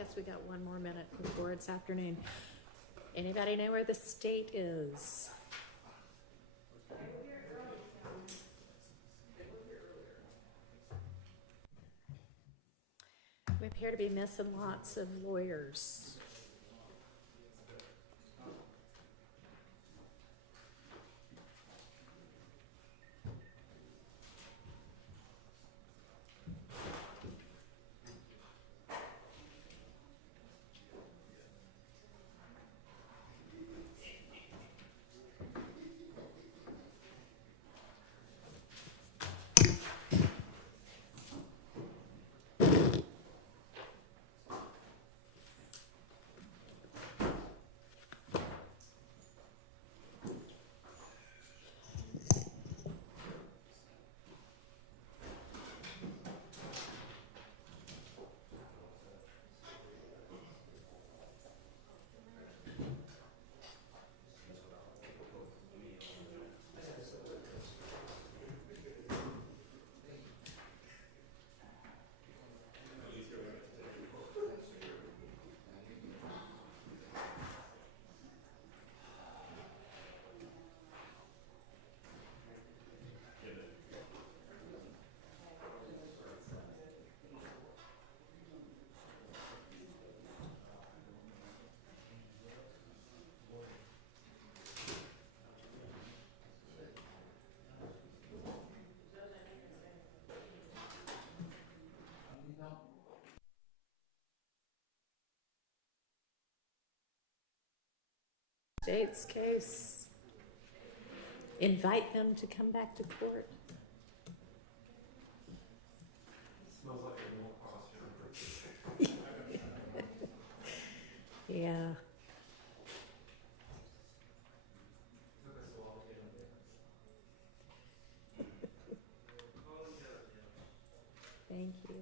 Guess we got one more minute before it's afternoon. Anybody know where the state is? We appear to be missing lots of lawyers. State's case. Invite them to come back to court. Smells like a little costume. Yeah. Thank you.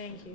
Thank you.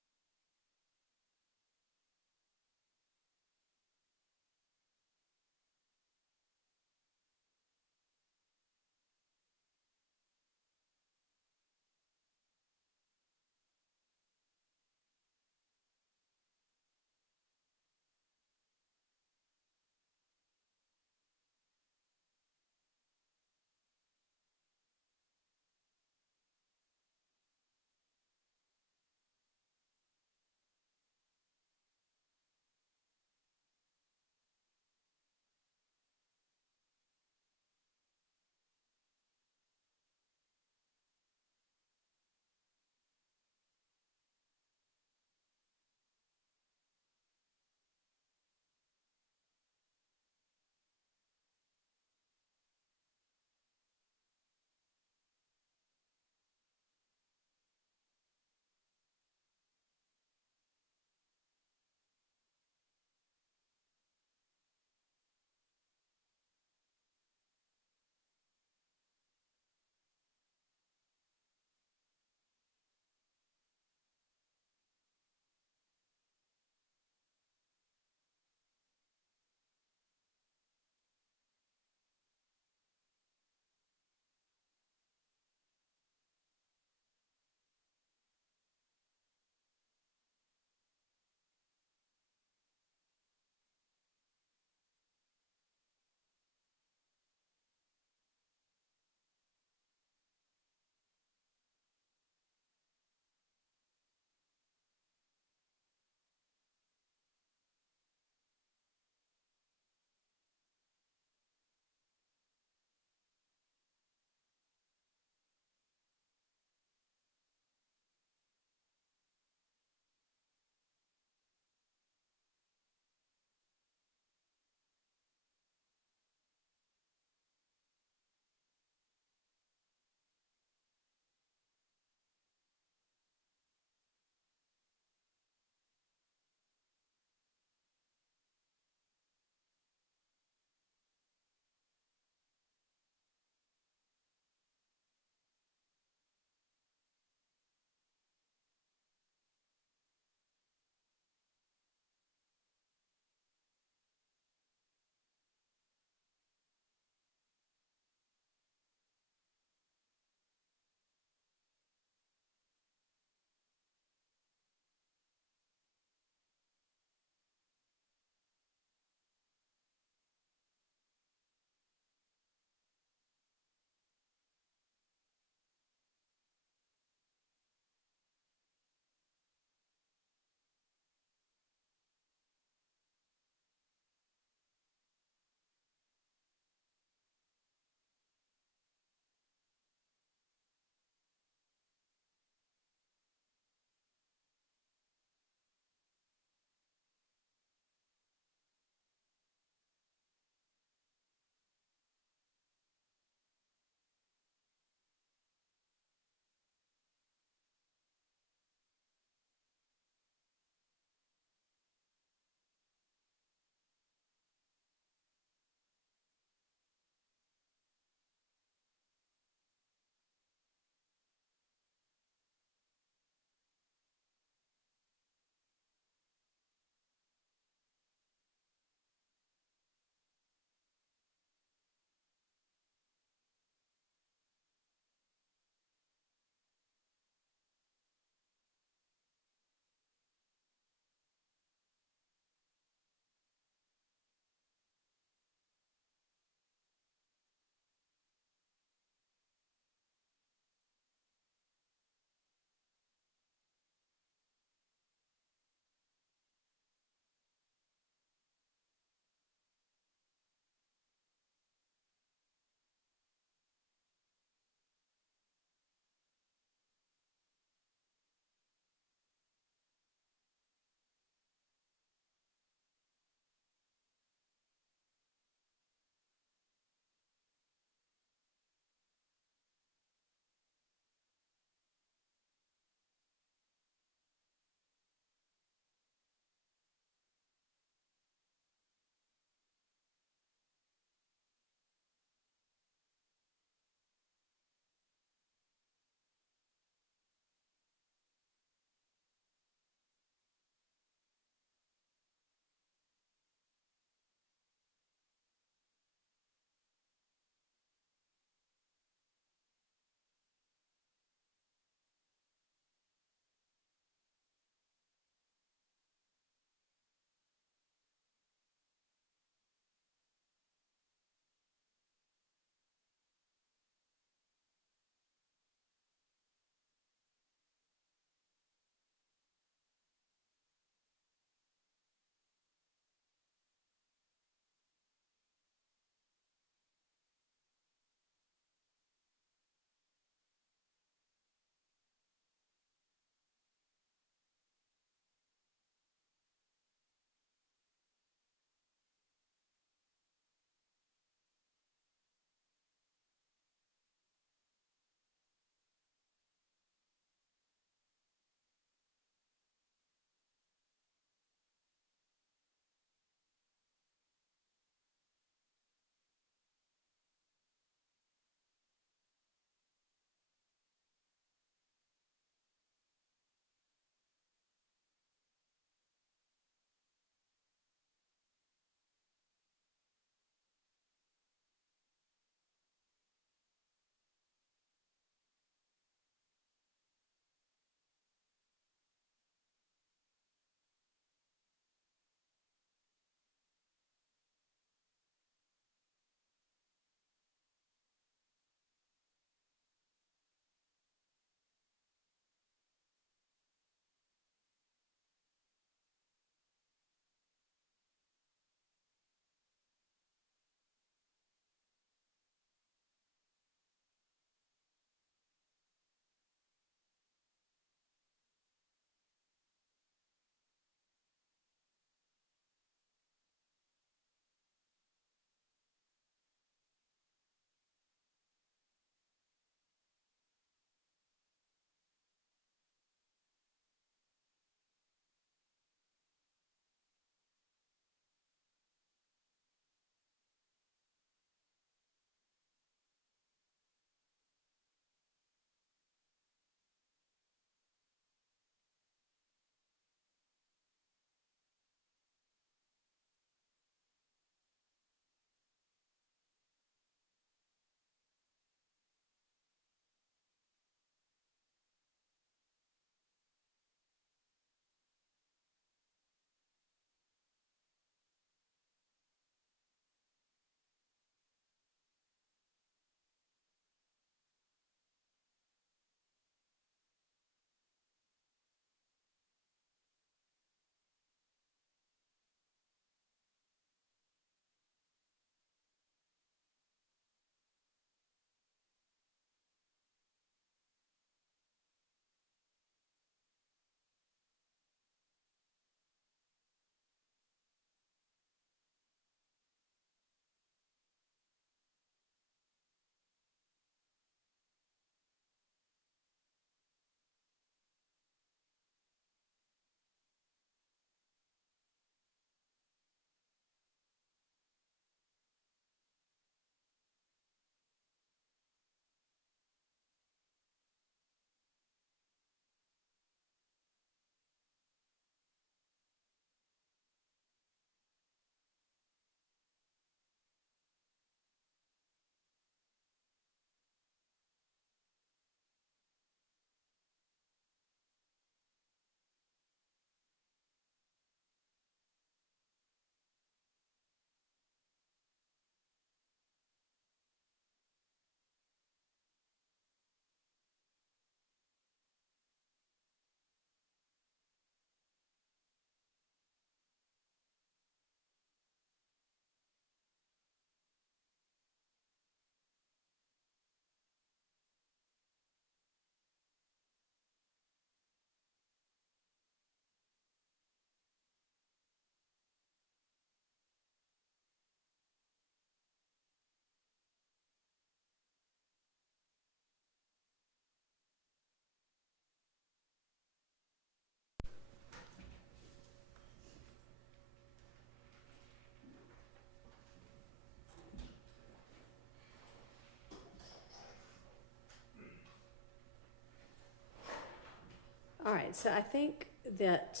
right, so I think that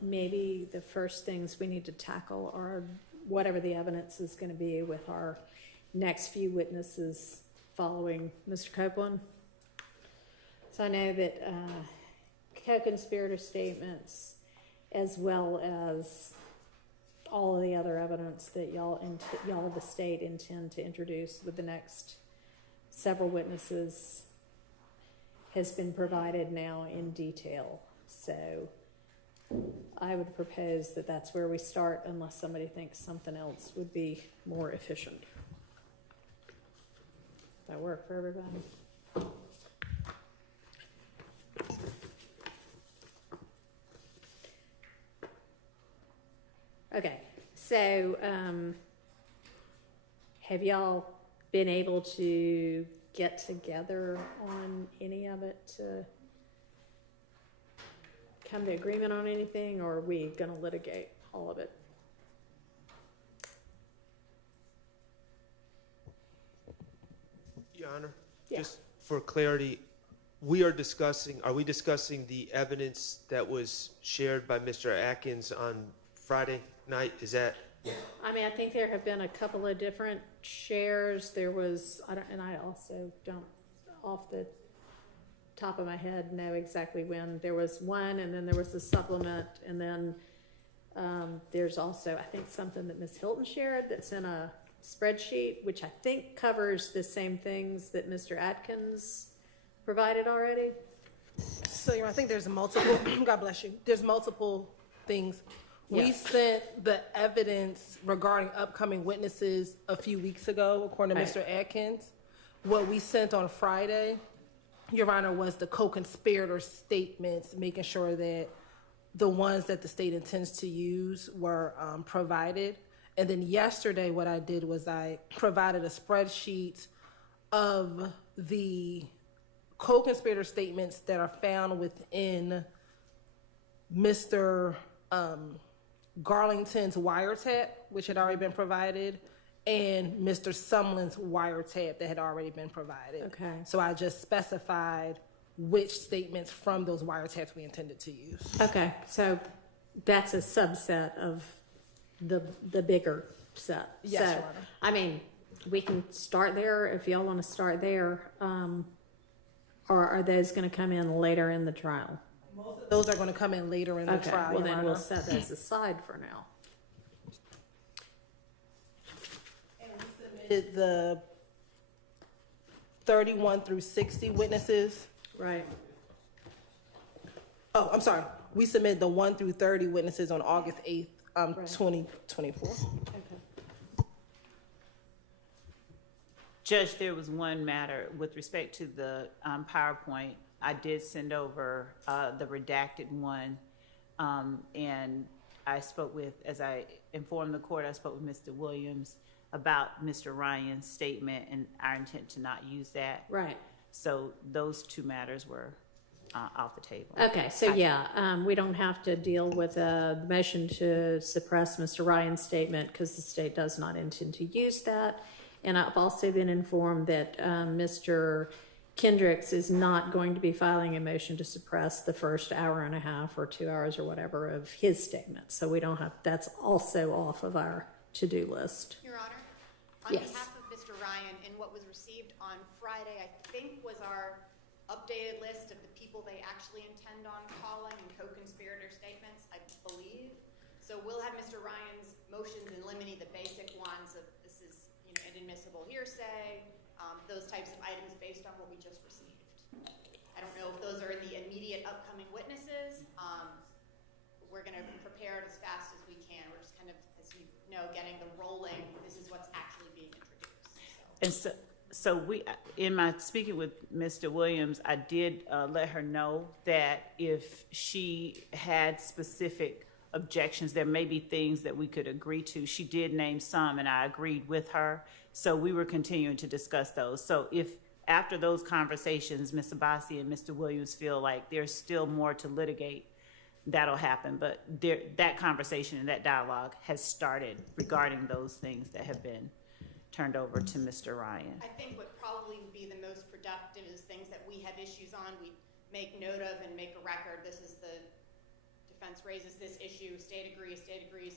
maybe the first things we need to tackle are whatever the evidence is gonna be with our next few witnesses following Mr. Copeland. So I know that, co-conspirator statements, as well as all of the other evidence that y'all, the state, intend to introduce with the next several witnesses has been provided now in detail. So I would propose that that's where we start, unless somebody thinks something else would be more efficient. Does that work for everybody? Okay, so have y'all been able to get together on any of it to come to agreement on anything, or are we gonna litigate all of it? Your Honor, Yeah. just for clarity, are we discussing the evidence that was shared by Mr. Atkins on Friday night? Is that? I mean, I think there have been a couple of different shares. There was, I also don't, off the top of my head, know exactly when. There was one, and then there was the supplement, and then there's also, I think, something that Ms. Hilton shared that's in a spreadsheet, which I think covers the same things that Mr. Atkins provided already. So, I think there's multiple, God bless you, there's multiple things. We sent the evidence regarding upcoming witnesses a few weeks ago, according to Right. Mr. Atkins. What we sent on Friday, Your Honor, was the co-conspirator statements, making sure that the ones that the state intends to use were provided. And then yesterday, what I did was I provided a spreadsheet of the co-conspirator statements that are found within Mr. Garlington's wiretap, which had already been provided, and Mr. Sumlin's wiretap that had already been provided. Okay. So I just specified which statements from those wiretaps we intended to use. Okay, so that's a subset of the bigger set. Yes, So, Your Honor. I mean, we can start there if y'all want to start there. Or are those going to come in later in the trial? Most of those are going to come in later in the Okay, trial, well Your then Honor. we'll set those aside for now. And we submitted the 31 through 60 witnesses. Right. Oh, I'm sorry. We submitted the 1 through 30 witnesses on August 8th, Right. 2024. Okay. Judge, there was one matter with respect to the PowerPoint. I did send over the redacted one, and I spoke with, as I informed the court, I spoke with Mr. Williams about Mr. Ryan's statement and our intent to not use that. Right. So those two matters were off the table. Okay, so yeah, we don't have to deal with the motion to suppress Mr. Ryan's statement because the state does not intend to use that. And I've also been informed that Mr. Kendricks is not going to be filing a motion to suppress the first hour and a half or 2 hours or whatever of his statement. So we don't have, that's also off of our to-do list. Your Honor, on Yes. behalf of Mr. Ryan, and what was received on Friday, I think was our updated list of the people they actually intend on calling and co-conspirator statements, I believe. So we'll have Mr. Ryan's motions in limine, the basic ones of this is, inadmissible hearsay, those types of items based on what we just received. I don't know if those are the immediate upcoming witnesses. We're going to prepare it as fast as we can. We're just kind of, as you know, getting the rolling. This is what's actually being introduced. And so we, in my speaking with Mr. Williams, I did let her know that if she had specific objections, there may be things that we could agree to. She did name some, and I agreed with her. So we were continuing to discuss those. So if after those conversations, Ms. Abbasi and Mr. Williams feel like there's still more to litigate, that'll happen. But that conversation and that dialogue has started regarding those things that have been turned over to Mr. Ryan. I think what probably would be the most productive is things that we have issues on. We make note of and make a record. This is the defense raises this issue, state agrees,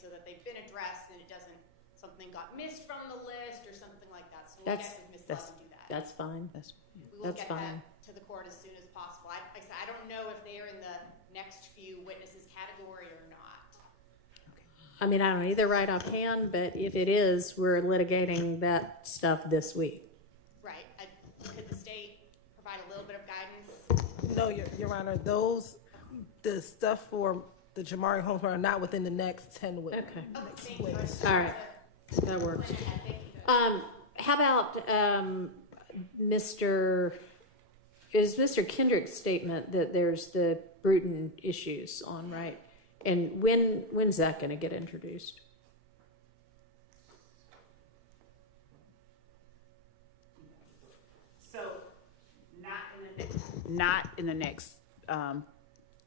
so that they've been addressed and it doesn't, something got missed from the list or something like that. So we'll That's- get with Ms. Love and do that. That's fine. We will that's get fine. that to the court as soon as possible. Like I said, I don't know if they are in the next few witnesses category or not. I mean, I don't either right offhand, but if it is, we're litigating that stuff this week. Right. Could the state provide a little bit of guidance? No, Your Honor, the stuff for the Jamari Holmes are not within the next 10 weeks. Okay. Oh, Next thank you. witness. All right. That works. Thank you. How about Mr. Kendrick's statement that there's the Bruton issues on, right? And when's that going to get introduced? So, not in the next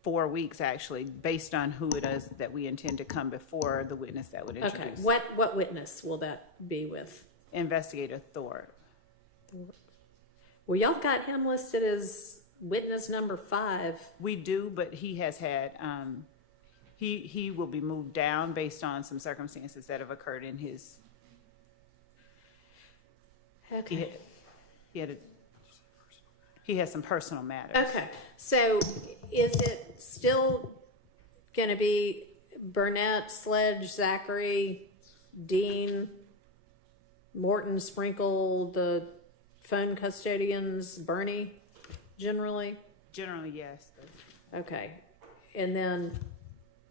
4 weeks, actually, based on who it is that we intend to come before the witness that would Okay. introduce. What witness will that be with? Investigator Thor. Well, y'all got him listed as witness number 5. We do, but he has had, he will be moved down based on some circumstances that have occurred in his, Okay. he has some personal matters. Okay. So is it still going to be Burnett, Sledge, Zachary, Dean, Morton, Sprinkle, the phone custodians, Bernie, generally? Generally, yes. Okay. And then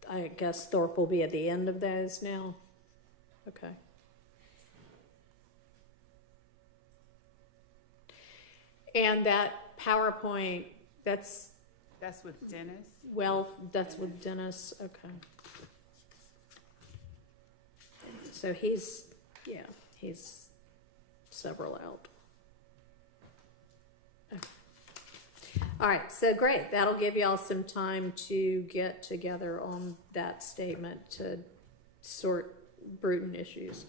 I guess Thorpe will be at the end of those now? Okay. And that PowerPoint, that's with Dennis. that's with Dennis, okay. So he's several out. Okay. All right, so great. That'll give y'all some time to get together on that statement to sort Bruton issues.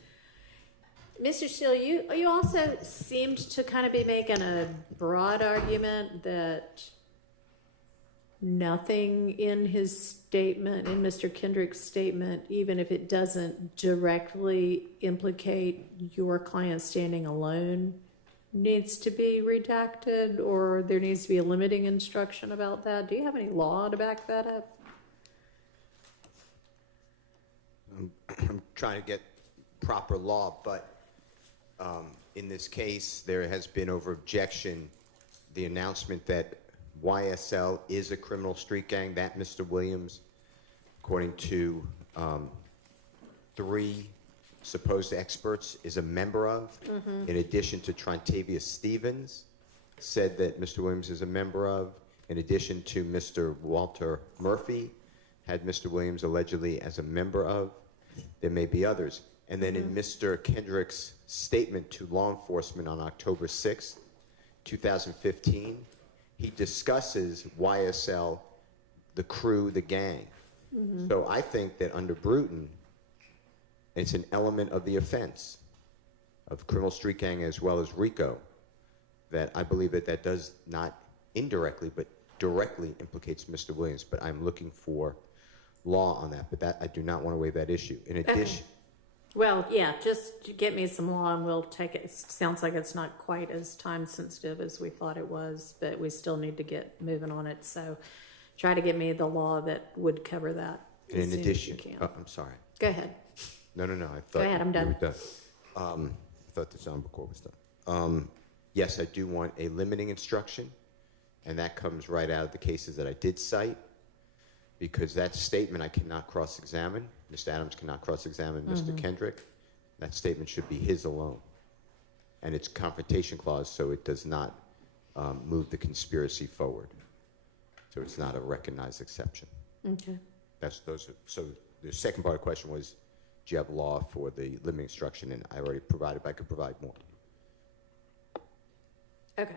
Mr. Steele, you also seemed to kind of be making a broad argument that nothing in his statement, in Mr. Kendrick's statement, even if it doesn't directly implicate your client standing alone, needs to be redacted, or there needs to be a limiting instruction about that. Do you have any law to back that up? I'm trying to get proper law, but in this case, there has been over objection the announcement that YSL is a criminal street gang that Mr. Williams, according to 3 supposed experts, is a member of, in addition to Trontavious Stevens, said that Mr. Williams is a member of, in addition to Mr. Walter Murphy, had Mr. Williams allegedly as a member of. There may be others. And then in Mr. Kendrick's statement to law enforcement on October 6th, 2015, he discusses YSL, the crew, the gang. So I think that under Bruton, it's an element of the offense of criminal street gang as well as RICO, that I believe that does not indirectly but directly implicates Mr. Williams. But I'm looking for law on that. But that I do not want to waive that issue. In addition, Well, yeah, just get me some law and we'll take it. It sounds like it's not quite as time sensitive as we thought it was, but we still need to get moving on it. So try to get me the law that would cover that. and as in soon as addition, you can. I'm sorry. Go ahead. No. I thought Go ahead, I'm done. you were done. I thought the sound record was done. Yes, I do want a limiting instruction, and that comes right out of the cases that I did cite, because that statement I cannot cross-examine. Mr. Adams cannot cross-examine Mr. Kendrick. That statement should be his alone. And it's confrontation clause, so it does not move the conspiracy forward. So it's not a recognized exception. Okay. So the second part of the question was, do you have law for the limiting instruction? And I already provided, but I could provide more. Okay.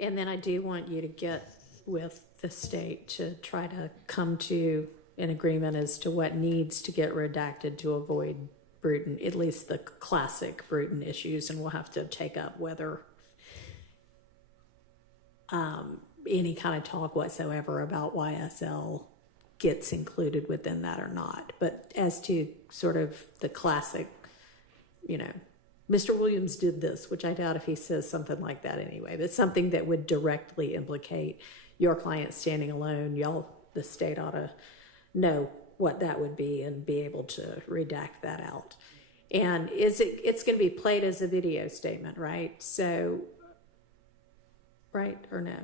And then I do want you to get with the state to try to come to an agreement as to what needs to get redacted to avoid Bruton, at least the classic Bruton issues, and we'll have to take up whether any kind of talk whatsoever about YSL gets included within that or not. But as to sort of the classic, you know, Mr. Williams did this, which I doubt if he says something like that anyway, but something that would directly implicate your client standing alone, y'all, the state ought to know what that would be and be able to redact that out. And it's going to be played as a video statement, right? So, right or no?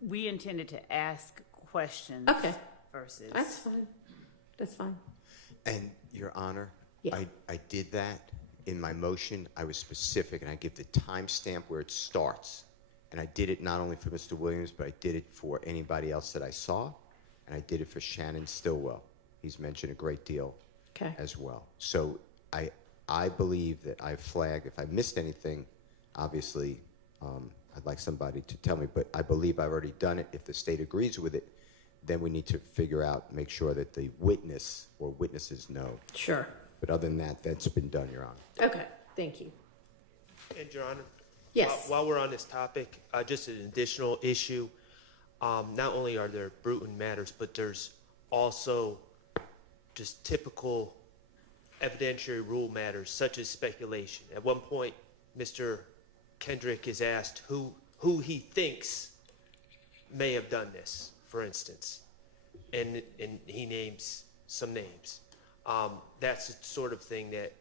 We intended to ask questions. Okay. Versus. That's fine. That's fine. And Your Honor, Yeah. I did that in my motion. I was specific, and I give the timestamp where it starts. And I did it not only for Mr. Williams, but I did it for anybody else that I saw, and I did it for Shannon Stillwell. He's mentioned a great deal Okay. as well. So I believe that I flagged. If I missed anything, obviously, I'd like somebody to tell me, but I believe I've already done it. If the state agrees with it, then we need to figure out, make sure that the witness or witnesses know. Sure. But other than that, that's been done, Your Honor. Okay. Thank you. And Your Honor? Yes. While we're on this topic, just an additional issue. Not only are there Bruton matters, but there's also just typical evidentiary rule matters, such as speculation. At one point, Mr. Kendrick is asked who he thinks may have done this, for instance, and he names some names. That's the sort of thing that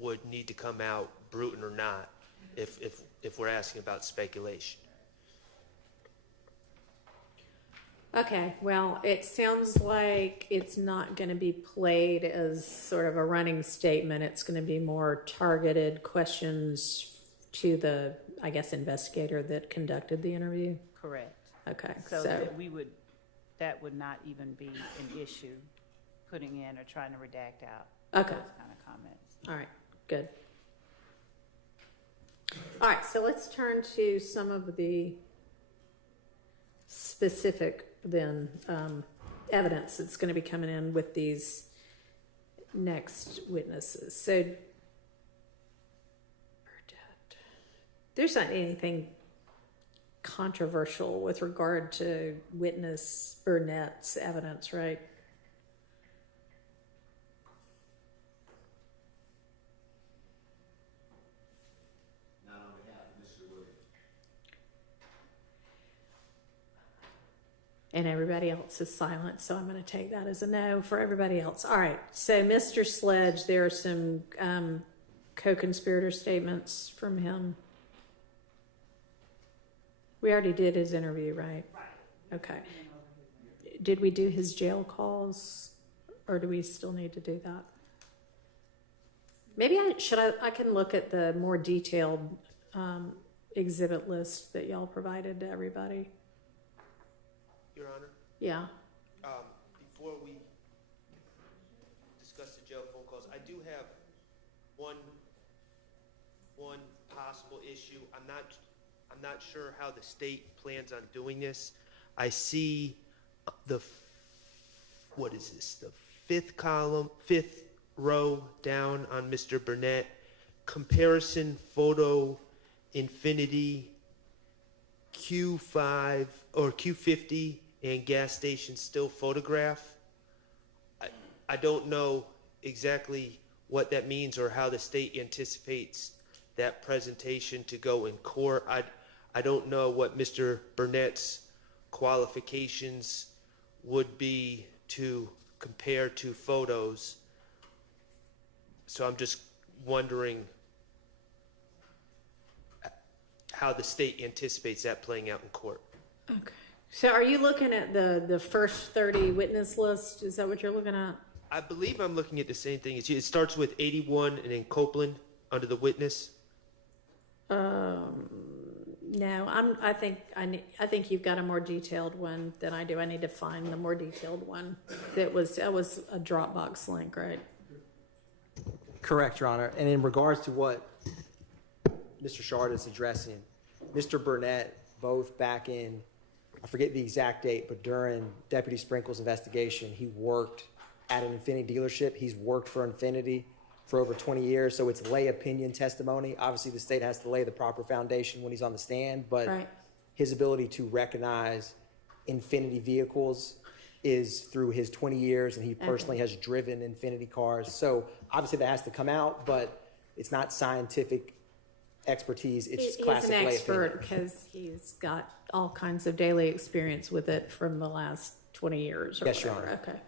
would need to come out, Bruton or not, if we're asking about speculation. Okay, well, it sounds like it's not going to be played as sort of a running statement. It's going to be more targeted questions to the, I guess, investigator that conducted the interview. Correct. Okay, So that would not even be an issue, putting in or trying to redact out Okay. those kind of comments. All right, good. All right, so let's turn to some of the specific then evidence that's going to be coming in with these next witnesses. So there's not anything controversial with regard to witness Burnett's evidence, right? And everybody else is silent, so I'm going to take that as a no for everybody else. All right, so Mr. Sledge, there are some co-conspirator statements from him. We already did his interview, right? Right. Okay. Did we do his jail calls, or do we still need to do that? Maybe I can look at the more detailed exhibit list that y'all provided to everybody. Your Honor? Yeah. Before we discuss the jail phone calls, I do have one possible issue. I'm not sure how the state plans on doing this. I see what is this? The fifth row down on Mr. Burnett. Comparison photo infinity Q5 or Q50 and gas station still photograph. I don't know exactly what that means or how the state anticipates that presentation to go in court. I don't know what Mr. Burnett's qualifications would be to compare two photos. So I'm just wondering how the state anticipates that playing out in court. Okay. So are you looking at the first 30 witness list? Is that what you're looking at? I believe I'm looking at the same thing as you. It starts with 81 and then Copeland under the witness. No, I think you've got a more detailed one than I do. I need to find the more detailed one. That was a Dropbox link, right? Correct, Your Honor. And in regards to what Mr. Shard is addressing, Mr. Burnett, both back in, I forget the exact date, but during Deputy Sprinkle's investigation, he worked at an Infiniti dealership. He's worked for Infiniti for over 20 years, so it's lay opinion testimony. Obviously, the state has to lay the proper foundation when he's on the stand, but Right. his ability to recognize Infinity vehicles is through his 20 years, and he personally has driven Infinity cars. So obviously that has to come out, but it's not scientific expertise. It's just classic lay He's an opinion. expert because he's got all kinds of daily experience with it from the last 20 years or Yes, Your whatever. Honor.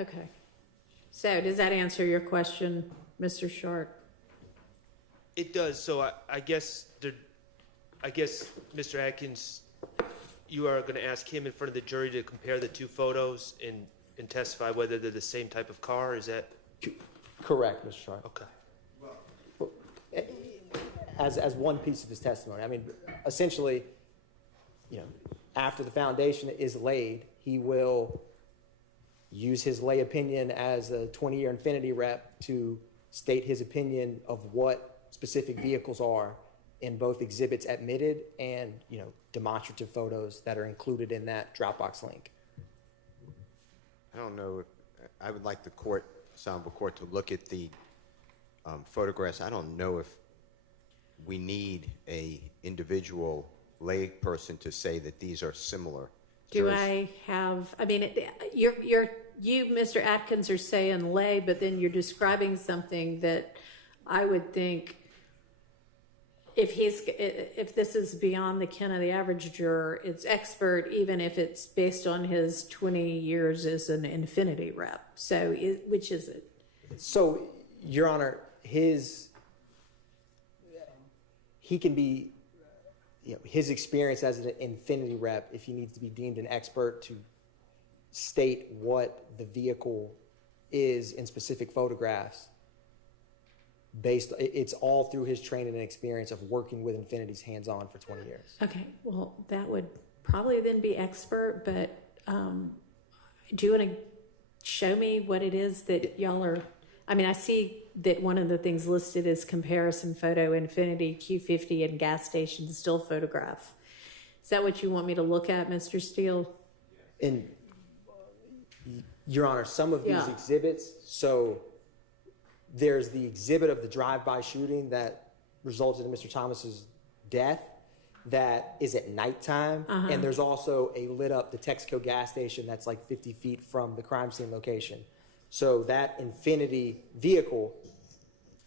Okay. So does that answer your question, Mr. Short? It does. So I guess Mr. Atkins, you are going to ask him in front of the jury to compare the two photos and testify whether they're the same type of car. Is that Correct, Mr. Sharp. okay? As one piece of his testimony. I mean, essentially, after the foundation is laid, he will use his lay opinion as a 20-year Infinity rep to state his opinion of what specific vehicles are in both exhibits admitted and, demonstrative photos that are included in that Dropbox link. I don't know if, I would like the Honorable Court to look at the photographs. I don't know if we need a individual lay person to say that these are similar. You, Mr. Atkins, are saying lay, but then you're describing something that I would think if this is beyond the ken of the average juror, it's expert, even if it's based on his 20 years as an Infinity rep. So which is it? So, Your Honor, he can be, his experience as an Infinity rep, if he needs to be deemed an expert to state what the vehicle is in specific photographs, it's all through his training and experience of working with Infinities hands-on for 20 years. Okay, well, that would probably then be expert, but do you want to show me what it is that y'all are, I see that one of the things listed is comparison photo, Infinity Q50 and gas station still photograph. Is that what you want me to look at, Mr. Steele? And, Your Honor, some of these exhibits, so there's the exhibit of the drive-by shooting that resulted in Mr. Thomas's death that is at nighttime, and there's also a lit-up, the Texaco gas station that's like 50 feet from the crime scene location. So that Infinity vehicle,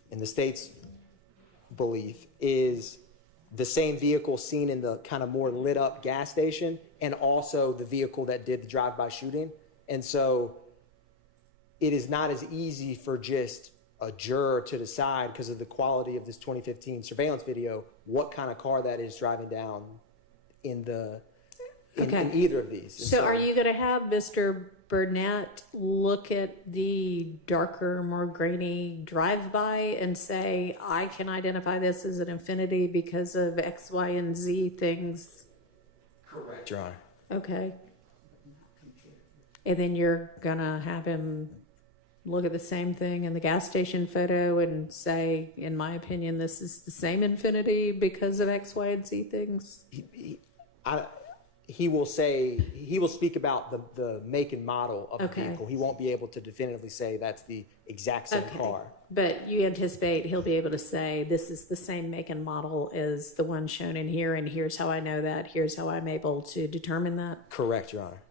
in the state's belief, is the same vehicle seen in the kind of more lit-up gas station and also the vehicle that did the drive-by shooting. And so it is not as easy for just a juror to decide, because of the quality of this 2015 surveillance video, what kind of car that is driving down in either of these. So are you going to have Mr. Burnett look at the darker, more grainy drive-by and say, I can identify this as an Infinity because of X, Y, and Z things? Correct, Your Honor. Okay. And then you're going to have him look at the same thing in the gas station photo and say, in my opinion, this is the same Infinity because of X, Y, and Z things? He will speak about the make and model of the vehicle. He won't be able to definitively say that's the exact same car. But you anticipate he'll be able to say, this is the same make and model as the one shown in here, and here's how I know that, here's how I'm able to determine that? Correct, Your Honor.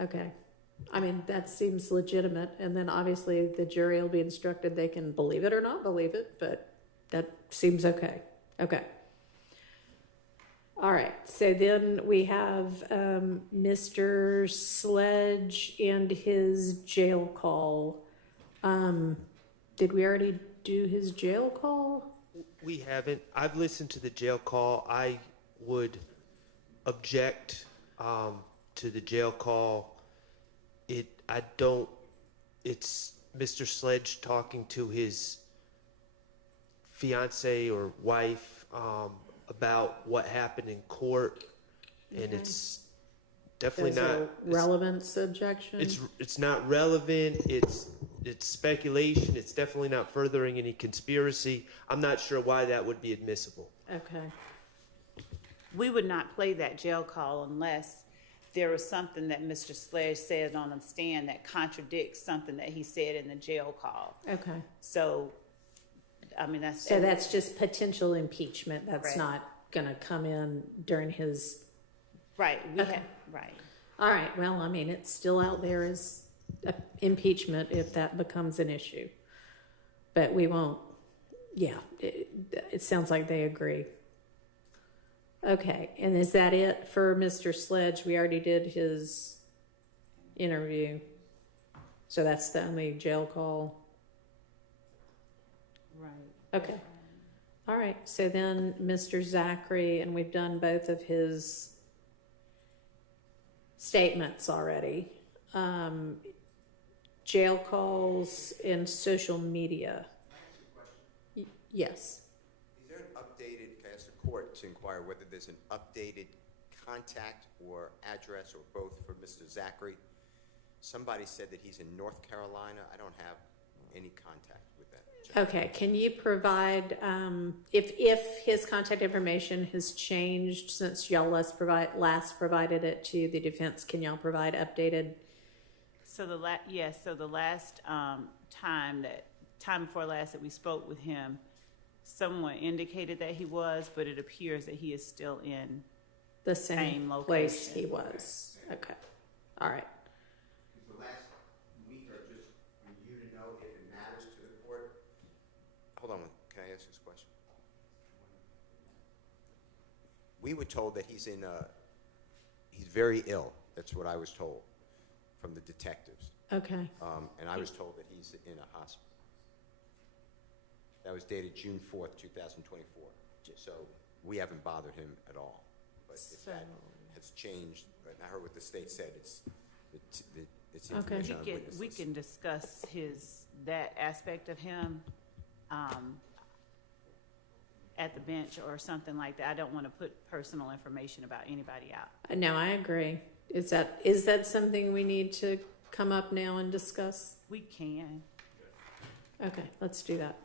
Okay. That seems legitimate, and then obviously the jury will be instructed they can believe it or not believe it, but that seems okay. Okay. All right, so then we have Mr. Sledge and his jail call. Did we already do his jail call? We haven't. I've listened to the jail call. I would object to the jail call. It's Mr. Sledge talking to his fiance or wife about what happened in court, and it's definitely There's not a relevance objection. It's not relevant. It's speculation. It's definitely not furthering any conspiracy. I'm not sure why that would be admissible. Okay. We would not play that jail call unless there was something that Mr. Sledge said on the stand that contradicts something that he said in the jail call. Okay. So I mean, that's. So that's just potential impeachment. That's Correct. not gonna come in during his, Right, Okay. right. all right, well, I mean, it's still out there as impeachment if that becomes an issue. But we won't, yeah, it sounds like they agree. Okay, and is that it for Mr. Sledge? We already did his interview. So that's the only jail call. Right. Okay. All right, so then Mr. Zachary, and we've done both of his statements already. Jail calls and social media. Yes. Is there an updated, can I ask the court to inquire whether there's an updated contact or address or both for Mr. Zachary? Somebody said that he's in North Carolina. I don't have any contact with that gentleman. Okay, can you provide, if his contact information has changed since y'all last provided it to the defense, can y'all provide updated? So the last time before last that we spoke with him, someone indicated that he was, but it appears that he is still in. The same Same place location. he was. Okay. All right. The last week or just for you to know if it matters to the court. Hold on, can I ask this question? We were told that he's very ill. That's what I was told from the detectives. Okay. And I was told that he's in a hospital. That was dated June 4th, 2024. So we haven't bothered him at all. But if that has changed, but I heard what the state said, it's Okay. information on We witnesses. can discuss that aspect of him at the bench or something like that. I don't want to put personal information about anybody out. No, I agree. Is that something we need to come up now and discuss? We can. Okay, let's do that.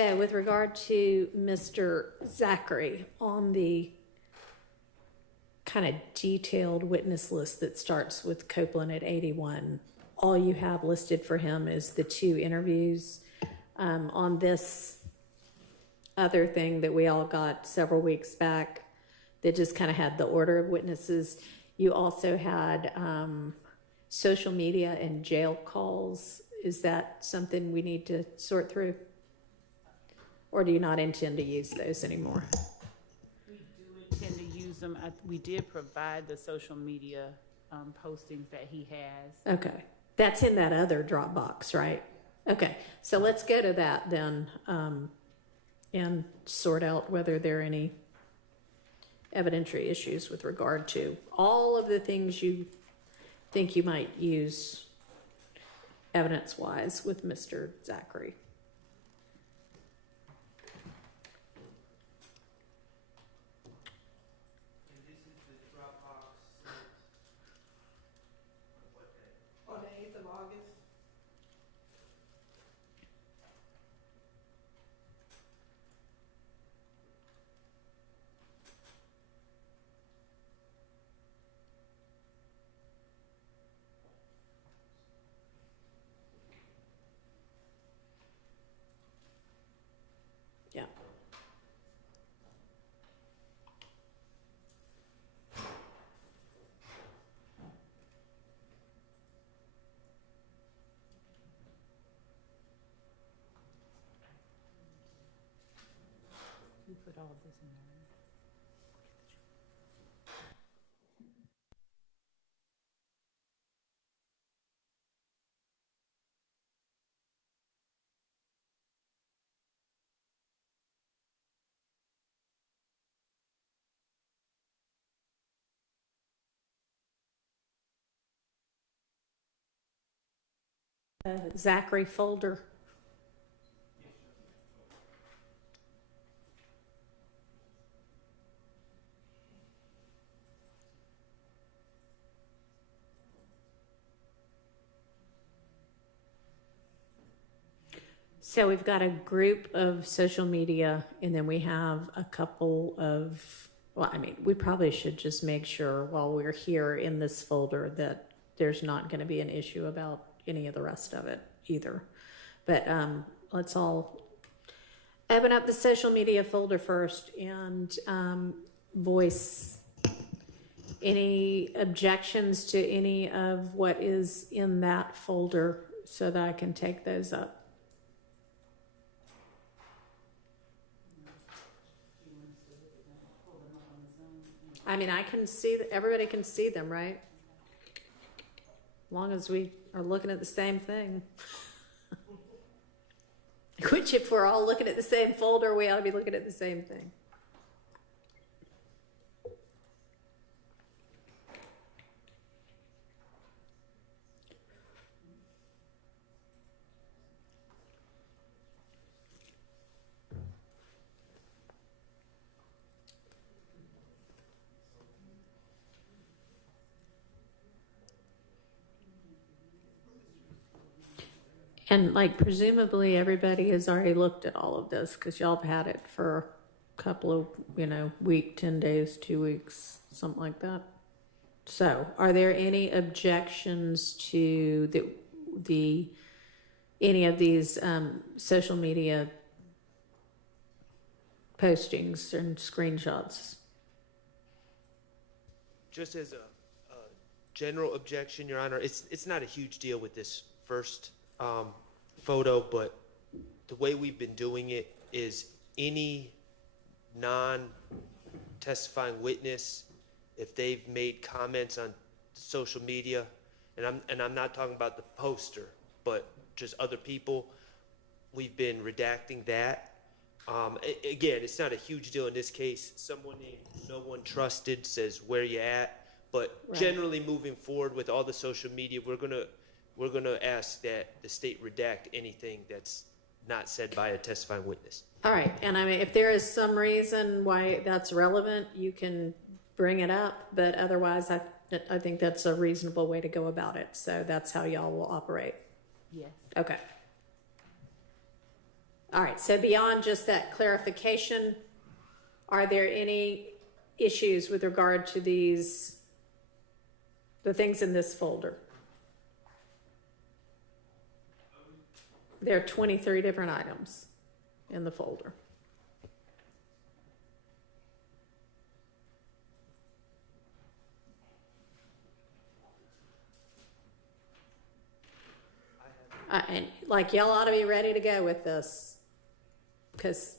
So with regard to Mr. Zachary, on the kind of detailed witness list that starts with Copeland at 81, all you have listed for him is the 2 interviews. On this other thing that we all got several weeks back that just kind of had the order of witnesses, you also had social media and jail calls. Is that something we need to sort through? Or do you not intend to use those anymore? We do intend to use them. We did provide the social media postings that he has. Okay, that's in that other Dropbox, right? Okay, so let's go to that then, and sort out whether there are any evidentiary issues with regard to all of the things you think you might use evidence-wise with Mr. Zachary. And this is the Dropbox sent on what day? On the 8th of August. Yeah. We put all of this in there. Zachary folder. So we've got a group of social media, and then we have a couple of, well, I mean, we probably should just make sure while we're here in this folder that there's not going to be an issue about any of the rest of it either. But let's all open up the social media folder first and voice any objections to any of what is in that folder so that I can take those up. I mean, I can see, everybody can see them, right? As long as we are looking at the same thing. Which, if we're all looking at the same folder, we ought to be looking at the same thing. And like presumably everybody has already looked at all of this because y'all have had it for a couple of, week, 10 days, 2 weeks, something like that. So are there any objections to any of these social media postings and screenshots? Just as a general objection, Your Honor, it's not a huge deal with this first photo, but the way we've been doing it is any non-testifying witness, if they've made comments on social media, and I'm not talking about the poster, but just other people, we've been redacting that. Again, it's not a huge deal in this case. Someone named No One Trusted says where you at, but Right. generally moving forward with all the social media, we're gonna ask that the state redact anything that's not said by a testifying witness. All right, and I mean, if there is some reason why that's relevant, you can bring it up, but otherwise, I think that's a reasonable way to go about it. So that's how y'all will operate. Yes. Okay. All All right, so beyond just that clarification, are there any issues with regard to the things in this folder? There are 23 different items in the folder. And like, y'all ought to be ready to go with this, because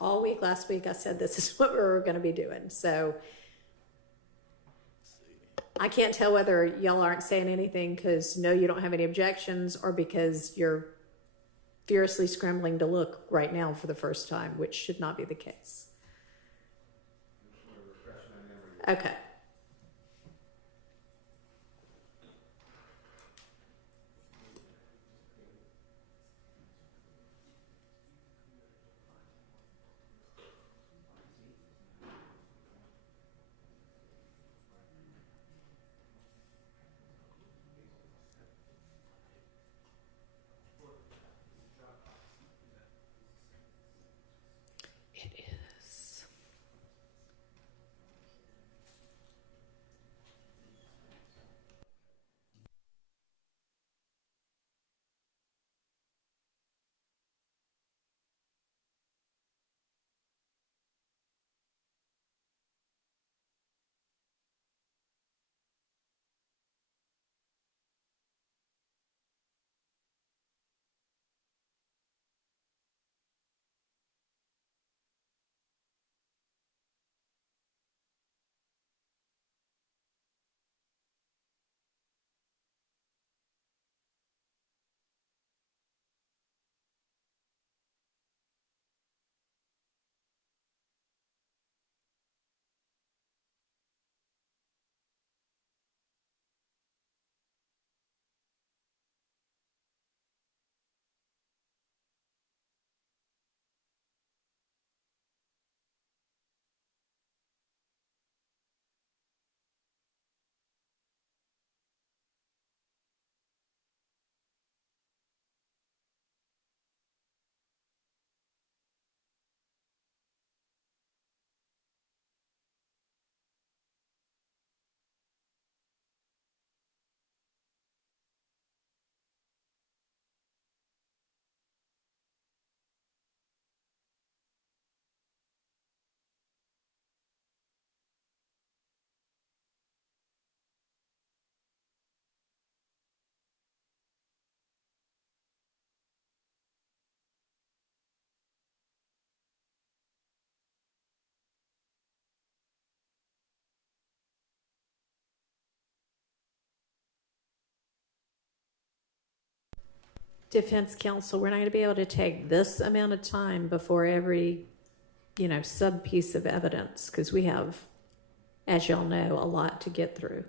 all week last week I said this is what we were going to be doing. So I can't tell whether y'all aren't saying anything because no, you don't have any objections, or because you're furiously scrambling to look right now for the first time, which should not be the case. Okay. It is. Defense counsel, we're not going to be able to take this amount of time before every, sub piece of evidence, because we have, as y'all know, a lot to get through.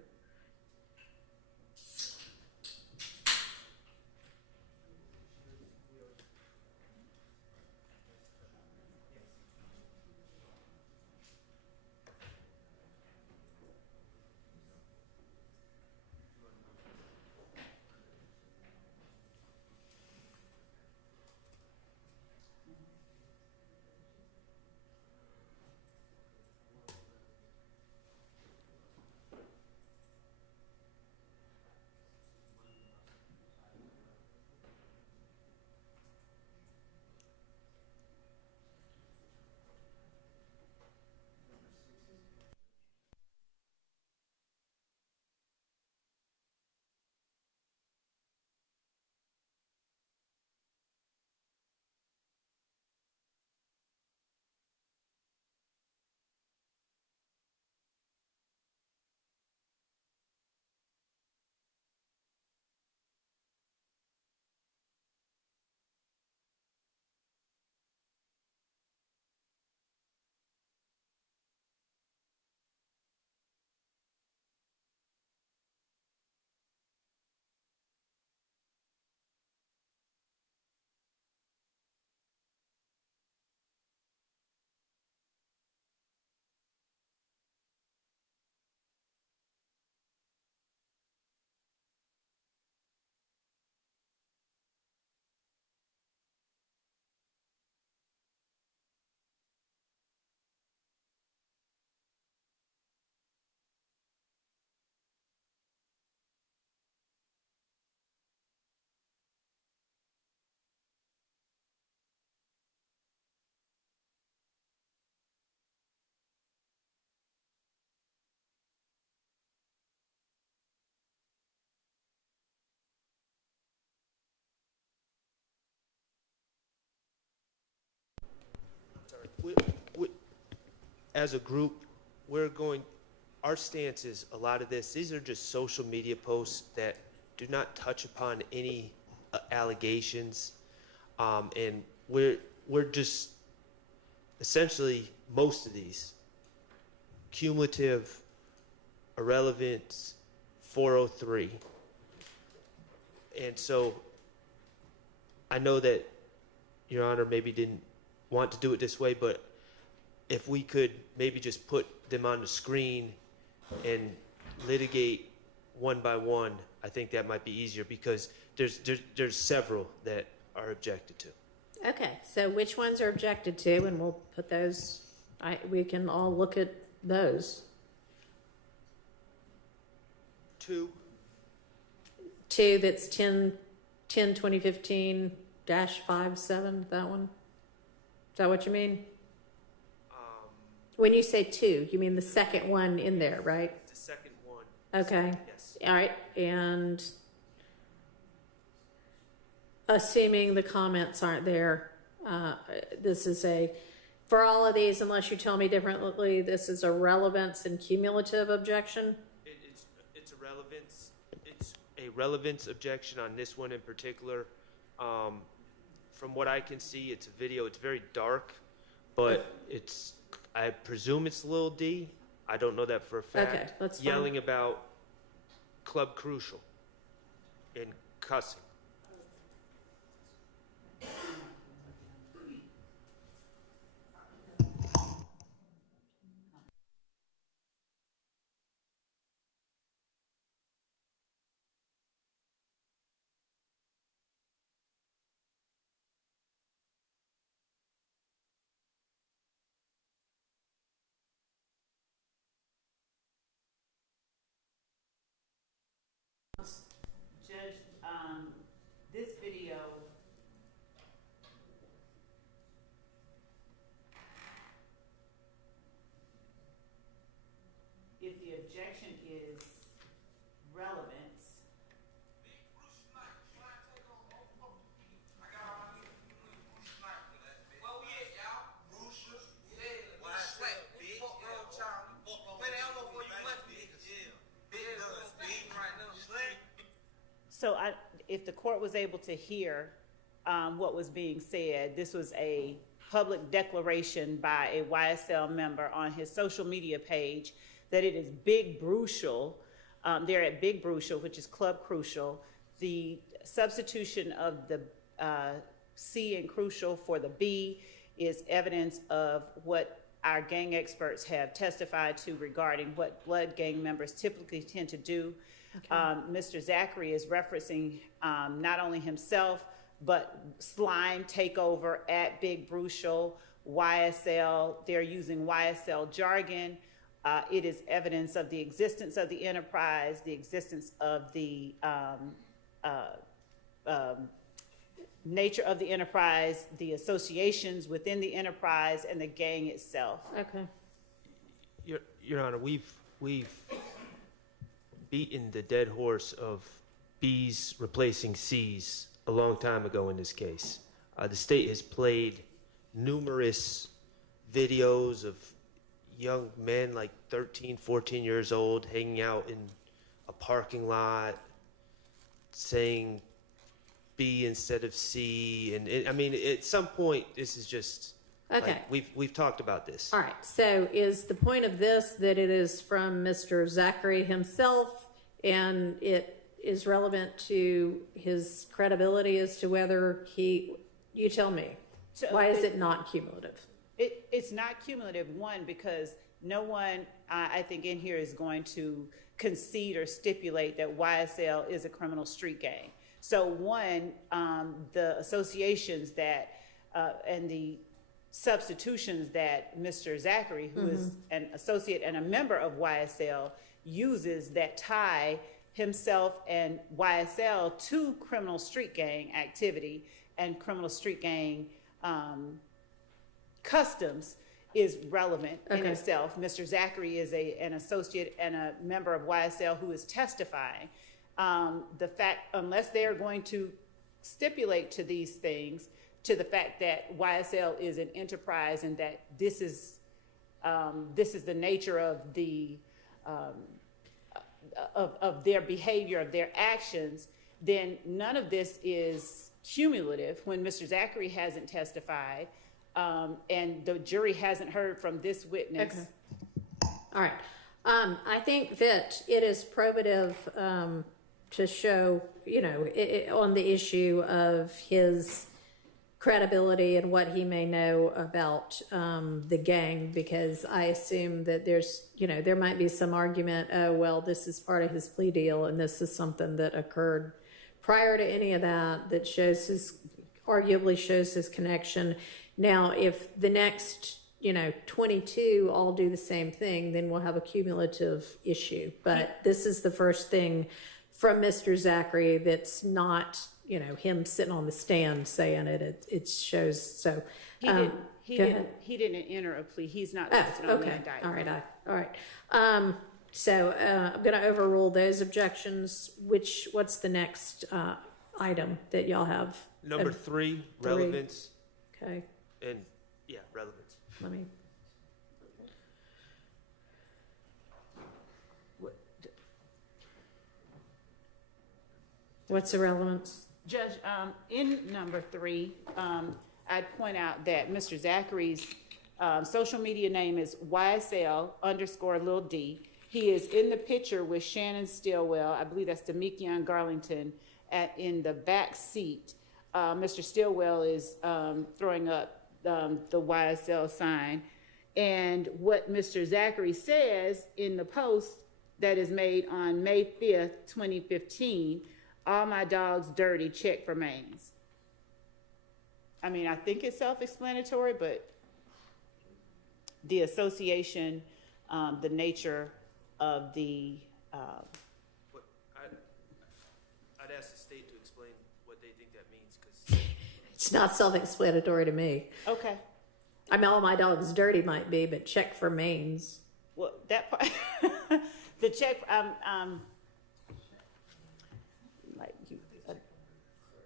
as a group, our stance is a lot of these are just social media posts that do not touch upon any allegations. And we're just essentially most of these cumulative, irrelevant, 403. And so I know that Your Honor maybe didn't want to do it this way, but if we could maybe just put them on the screen and litigate one by one, I think that might be easier because there's several that are objected to. Okay, so which ones are objected to, and we'll put those, we can all look at those. 2, That's 2015-57, that one? Is that what you mean? When you say 2, you mean the second one in there, right? the second one. Okay. Yes. All right, and assuming the comments aren't there, this is for all of these, unless you tell me differently, this is a relevance and cumulative objection? It's a relevance objection on this one in particular. From what I can see, it's a video. It's very dark, but I presume it's Lil D. I don't know that for a fact. Okay, that's fine. Yelling about Club Crucial and cussing. Judge, this video, if the objection is relevance, so if the court was able to hear what was being said, this was a public declaration by a YSL member on his social media page that it is Big Brucial. They're at Big Brucial, which is Club Crucial. The substitution of the C in crucial for the B is evidence of what our gang experts have testified to regarding what blood gang members typically tend to do. Okay. Mr. Zachary is referencing not only himself, but slime takeover at Big Brucial, YSL. They're using YSL jargon. It is evidence of the existence of the enterprise, the existence of the nature of the enterprise, the associations within the enterprise, and the gang itself. Okay. Your Honor, we've beaten the dead horse of B's replacing C's a long time ago in this case. The state has played numerous videos of young men like 13, 14 years old hanging out in a parking lot saying B instead of C. And I mean, at some point, this is just, okay. Like, we've talked about this. All right, so is the point of this that it is from Mr. Zachary himself and it is relevant to his credibility as to whether you tell me, why is it not cumulative? It's not cumulative, one, because no one, I think, in here is going to concede or stipulate that YSL is a criminal street gang. So one, the associations that, and the substitutions that Mr. Zachary, who is an associate and a member of YSL, uses that tie himself and YSL to criminal street gang activity and criminal street gang customs is relevant in itself. Mr. Zachary is an associate and a member of YSL who is testifying. The fact, unless they're going to stipulate to these things, to the fact that YSL is an enterprise and that this is this is the nature of the of their behavior, of their actions, then none of this is cumulative when Mr. Zachary hasn't testified, and the jury hasn't heard from this witness. Okay. All right. I think that it is probative to show, on the issue of his credibility and what he may know about the gang, because I assume that there might be some argument, oh, well, this is part of his plea deal and this is something that occurred prior to any of that arguably shows his connection. Now, if the next 22 all do the same thing, then we'll have a cumulative issue. But this is the first thing from Mr. Zachary that's not, him sitting on the stand saying it. It shows. So He didn't enter a plea. He's not listed on the indictment. All right. So I'm going to overrule those objections. What's the next item that y'all have? Number 3, relevance. Okay. And relevance. Let me. What's the relevance? Judge, in number 3, I'd point out that Mr. Zachary's social media name is YSL_Lil D. He is in the picture with Shannon Stillwell. I believe that's Demikion Garlington in the back seat. Mr. Stillwell is throwing up the YSL sign. And what Mr. Zachary says in the post that is made on May 5th, 2015, all my dogs dirty, check for mains. I mean, I think it's self-explanatory, but the association, the nature of the... I'd ask the state to explain what they think that means, because... It's not self-explanatory to me. Okay. I mean, all my dogs dirty might be, but check for mains. Well, that part... the check...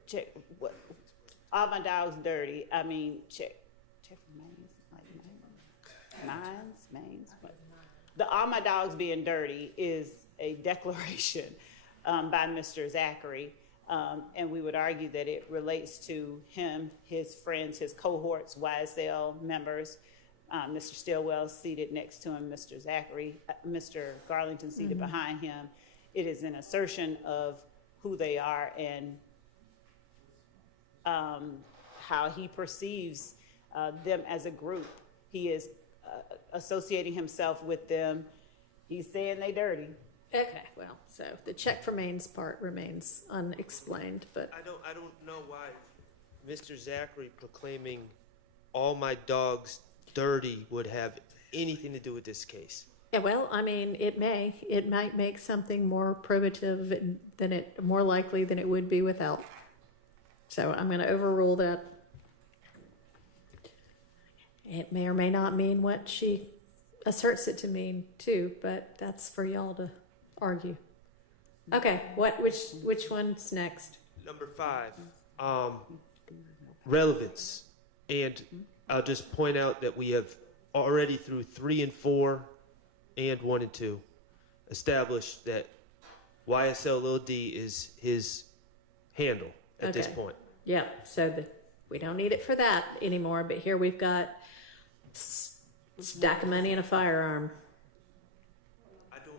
check what? All my dogs dirty. I mean, check for mains, like mains. What? All my dogs being dirty is a declaration by Mr. Zachary, and we would argue that it relates to him, his friends, his cohorts, YSL members. Mr. Stillwell seated next to him, Mr. Zachary, Mr. Garlington seated behind him. It is an assertion of who they are and how he perceives them as a group. He is associating himself with them. He's saying they dirty. Okay, well, so the check for mains part remains unexplained, but I don't know why Mr. Zachary proclaiming all my dogs dirty would have anything to do with this case. yeah, well, I mean, it might make something more probative more likely than it would be without. So I'm going to overrule that. It may or may not mean what she asserts it to mean too, but that's for y'all to argue. Okay, which one's next? Number 5, relevance. And I'll just point out that we have already through 3 and 4 and 1 and 2 established that YSL Lil D is his handle at this point. Yeah, so we don't need it for that anymore, but here we've got stack of money and a firearm. I don't...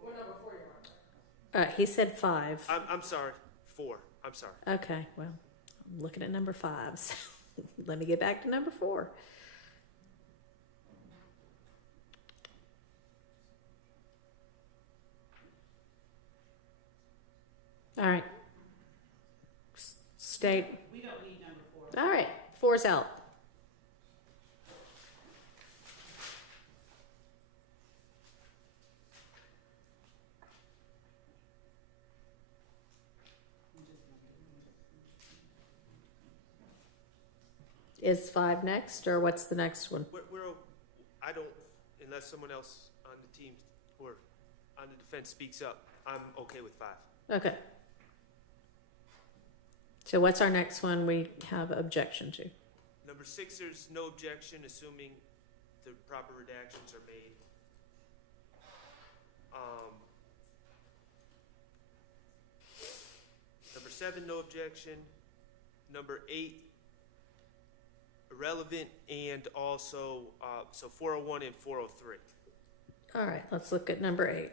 What number 4 you on? He said 5. I'm sorry, 4. I'm sorry. Okay, well, I'm looking at number 5, so let me get back to number 4. All right. State. We don't need number 4. All right, 4's out. Is 5 next, or what's the next one? I don't, unless someone else on the team or on the defense speaks up, I'm okay with 5. Okay. So what's our next one we have objection to? Number 6, there's no objection, assuming the proper redactions are made. Number 7, no objection. Number 8, irrelevant, and also, so 401 and 403. All right, let's look at number 8.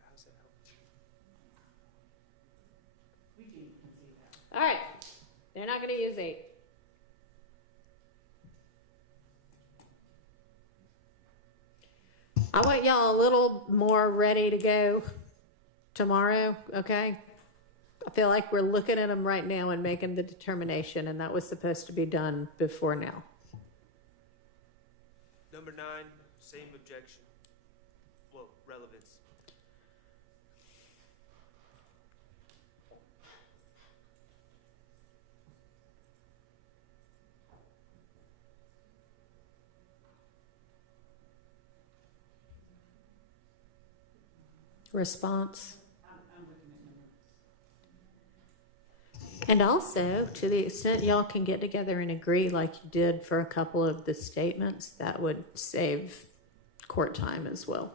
How's that help? We can see that. All right, they're not going to use 8. I want y'all a little more ready to go tomorrow, okay? I feel like we're looking at them right now and making the determination, and that was supposed to be done before now. Number 9, same objection. Well, relevance. Response? I'm looking at number. And also, to the extent y'all can get together and agree like you did for a couple of the statements, that would save court time as well.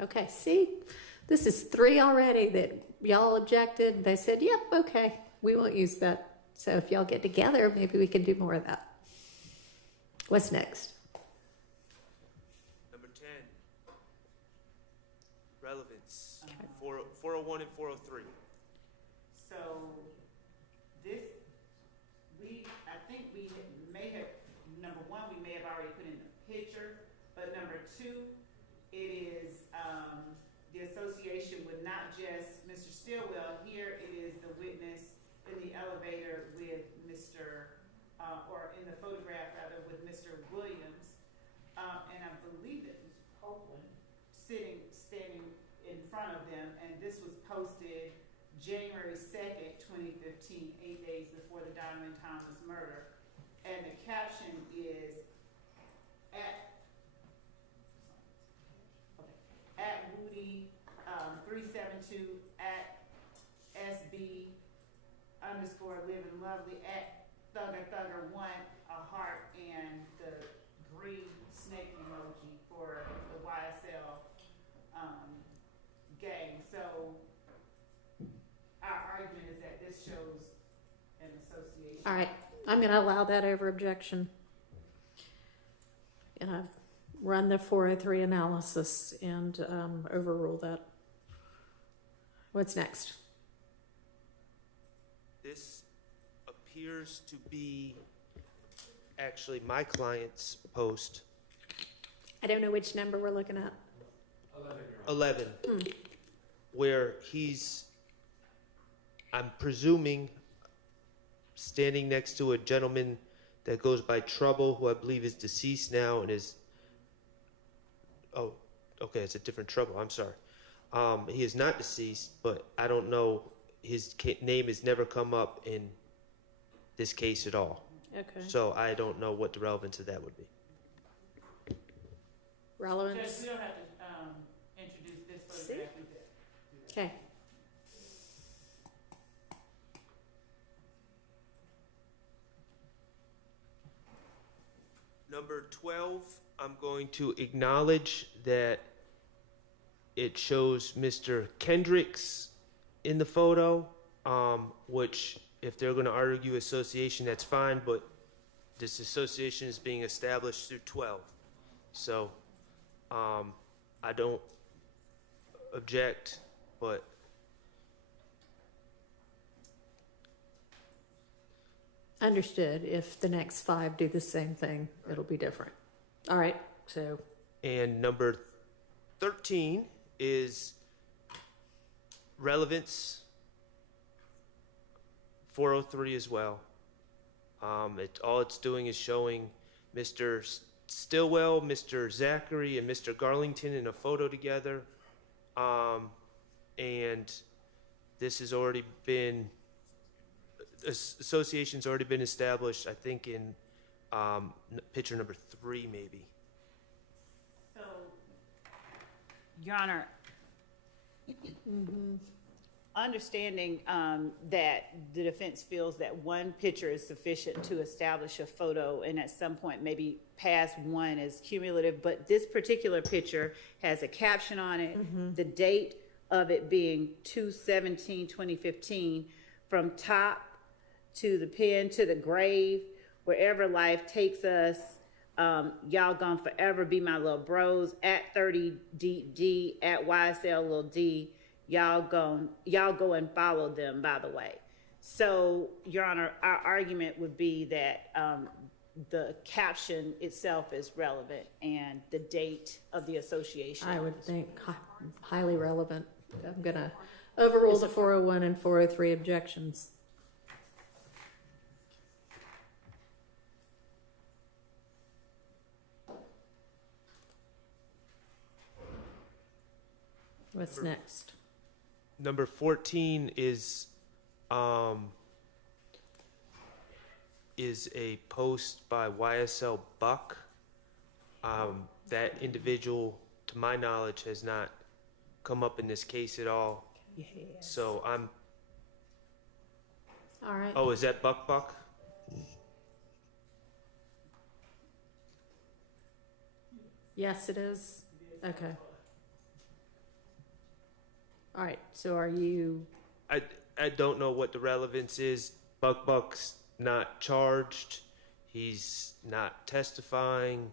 Okay, see, this is 3 already that y'all objected. They said, yep, okay, we won't use that. So if y'all get together, maybe we can do more of that. What's next? Number 10, relevance. 401 and 403. So this, I think we may have, number 1, we may have already put in a picture, but number 2, it is, the association with not just Mr. Stillwell. Here it is the witness in the elevator with Mr., or in the photograph rather, with Mr. Williams. And I believe that Mr. Copeland standing in front of them, and this was posted January 2nd, 2015, 8 days before the Donovan Thomas murder. And the caption is, at Woody 372 at SB _ living lovely at Thugger 1 a heart and the green snake emoji for the YSL gang. So our argument is that this shows an association. All right, I'm going to allow that over objection. And I've run the 403 analysis and overrule that. What's next? This appears to be actually my client's post. I don't know which number we're looking at. 11, where he's, I'm presuming, standing next to a gentleman that goes by Trouble, who I believe is deceased now and is, oh, okay, it's a different Trouble, I'm sorry. He is not deceased, but I don't know, his name has never come up in this case at all. Okay. So I don't know what the relevance of that would be. Relevance? Judge, we don't have to introduce this photograph. Okay. Number 12, I'm going to acknowledge that it shows Mr. Kendricks in the photo, which if they're going to argue association, that's fine, but this association is being established through 12. So I don't object, but Understood. If the next 5 do the same thing, it'll be different. All right, so and number 13 is relevance 403 as well. All it's doing is showing Mr. Stillwell, Mr. Zachary, and Mr. Garlington in a photo together. And this has already been, association's already been established, I think, in picture number 3, maybe. So, Your Honor, understanding that the defense feels that one picture is sufficient to establish a photo, and at some point maybe past one is cumulative, but this particular picture has a caption on it, the date of it being 2/17/2015, from top to the pen to the grave, wherever life takes us. Y'all gon' forever be my little bros at 30D at YSL Lil D. Y'all go and follow them, by the way. So, Your Honor, our argument would be that the caption itself is relevant and the date of the association. I would think highly relevant. I'm gonna overrule the 401 and 403 objections. What's next? Number 14 is a post by YSL Buck. That individual, to my knowledge, has not come up in this case at all. Yes. So I'm. All right. Oh, is that Buck? Yes, it is. Okay. All right. So are you? I don't know what the relevance is. Buck's not charged. He's not testifying.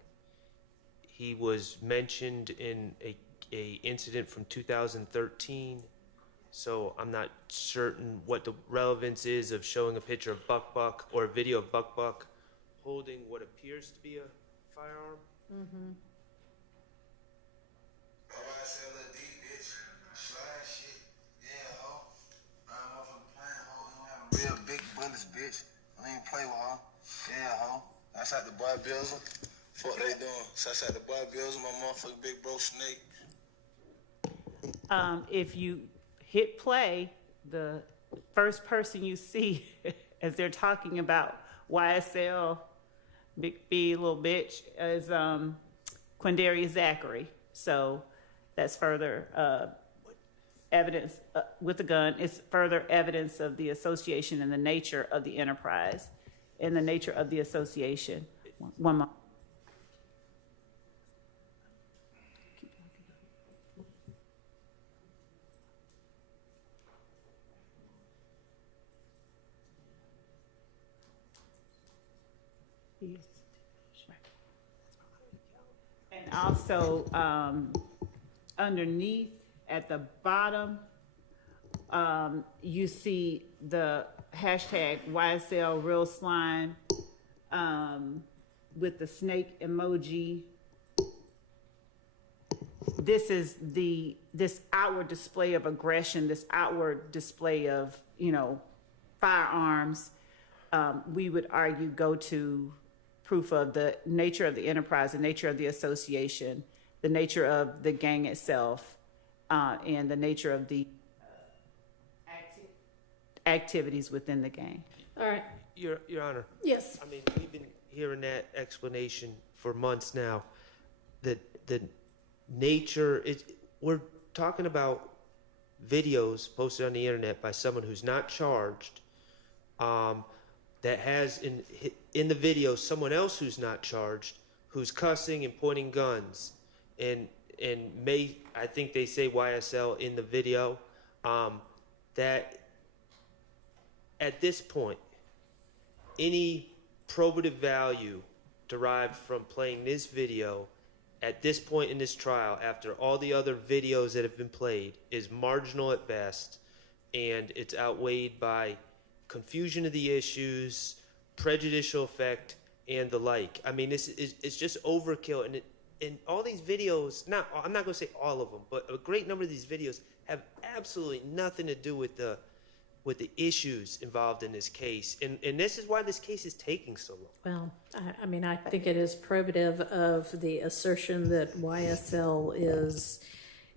He was mentioned in a incident from 2013. So I'm not certain what the relevance is of showing a picture of Buck or a video of Buck holding what appears to be a firearm. Mm-hmm. Real big bullets, bitch. I ain't play with her. Yeah, ho. That's like the boy Bills. Fuck they doing. So that's like the boy Bills, my motherfucking big bro Snake. If you hit play, the first person you see as they're talking about YSL, Big B, little bitch, is Quindaria Zachary. So that's further evidence with the gun. It's further evidence of the association and the nature of the enterprise and the nature of the association. One more. And also underneath at the bottom, you see the hashtag YSL Real Slime with the snake emoji. This is this outward display of aggression, this outward display of, firearms. We would argue go to proof of the nature of the enterprise, the nature of the association, the nature of the gang itself, and the nature of the activities within the gang. All right. Your Honor. Yes. I mean, we've been hearing that explanation for months now. The nature is, we're talking about videos posted on the internet by someone who's not charged, that has in the video someone else who's not charged, who's cussing and pointing guns, and I think they say YSL in the video, that at this point, any probative value derived from playing this video at this point in this trial, after all the other videos that have been played, is marginal at best, and it's outweighed by confusion of the issues, prejudicial effect, and the like. I mean, it's just overkill, and all these videos, I'm not going to say all of them, but a great number of these videos have absolutely nothing to do with the with the issues involved in this case. And this is why this case is taking so long. Well, I mean, I think it is probative of the assertion that YSL is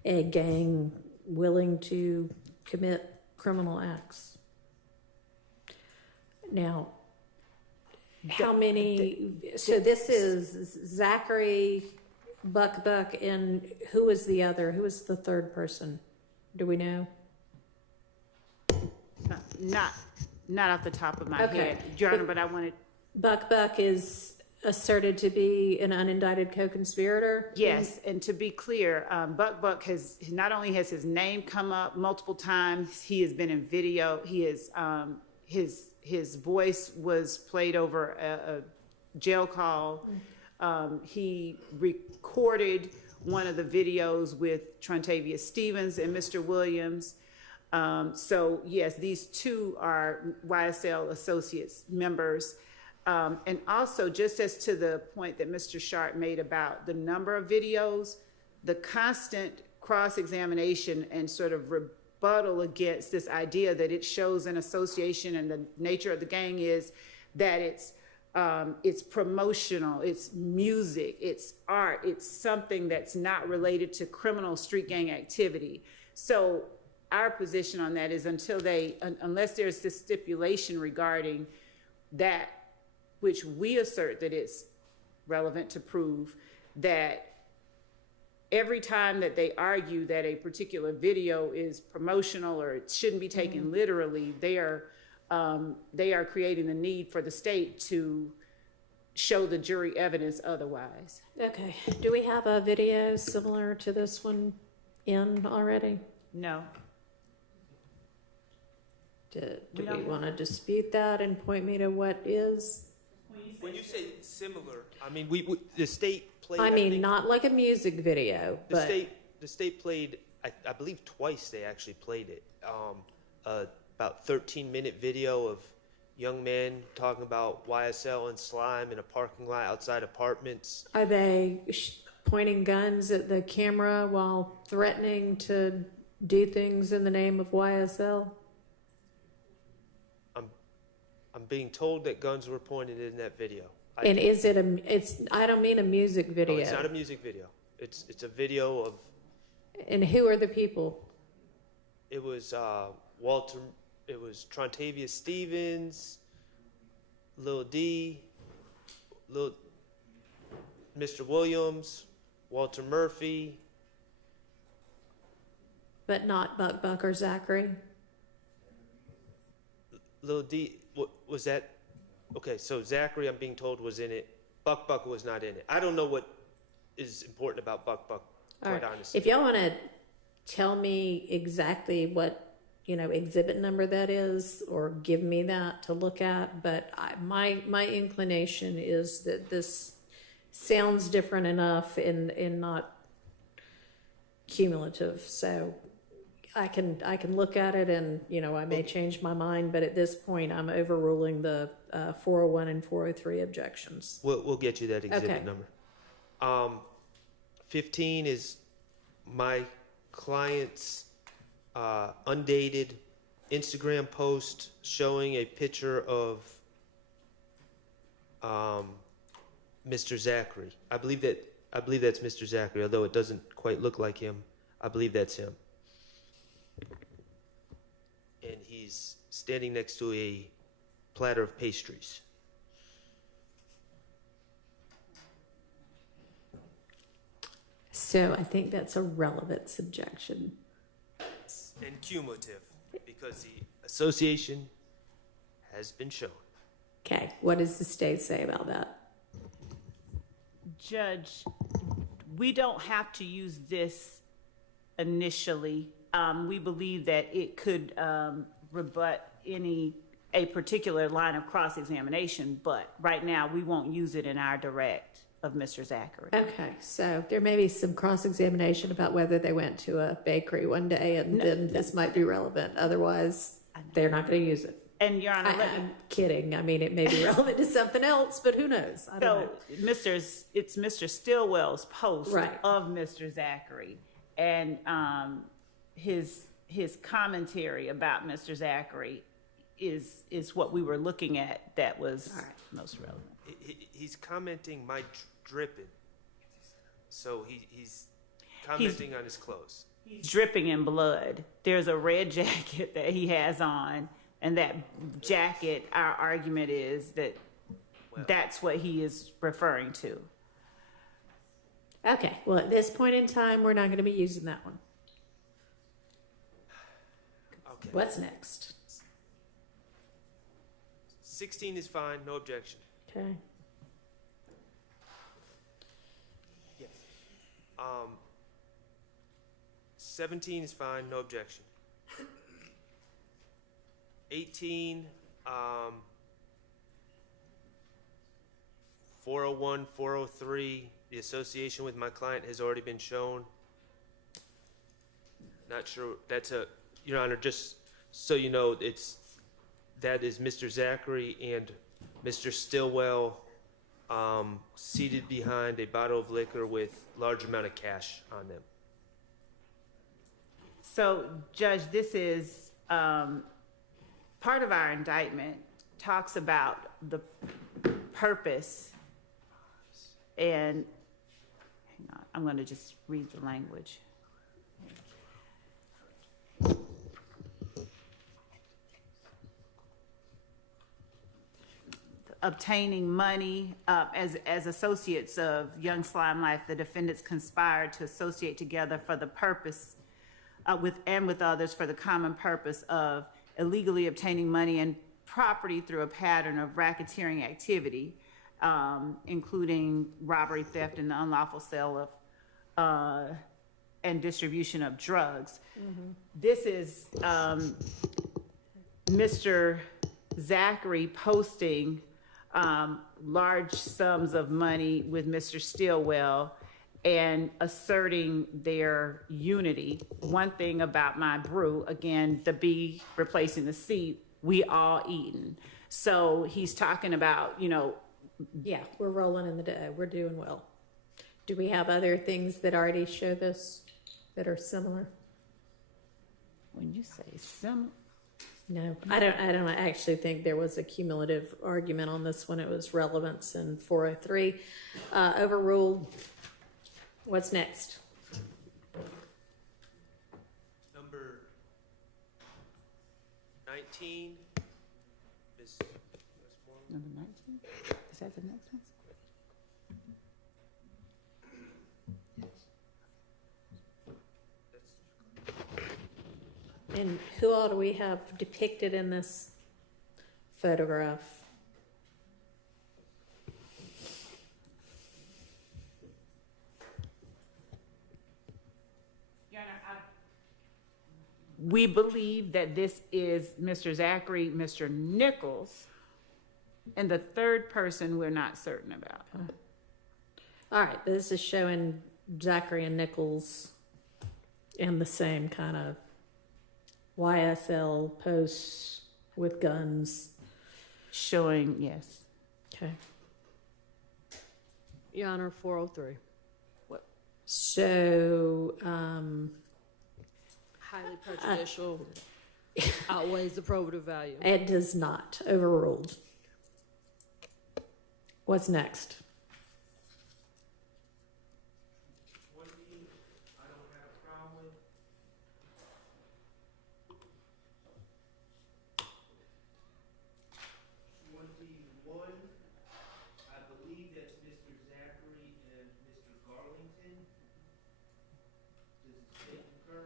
a gang willing to commit criminal acts. Now, how many, so this is Zachary, Buck, and who was the other? Who was the third person? Do we know? Not off the top of my Okay. head, Your Honor, but I wanted, Buck is asserted to be an unindicted co-conspirator? yes, and to be clear, Buck has, not only has his name come up multiple times, he has been in video, he is, his voice was played over a jail call. He recorded one of the videos with Trontavia Stevens and Mr. Williams. So yes, these two are YSL Associates members. And also, just as to the point that Mr. Sharp made about the number of videos, the constant cross-examination and sort of rebuttal against this idea that it shows an association, and the nature of the gang is that it's promotional, it's music, it's art, it's something that's not related to criminal street gang activity. So our position on that is unless there's this stipulation regarding that, which we assert that it's relevant to prove, that every time that they argue that a particular video is promotional or it shouldn't be taken literally, they are creating the need for the state to show the jury evidence otherwise. Okay. Do we have a video similar to this one in already? No. Do we want to dispute that and point me to what is? When you say similar, I mean, the state played. I mean, think, not like a music video, but the state played. I believe twice they actually played it. About 13-minute video of young men talking about YSL and slime in a parking lot outside apartments. are they pointing guns at the camera while threatening to do things in the name of YSL? I'm being told that guns were pointed in that video. And is it I don't mean a music video. No, it's not a music video. It's a video of. And who are the people? It was Walter. It was Trontavia Stevens, Lil D, Mr. Williams, Walter Murphy. But not Buck or Zachary? Lil D, was that? Okay, so Zachary, I'm being told, was in it. Buck was not in it. I don't know what is important about Buck, quite honestly. If y'all want to tell me exactly what, exhibit number that is, or give me that to look at, but my inclination is that this sounds different enough and not cumulative. So I can look at it and, I may change my mind, but at this point I'm overruling the 401 and 403 objections. We'll get you that exhibit Okay. number. 15 is my client's undated Instagram post showing a picture of Mr. Zachary. I believe that's Mr. Zachary, although it doesn't quite look like him. I believe that's him. And he's standing next to a platter of pastries. So I think that's a relevant subjection. And cumulative, because the association has been shown. Okay, what does the state say about that? Judge, we don't have to use this initially. We believe that it could rebut a particular line of cross-examination, but right now we won't use it in our direct of Mr. Zachary. Okay, so there may be some cross-examination about whether they went to a bakery one day, and then this might be relevant. Otherwise, they're not going to use it. And Your Honor, I'm kidding. I mean, it may be relevant to something else, but who knows? I don't know. it's Mr. Stillwell's post Right. of Mr. Zachary, and his his commentary about Mr. Zachary is what we were looking at that was All right. most relevant. He's commenting my dripping. So he's commenting on his clothes. He's dripping in blood. There's a red jacket that he has on, and that jacket, our argument is that that's what he is referring to. Okay, well, at this point in time, we're not gonna be using that one. Okay. What's next? 16 is fine, no objection. Okay, Yes. 17 is fine, no objection. 18, 401, 403, the association with my client has already been shown. Not sure, that's Your Honor, just so you know, that is Mr. Zachary and Mr. Stillwell seated behind a bottle of liquor with large amount of cash on them. So, Judge, this is part of our indictment talks about the purpose, and hang on, I'm going to just read the language. Obtaining money as associates of Young Slime Life, the defendants conspired to associate together for the purpose with others for the common purpose of illegally obtaining money and property through a pattern of racketeering activity, including robbery, theft, and the unlawful sale of and distribution of drugs. Mm-hmm. This is Mr. Zachary posting large sums of money with Mr. Stillwell and asserting their unity. One thing about my brew, again, the B replacing the C, we all eating. So he's talking about, yeah, we're rolling in the dough, we're doing well. Do we have other things that already show this, that are similar? when you say similar. No, I don't actually think there was a cumulative argument on this one. It was relevance in 403. Overruled. What's next? Number 19. Ms. Westmore. Number 19? Is that the next one? And who all do we have depicted in this photograph? Your Honor, we believe that this is Mr. Zachary, Mr. Nichols, and the third person we're not certain about. All right, this is showing Zachary and Nichols in the same kind of YSL posts with guns. Showing, yes. Okay. Your Honor, 403. So, Highly prejudicial, outweighs the probative value. it does not. Overruled. What's next? 20, I don't have a problem with. 21, I believe that's Mr. Zachary and Mr. Garlington. Does the state concur?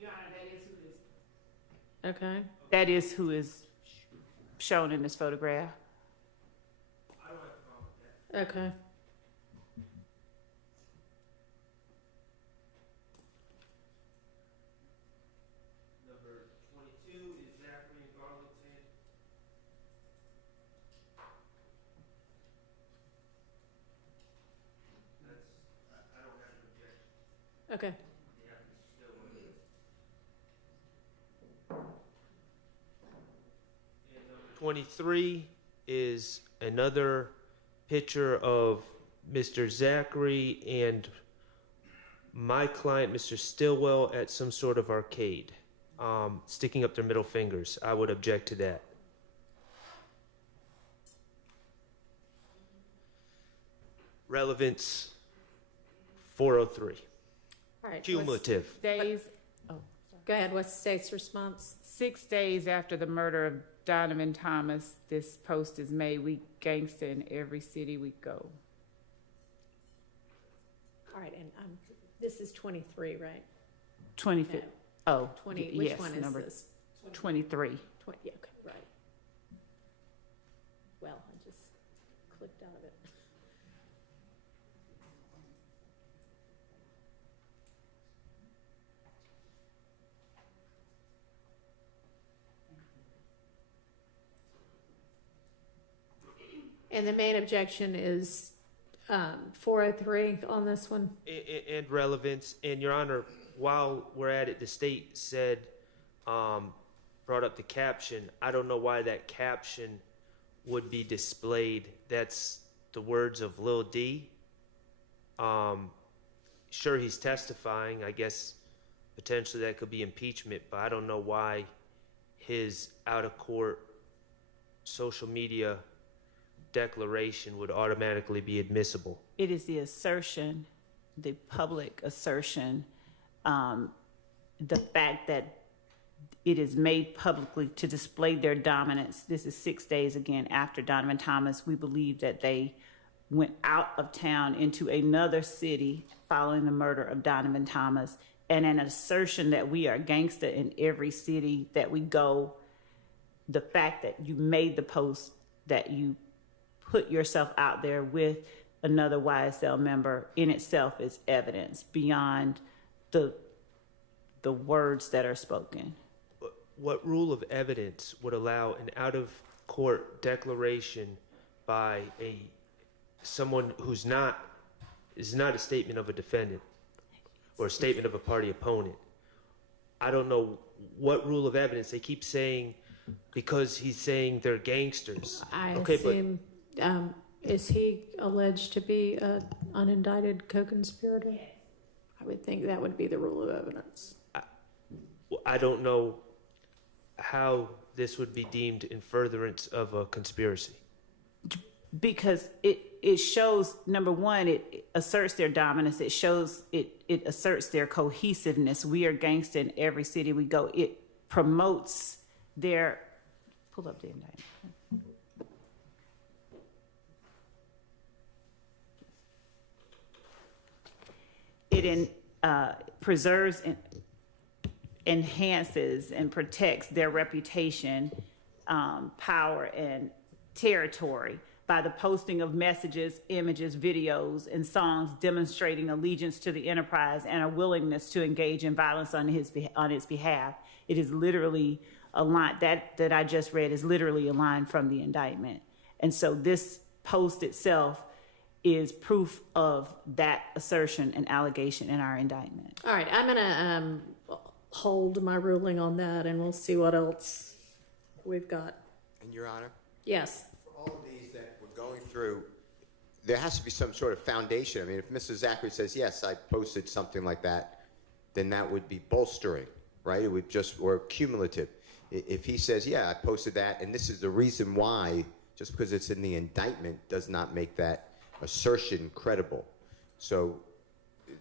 Your Honor, that is who is. Okay. That is who is shown in this photograph. I don't have a problem with that. Okay. Number 22 is Zachary and Garlington. I don't have an objection. Okay. They have to still on this. And number 23 is another picture of Mr. Zachary and my client, Mr. Stillwell, at some sort of arcade, sticking up their middle fingers. I would object to that. Relevance 403. All right. Cumulative. Days, Go ahead, what's the state's response? 6 days after the murder of Donovan Thomas, this post is made. We gangster in every city we go. All right, and this is 23, right? 25th. No. Oh, 20, which yes, one is number this? 23. 20, yeah, okay, right. Well, I just clicked out of it. And the main objection is 403 on this one? And relevance. And Your Honor, while we're at it, the state said, brought up the caption. I don't know why that caption would be displayed. That's the words of Lil D. Sure, he's testifying. I guess potentially that could be impeachment, but I don't know why his out-of-court social media declaration would automatically be admissible. It is the assertion, the public assertion, the fact that it is made publicly to display their dominance. This is 6 days again after Donovan Thomas. We believe that they went out of town into another city following the murder of Donovan Thomas, and an assertion that we are gangster in every city that we go. The fact that you made the post, that you put yourself out there with another YSL member in itself is evidence beyond the words that are spoken. What rule of evidence would allow an out-of-court declaration by someone who's is not a statement of a defendant or a statement of a party opponent? I don't know what rule of evidence. They keep saying because he's saying they're gangsters. I Okay, assume, is he alleged to be an unindicted co-conspirator? Yes. I would think that would be the rule of evidence. I don't know how this would be deemed in furtherance of a conspiracy. Because it shows, number one, it asserts their dominance. It shows, it asserts their cohesiveness. We are gangster in every city we go. It promotes their, pull up the indictment. It preserves and enhances and protects their reputation, power, and territory by the posting of messages, images, videos, and songs demonstrating allegiance to the enterprise and a willingness to engage in violence on its behalf. It is literally a line that I just read is literally a line from the indictment. And so this post itself is proof of that assertion and allegation in our indictment. All right, I'm gonna hold my ruling on that, and we'll see what else we've got. And Your Honor? Yes. For all of these that we're going through, there has to be some sort of foundation. I mean, if Mrs. Zachary says, yes, I posted something like that, then that would be bolstering, right? It would just, or cumulative. If he says, yeah, I posted that, and this is the reason why, just because it's in the indictment does not make that assertion credible. So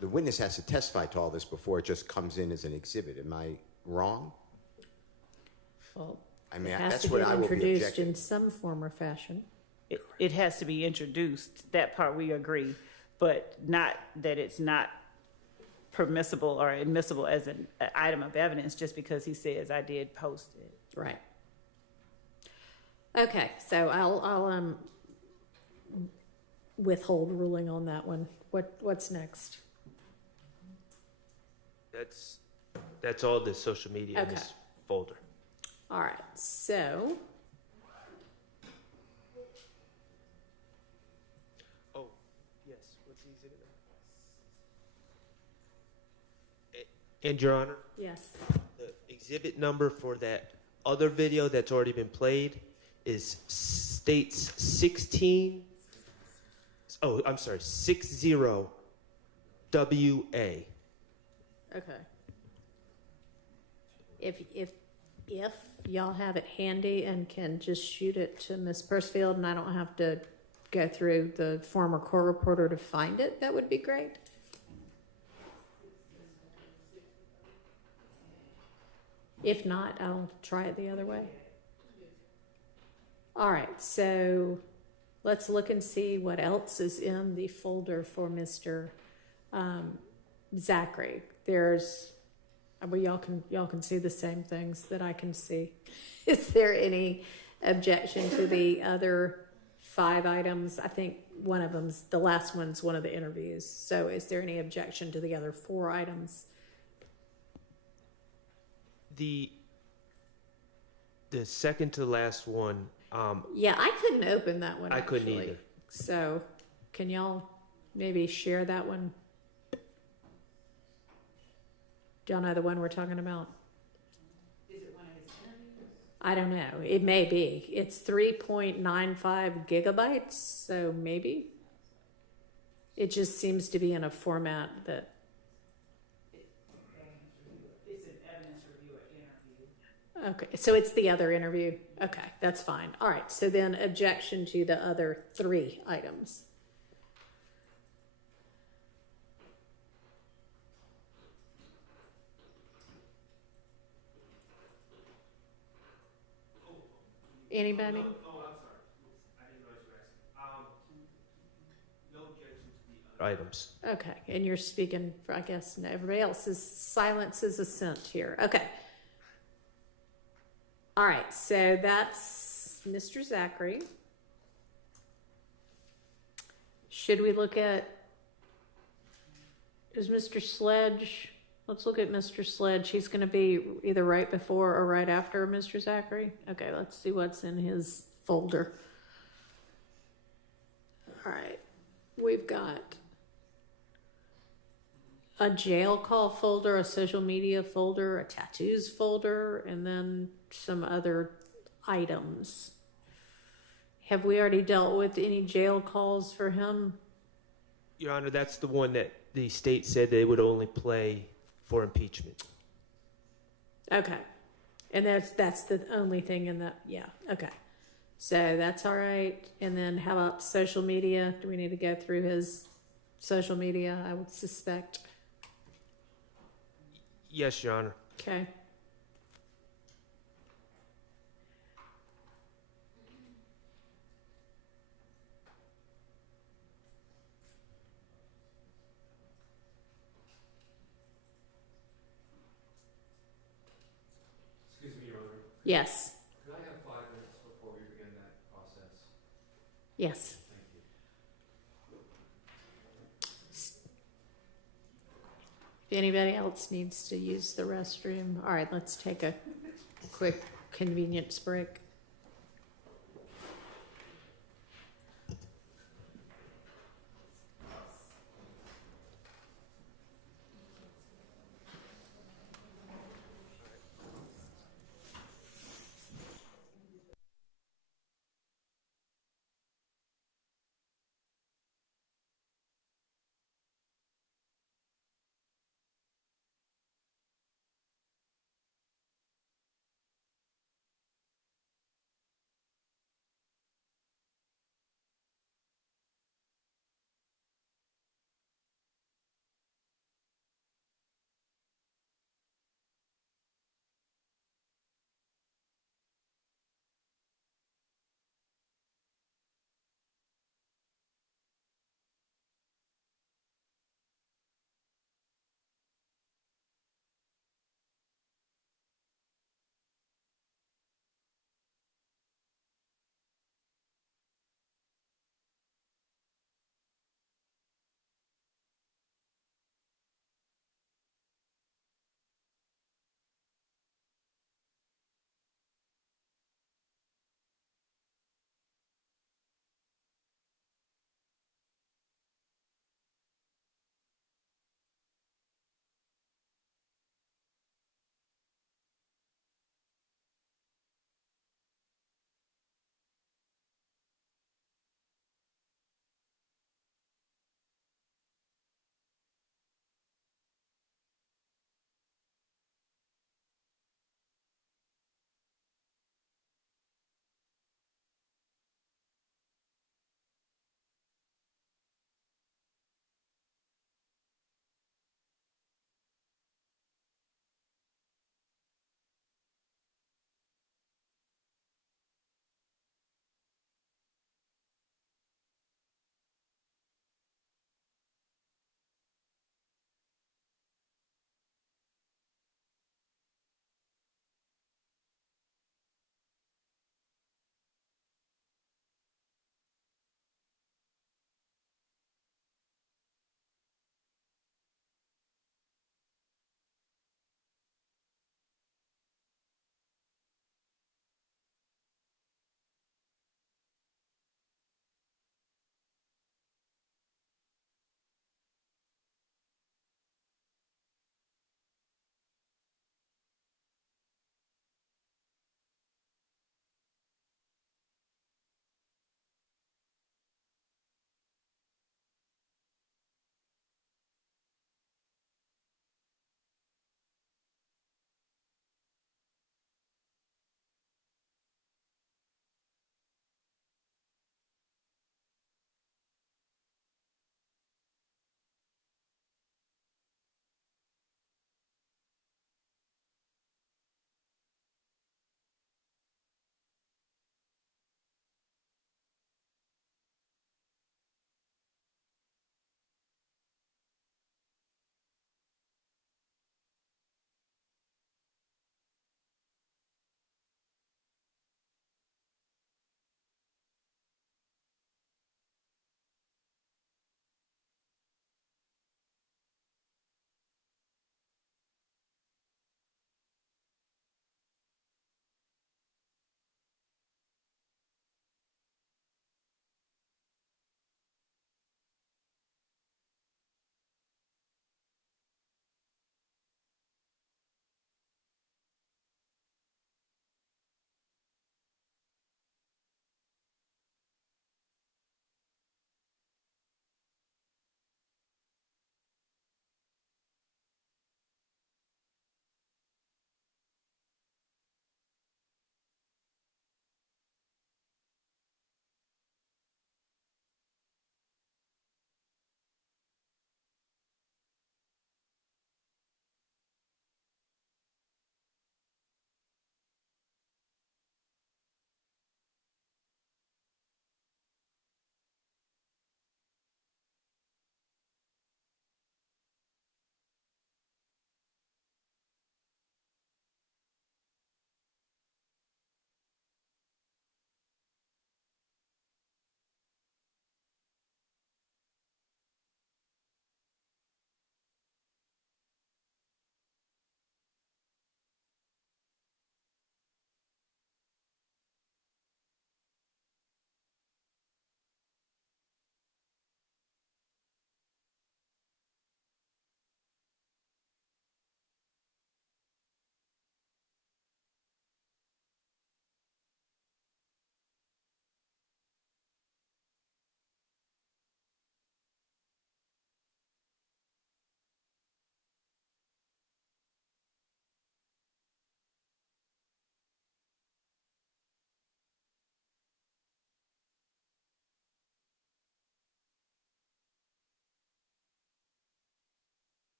the witness has to testify to all this before it just comes in as an exhibit. Am I wrong? Well, I mean, it has that's to what be I will be introduced objecting. in some form or fashion. It has to be introduced. That part we agree, but not that it's not permissible or admissible as an item of evidence just because he says I did post it. Right. Okay, so I'll withhold ruling on that one. What's next? That's all the social media in Okay. this folder. All right, so Oh, yes. What's the exhibit number? And Your Honor, yes. the exhibit number for that other video that's already been played states 16. Oh, I'm sorry, 60 WA. Okay. If y'all have it handy and can just shoot it to Miss Pursfield and I don't have to go through the former court reporter to find it, that would be great. If not, I'll try it the other way. All right, so let's look and see what else is in the folder for Mr. Zachary. There's, well, y'all can see the same things that I can see. Is there any objection to the other 5 items? I think one of them's, the last one's one of the interviews. So is there any objection to the other 4 items? The second to last one, Yeah, I couldn't open that one. I couldn't actually. either. So can y'all maybe share that one? Do y'all know the one we're talking about? Is it one of his interviews? I don't know. It may be. It's 3.95 gigabytes, so maybe. It just seems to be in a format that. It's an evidence review or interview. Okay, so it's the other interview. Okay, that's fine. All right, so then objection to the other 3 items. Anybody? Oh, I'm sorry. I didn't realize you were asking. No objection to the other items. Okay, and you're speaking for, I guess, no, everybody else's silence is assent here. Okay. All right, so that's Mr. Zachary. Should we look at, is Mr. Sledge, let's look at Mr. Sledge. He's going to be either right before or right after Mr. Zachary. Okay, let's see what's in his folder. All right, we've got a jail call folder, a social media folder, a tattoos folder, and then some other items. Have we already dealt with any jail calls for him? Your Honor, that's the one that the state said they would only play for impeachment. Okay. And that's the only thing in that, yeah, okay. So that's all right. And then how about social media? Do we need to go through his social media, I would suspect? Yes, Your Honor. Okay. Excuse me, Your Honor. Yes. Could I have 5 minutes before we begin that process? Yes. Thank you. If anybody else needs to use the restroom, all right, let's take a quick convenience break.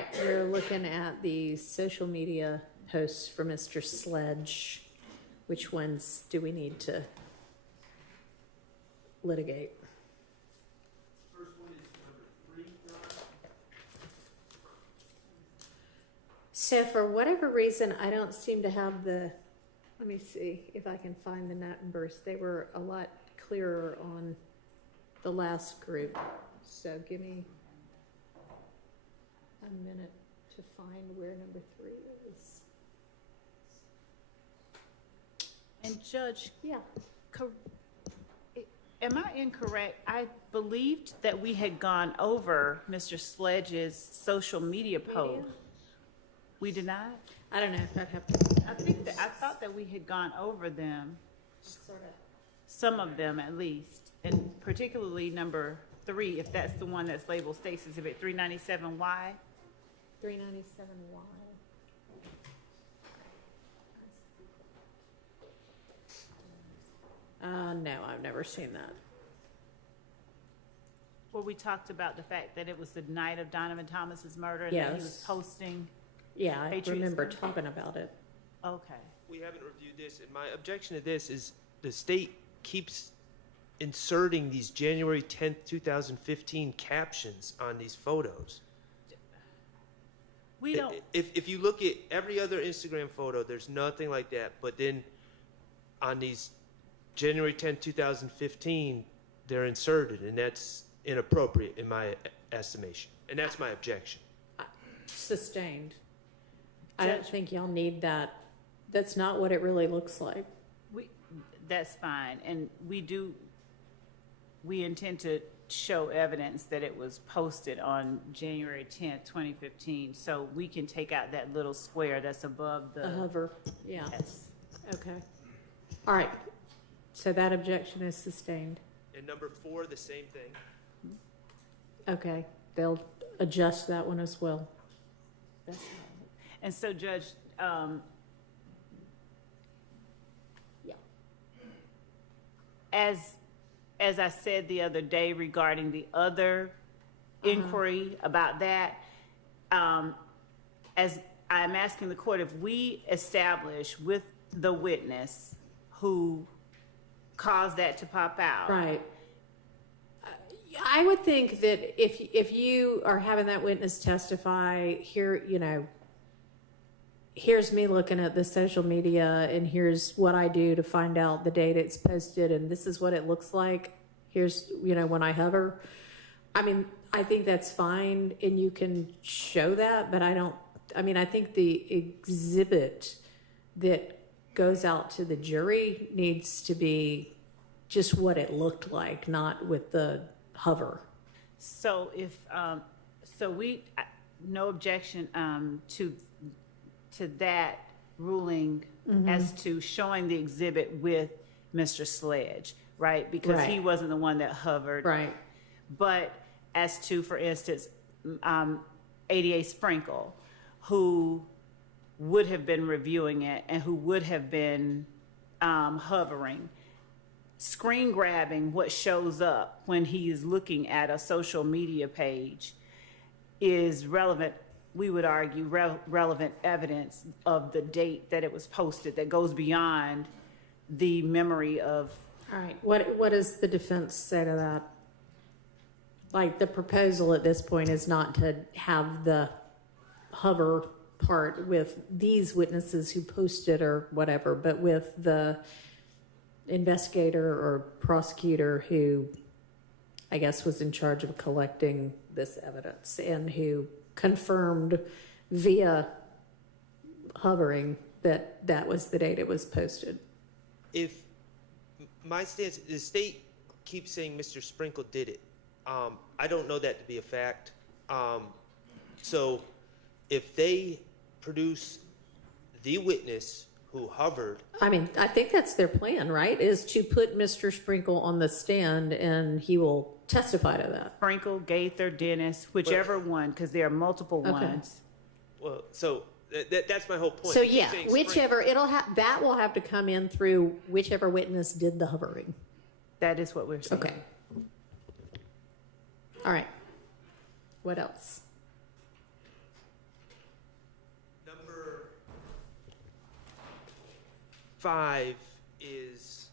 right, we're looking at the social media posts for Mr. Sledge. Which ones do we need to litigate? First one is number 3, Your Honor. So for whatever reason, I don't seem to have the, let me see if I can find the numbers. They were a lot clearer on the last group. So give me a minute to find where number 3 is. And Judge, Yeah. am I incorrect? I believed that we had gone over Mr. Sledge's social media post. We did not? I don't know if I'd have to. I thought that we had gone over them, Sort of. some of them at least, and particularly number 3, if that's the one that's labeled State's Exhibit 397Y. 397Y. No, I've never seen that. Where we talked about the fact that it was the night of Donovan Thomas's murder and that he was Yes. posting. Yeah, I Patriots remember Day? talking about it. Okay. We haven't reviewed this, and my objection to this is the state keeps inserting these January 10th, 2015 captions on these photos. We don't. If you look at every other Instagram photo, there's nothing like that. But then on these January 10th, 2015, they're inserted, and that's inappropriate in my estimation. And that's my objection. Sustained. I don't think y'all need that. That's not what it really looks like. That's fine, and we intend to show evidence that it was posted on January 10th, 2015, so we can take out that little square that's above the. A hover, yeah. Yes. Okay. All right. So that objection is sustained. And number 4, the same thing. Okay. They'll adjust that one as well. And so, Judge, Yeah. as I said the other day regarding the other inquiry about that, as I'm asking the court, if we establish with the witness who caused that to pop out. Right. I would think that if you are having that witness testify, here, here's me looking at the social media, and here's what I do to find out the date it's posted, and this is what it looks like. Here's, when I hover. I mean, I think that's fine, and you can show that, but I think the exhibit that goes out to the jury needs to be just what it looked like, not with the hover. So if, no objection to that ruling as to showing the exhibit with Mr. Sledge, right? Because he Right. wasn't the one that hovered. Right. But as to, for instance, ADA Sprinkle, who would have been reviewing it and who would have been hovering, screen grabbing what shows up when he is looking at a social media page is relevant, we would argue, relevant evidence of the date that it was posted that goes beyond the memory of. All right. What does the defense say to that? Like, the proposal at this point is not to have the hover part with these witnesses who posted or whatever, but with the investigator or prosecutor who, I guess, was in charge of collecting this evidence and who confirmed via hovering that that was the date it was posted. If my stance, the state keeps saying Mr. Sprinkle did it. I don't know that to be a fact. So if they produce the witness who hovered. I mean, I think that's their plan, right? Is to put Mr. Sprinkle on the stand and he will testify to that. Sprinkle, Gaither, Dennis, whichever one, because there are multiple ones. Well, so that's my whole point. So You keep yeah, saying whichever, that will have to come in through whichever witness did the hovering. That is what we're saying. Okay. All right. What else? 5 is,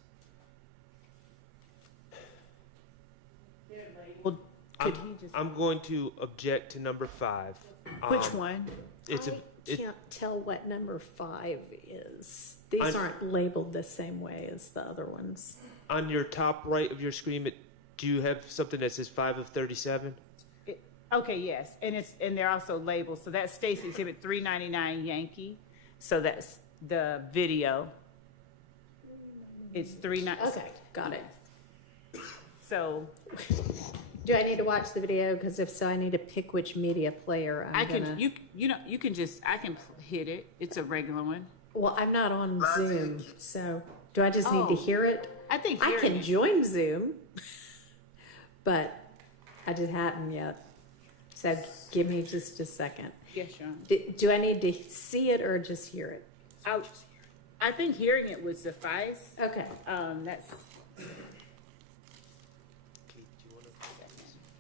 Well, I'm, could he just, I'm going to object to number 5. which one? It's a, I it, can't tell what number 5 is. These I'm- aren't labeled the same way as the other ones. on your top right of your screen, do you have something that says 5 of 37? Okay, yes, and they're also labeled, so that's State's Exhibit 399 Yankee, so that's the video. It's 39. Okay, got it. So Do I need to watch the video? Because if so, I need to pick which media player I I'm can, gonna. you can just, I can hit it, it's a regular one. Well, I'm not on Zoom, so do I just need Oh. to hear it? I think I hearing can it- join Zoom, but I just hadn't yet. So give me just a second. Yes, Sean. Do I need to see it or just hear it? I think hearing it would suffice. Okay. That's, Kate, do you want to?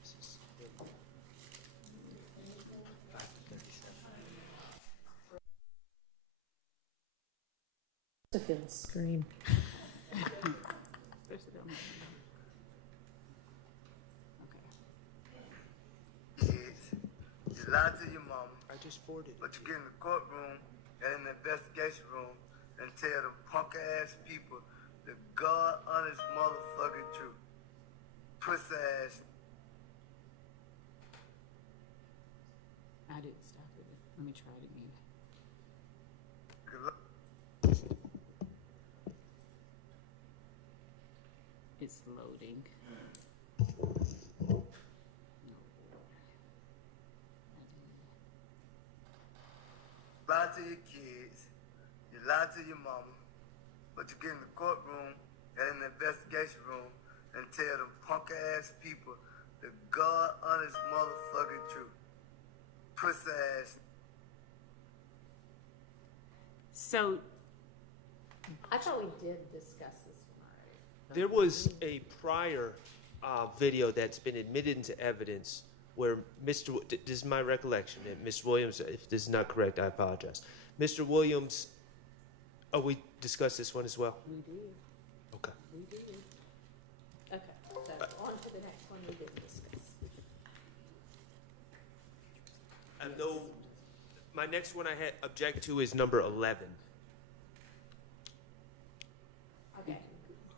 This is 5 to 37. To feel the screen. Kids, you lied to your mama, I just forwarded it. but you get in the courtroom and in the investigation room and tell the punk ass people the God honest motherfucking truth. Pussy ass. I didn't stop it. Let me try it again. Good luck. It's loading. Lie to your kids, you lie to your mama, but you get in the courtroom and in the investigation room and tell them punk ass people the God honest motherfucking truth. Pussy ass. So, I thought we did discuss this one already. There was a prior video that's been admitted into evidence where Mr. This is my recollection, and Mr. Williams, if this is not correct, I apologize. Mr. Williams, we discussed this one as well? we did, Okay. we did. Okay, so on to the next one we did discuss. I know, my next one I had object to is number 11. Okay,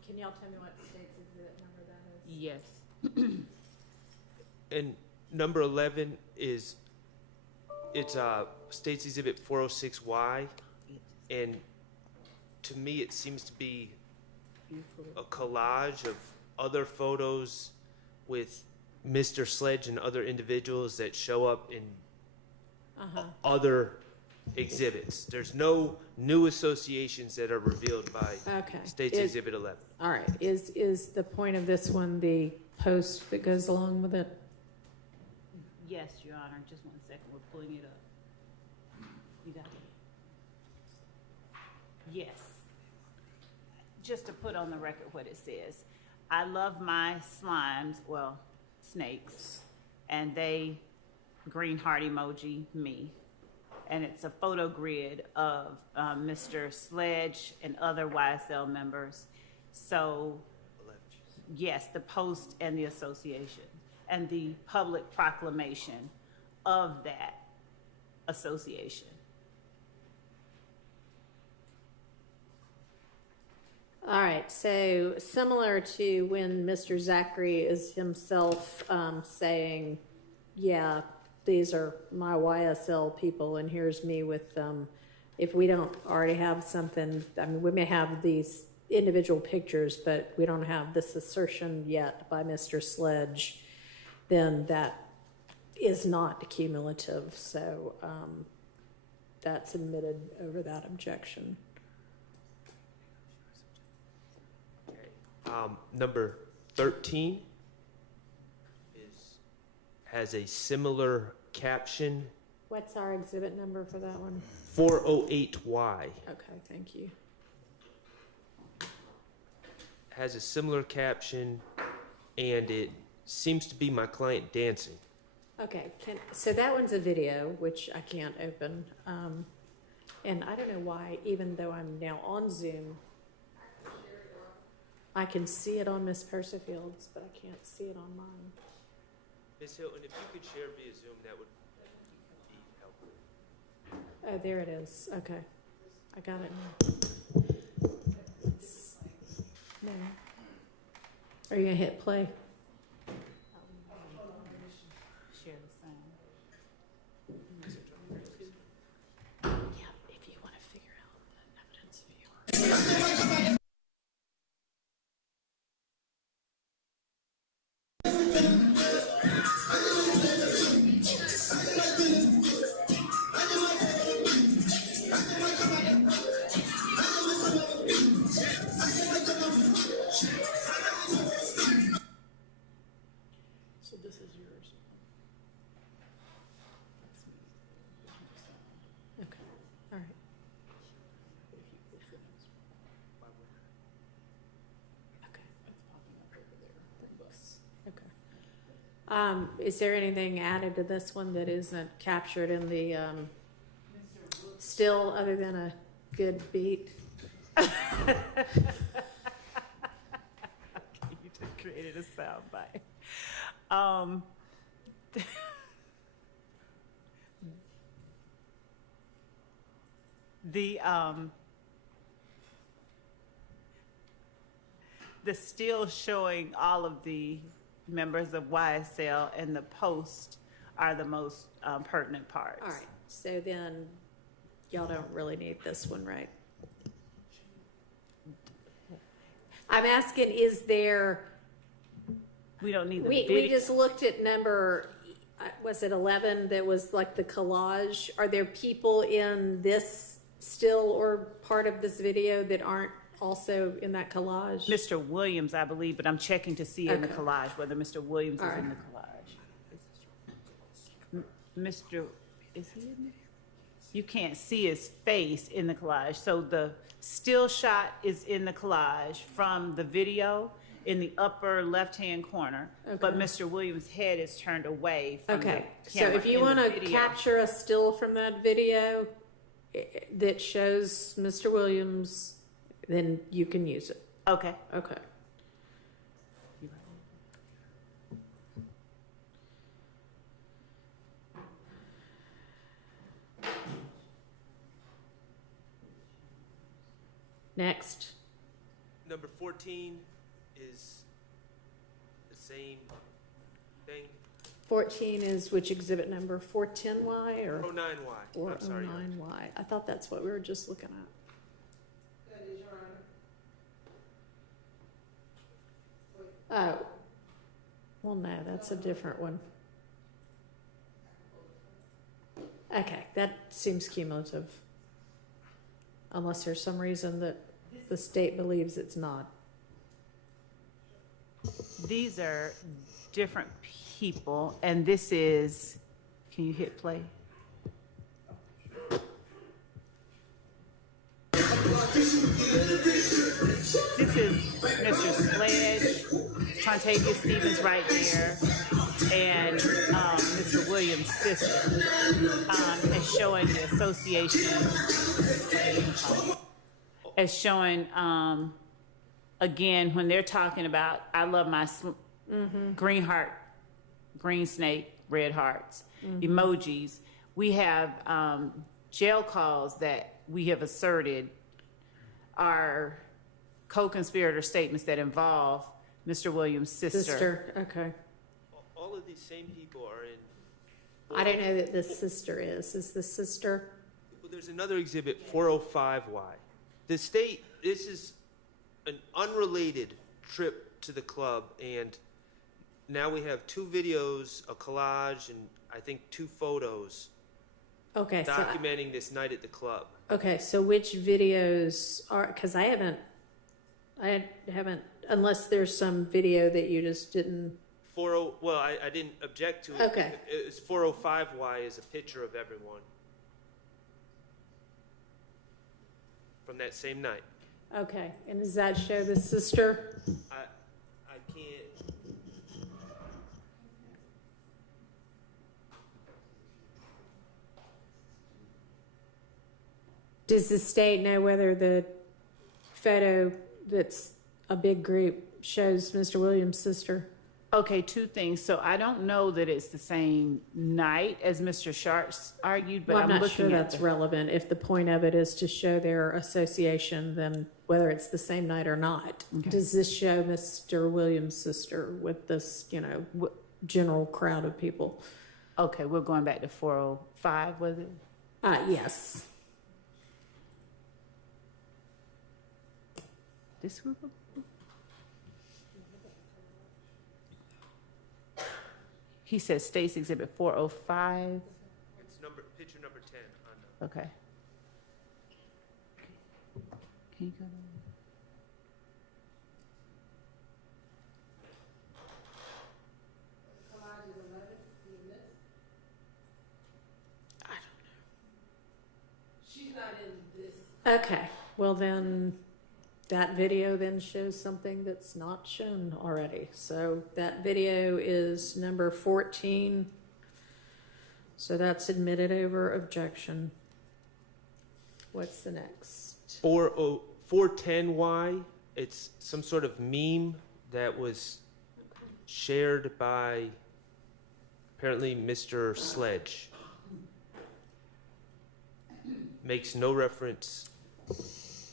can y'all tell me what state's exhibit number that is? Yes. And number 11 is, it's State's Exhibit 406Y, and to me it seems to be a collage of other photos with Mr. Sledge and other individuals that show up in other exhibits. There's no new associations that are revealed by Okay. State's Exhibit 11. All right, is the point of this one the post that goes along with it? Yes, Your Honor, just 1 second, we're pulling it up. You got it? Yes. Just to put on the record what it says. I love my slimes, well, snakes, and they, green heart emoji, me. And it's a photo grid of Mr. Sledge and other YSL members. So, yes, the post and the association and the public proclamation of that association. All right, so similar to when Mr. Zachary is himself saying, yeah, these are my YSL people, and here's me with them. If we don't already have something, I mean, we may have these individual pictures, but we don't have this assertion yet by Mr. Sledge, then that is not cumulative. So that's admitted over that objection. Number 13 has a similar caption, What's our exhibit number for that one? 408Y. Okay, thank you. Has a similar caption, and it seems to be my client dancing. Okay, so that one's a video, which I can't open. And I don't know why, even though I'm now on Zoom, I can see it on Miss Persifield's, but I can't see it on mine. Ms. Hilton, if you could share via Zoom, that would be helpful. Oh, there it is. Okay. I got it now. No. Are you gonna hit play? Share the same. Yeah, if you want to figure out the evidence viewer. So this is yours. Okay. All right. Okay. Is there anything added to this one that isn't captured in the still, other than a good beat? You just created a soundbite. The still showing all of the members of YSL and the post are the most pertinent parts. All right. So then y'all don't really need this one, right? I'm asking, is there, We don't need the we video. just looked at number, was it 11, that was like the collage? Are there people in this still or part of this video that aren't also in that collage? Mr. Williams, I believe, but I'm checking to see in the Okay. collage whether Mr. Williams All is in right. the collage. Mr. Is he in there? You can't see his face in the collage. So the still shot is in the collage from the video in the upper left-hand corner, but Okay. Mr. Williams' head is turned away from Okay, the so camera if you in the want to video. capture a still from that video that shows Mr. Williams, then you can use it. Okay. Okay. Next. Number 14 is the same thing. 14 is which exhibit number? 410Y or 09Y. I'm sorry. 409Y? I thought that's what we were just looking at. That is your honor. Oh. Well, no, that's a different one. Okay, that seems cumulative. Unless there's some reason that the state believes it's not. These are different people, and this is, can you hit play? This is Mr. Sledge, Trontavia Stevens right there, and Mr. Williams' sister, as showing the association, as showing, again, when they're talking about, I love my green heart, green snake, red hearts, emojis. We have jail calls that we have asserted are co-conspirator statements that involve Mr. Williams' sister. Okay. All of these same people are in. I don't know that this sister is. Is the sister? Well, there's another exhibit, 405Y. The state, this is an unrelated trip to the club, and now we have 2 videos, a collage, and I think 2 photos Okay. documenting this night at the club. Okay, so which videos are, because I haven't, unless there's some video that you just didn't. Well, I didn't object to it. Okay. It's 405Y is a picture of everyone from that same night. Okay, and does that show the sister? I can't. Does the state know whether the photo that's a big group shows Mr. Williams' sister? Okay, two things. So I don't know that it's the same night as Mr. Sharps argued, but Well, I'm I'm not sure looking at that's the, relevant. If the point of it is to show their association, then whether it's the same night or not. Okay. Does this show Mr. Williams' sister with this, general crowd of people? okay, we're going back to 405, was it? Yes. This group? He says State's Exhibit 405. It's picture number 10 on the. Okay. Can you go to? She's not in this. Okay, well then, that video then shows something that's not shown already. So that video is number 14. So that's admitted over objection. What's the next? 410Y, it's some sort of meme that was shared by apparently Mr. Sledge. Makes no reference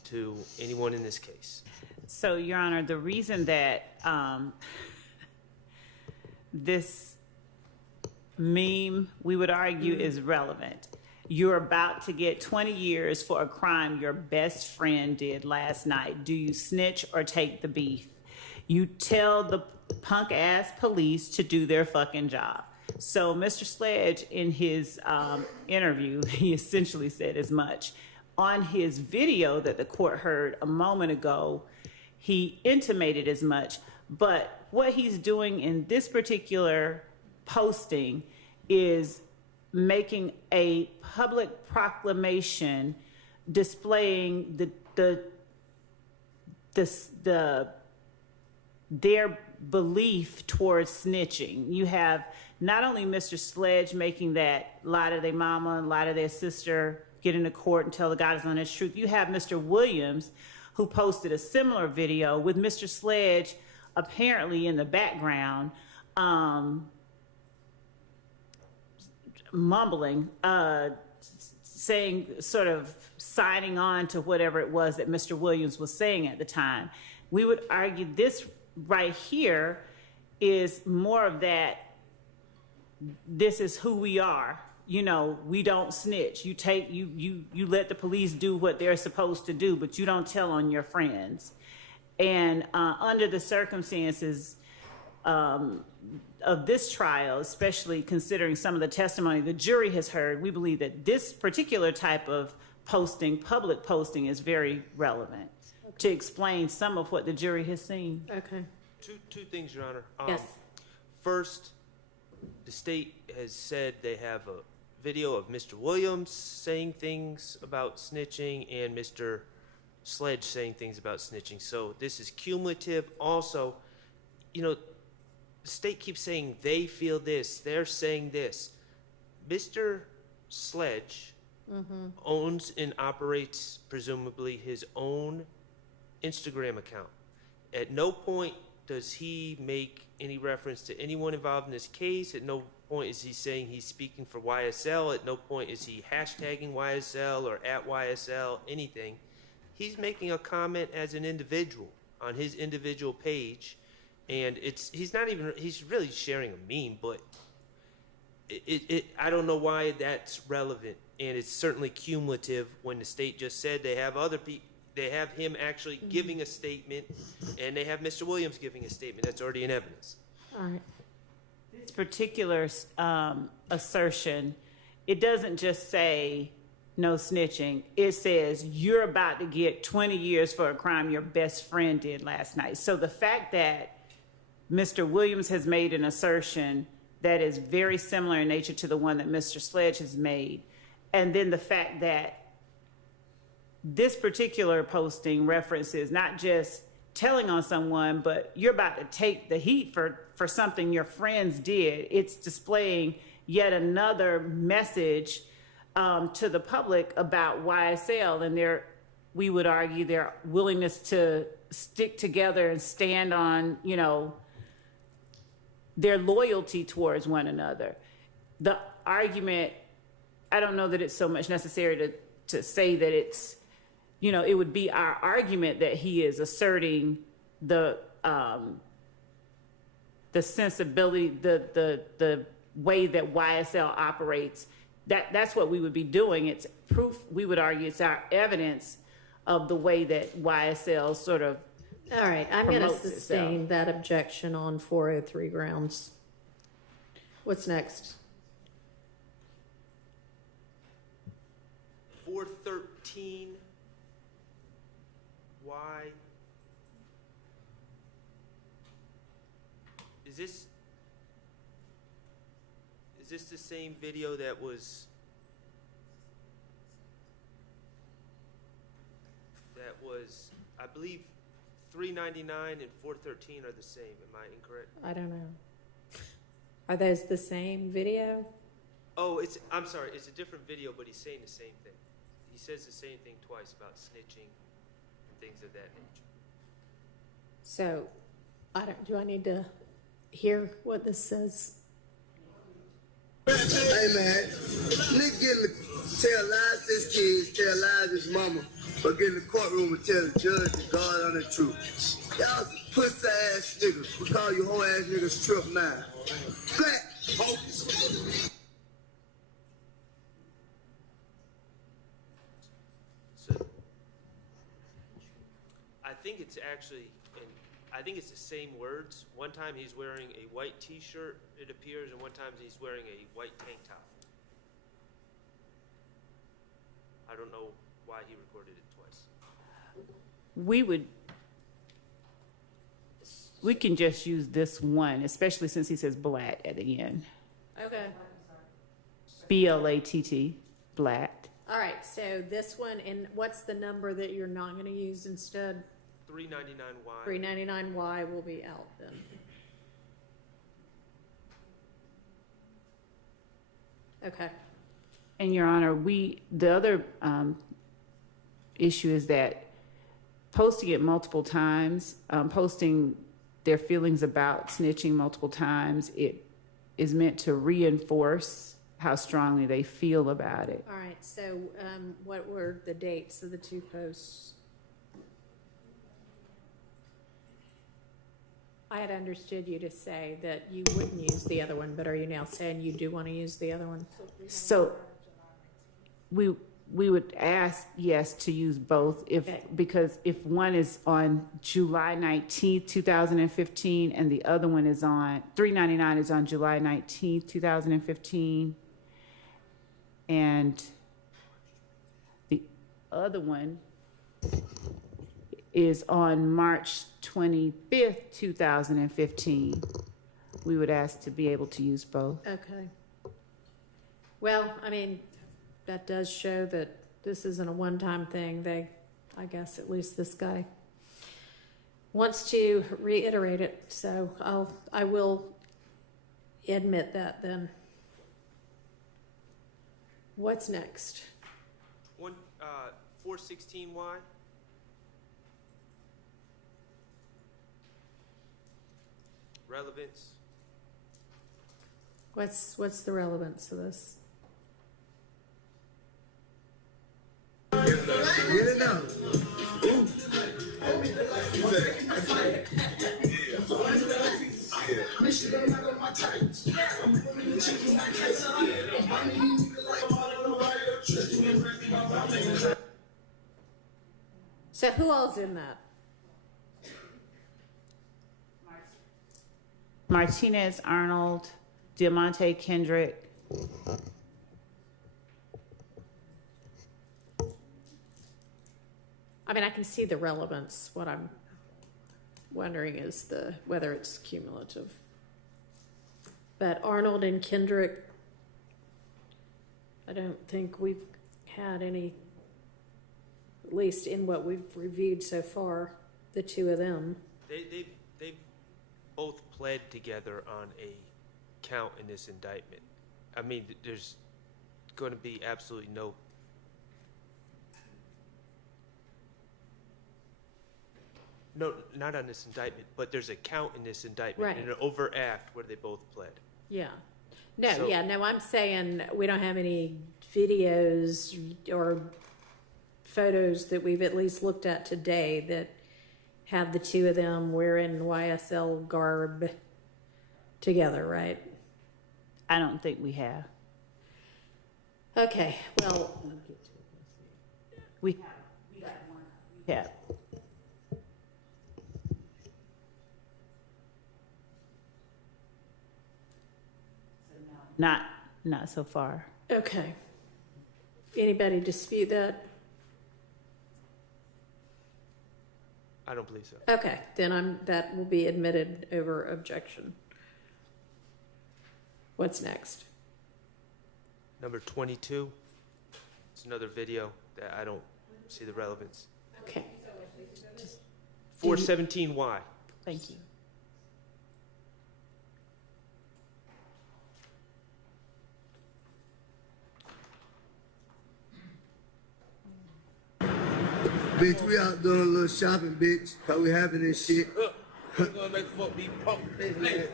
to anyone in this case. So, Your Honor, the reason that this meme, we would argue, is relevant. You're about to get 20 years for a crime your best friend did last night. Do you snitch or take the beef? You tell the punk ass police to do their fucking job. So Mr. Sledge, in his interview, he essentially said as much. On his video that the court heard a moment ago, he intimated as much. But what he's doing in this particular posting is making a public proclamation displaying their belief towards snitching. You have not only Mr. Sledge making that lie to their mama and lie to their sister, get into court and tell the God is on his truth. You have Mr. Williams, who posted a similar video with Mr. Sledge apparently in the background, mumbling, saying, sort of signing on to whatever it was that Mr. Williams was saying at the time. We would argue this right here is more of that, this is who we are. You know, we don't snitch. You let the police do what they're supposed to do, but you don't tell on your friends. And under the circumstances of this trial, especially considering some of the testimony the jury has heard, we believe that this particular type of posting, public posting, is very relevant to explain some of what the jury has seen. Okay. Two things, Your Honor. Yes. First, the state has said they have a video of Mr. Williams saying things about snitching and Mr. Sledge saying things about snitching. So this is cumulative. Also, the state keeps saying they feel this, they're saying this. Mr. Sledge owns and operates, presumably, his own Instagram account. At no point does he make any reference to anyone involved in this case. At no point is he saying he's speaking for YSL. At no point is he hashtagging YSL or at YSL, anything. He's making a comment as an individual on his individual page, and he's really sharing a meme, but I don't know why that's relevant, and it's certainly cumulative when the state just said they have other people. They have him actually giving a statement, and they have Mr. Williams giving a statement. That's already in evidence. All right. This particular assertion, it doesn't just say no snitching. It says you're about to get 20 years for a crime your best friend did last night. So the fact that Mr. Williams has made an assertion that is very similar in nature to the one that Mr. Sledge has made, and then the fact that this particular posting references not just telling on someone, but you're about to take the heat for something your friends did. It's displaying yet another message to the public about YSL and we would argue their willingness to stick together and stand on, their loyalty towards one another. The argument, I don't know that it's so much necessary to say that it's, it would be our argument that he is asserting the sensibility, the way that YSL operates. That's what we would be doing. It's proof. We would argue it's our evidence of the way that YSL sort of. All right, I'm going to promotes sustain itself. that objection on 403 grounds. What's next? 413. Why? Is this the same video that was I believe 399 and 413 are the same. Am I incorrect? I don't know. Are those the same video? Oh, I'm sorry, it's a different video, but he's saying the same thing. He says the same thing twice about snitching and things of that nature. So, do I need to hear what this says? Hey man, nigga getting to tell lies to his kids, tell lies to his mama, but get in the courtroom and tell the judge and God on the truth. Y'all some pussy ass niggas. We call you whole ass niggas trip now. Black. So, I think it's actually, I think it's the same words. One time he's wearing a white t-shirt, it appears, and one time he's wearing a white tank top. I don't know why he recorded it twice. We can just use this one, especially since he says Blatt at the end. Okay. Blatt, Blatt. All right, so this one, and what's the number that you're not going to use instead? 399Y. 399Y will be out then. Okay. And Your Honor, the other issue is that posting it multiple times, posting their feelings about snitching multiple times, it is meant to reinforce how strongly they feel about it. All right, so what were the dates of the two posts? I had understood you to say that you wouldn't use the other one, but are you now saying you do want to use the other one? So we would ask, yes, to use both because if one is on July 19th, 2015, and the other one is on, 399 is on July 19th, 2015, and the other one is on March 25th, 2015, we would ask to be able to use both. Okay. Well, I mean, that does show that this isn't a one-time thing. I guess at least this guy wants to reiterate it, so I will admit that then. What's next? 416Y. Relevance. What's the relevance of this? Get it now. Ooh. So who all's in that? Martinez, Arnold, Diamante, Kendrick. I mean, I can see the relevance. What I'm wondering is whether it's cumulative. But Arnold and Kendrick, I don't think we've had any, at least in what we've reviewed so far, the two of them. They've both pled together on a count in this indictment. I mean, there's going to be absolutely no. No, not on this indictment, but there's a count in this indictment, Right. in an overact where they both pled. Yeah. No, So- yeah, no, I'm saying we don't have any videos or photos that we've at least looked at today that have the two of them wearing YSL garb together, right? I don't think we have. Okay, well, We have. Not so far. okay. Anybody dispute that? I don't believe so. Okay, then that will be admitted over objection. What's next? Number 22, it's another video that I don't see the relevance. Okay. 417Y. Thank you. Bitch, we out doing a little shopping, bitch. Cause we having this shit. We're gonna make fuck be punk. Hey,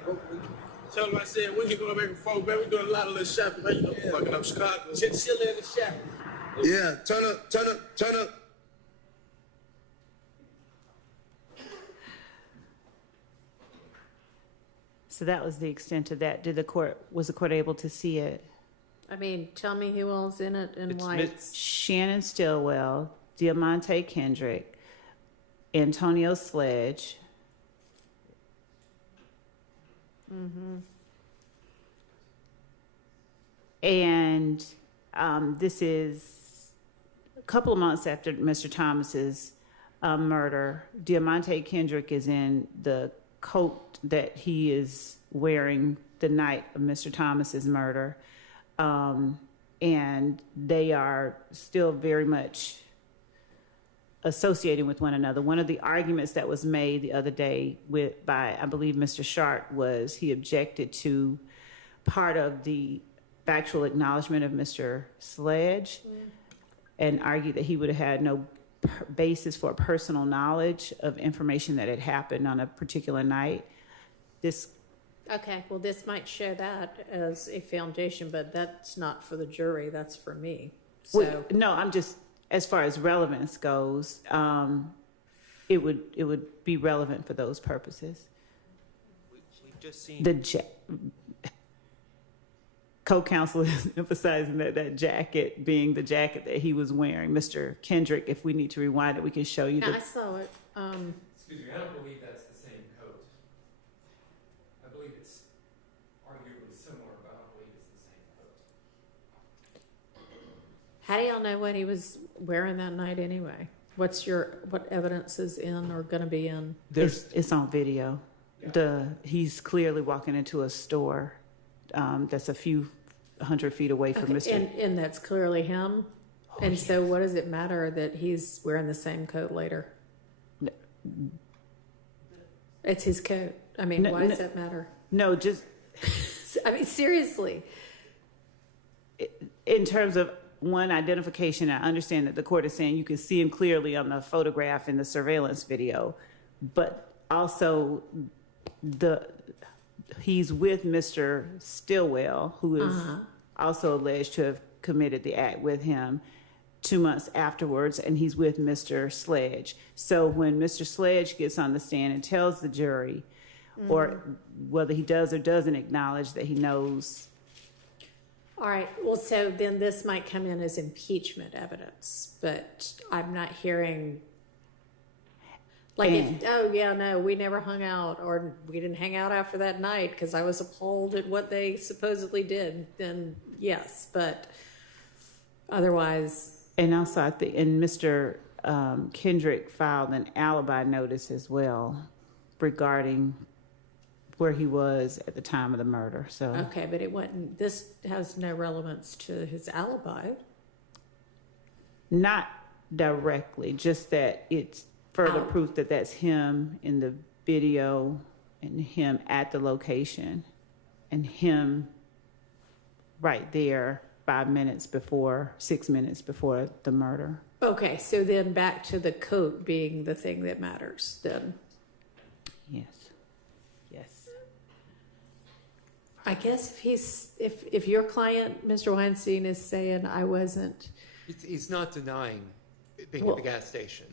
tell them I said we ain't gonna make a fuck, man. We doing a lot of little shopping, man. You know, fucking up Chicago. Chinchilla in the shop. Yeah, turn up, turn up, turn up. So that was the extent of that. Was the court able to see it? I mean, tell me who all's in it and It's why Miss- it's, Shannon Stillwell, Diamante Kendrick, Antonio Sledge. And this is a couple of months after Mr. Thomas's murder. Diamante Kendrick is in the coat that he is wearing the night of Mr. Thomas's murder. And they are still very much associating with one another. One of the arguments that was made the other day by, I believe, Mr. Sharp was he objected to part of the factual acknowledgement of Mr. Sledge and argued that he would have had no basis for personal knowledge of information that had happened on a particular night. This okay, well, this might show that as a foundation, but that's not for the jury, that's for me. So, no, I'm just, as far as relevance goes, it would be relevant for those purposes. We've just seen. The co-counsel is emphasizing that jacket being the jacket that he was wearing. Mr. Kendrick, if we need to rewind it, we can show you. yeah, I saw it. Excuse me, I don't believe that's the same coat. I believe it's arguably similar, but I don't believe it's the same coat. How do y'all know what he was wearing that night anyway? What evidence is in or gonna be in? It's on video. He's clearly walking into a store that's a few 100 feet away from Okay, Mr. and that's clearly him? And so what does it matter that he's wearing the same coat later? It's his coat. I mean, why does that matter? No, just I mean, seriously. in terms of one identification, I understand that the court is saying you can see him clearly on the photograph in the surveillance video, but also he's with Mr. Stillwell, who is also alleged to have committed the act with him 2 months afterwards, and he's with Mr. Sledge. So when Mr. Sledge gets on the stand and tells the jury, or whether he does or doesn't acknowledge that he knows. All right, well, so then this might come in as impeachment evidence, but I'm not hearing, like, oh, yeah, no, we never hung out, or we didn't hang out after that night because I was appalled at what they supposedly did, then yes, but otherwise. And also, I think, and Mr. Kendrick filed an alibi notice as well regarding where he was at the time of the murder, so. Okay, but this has no relevance to his alibi. Not directly, just that it's further proof that that's him in the video and him at the location and him right there 6 minutes before the murder. Okay, so then back to the coat being the thing that matters then. Yes. Yes. I guess if your client, Mr. Weinstein, is saying I wasn't. He's not denying being Well, at the gas station.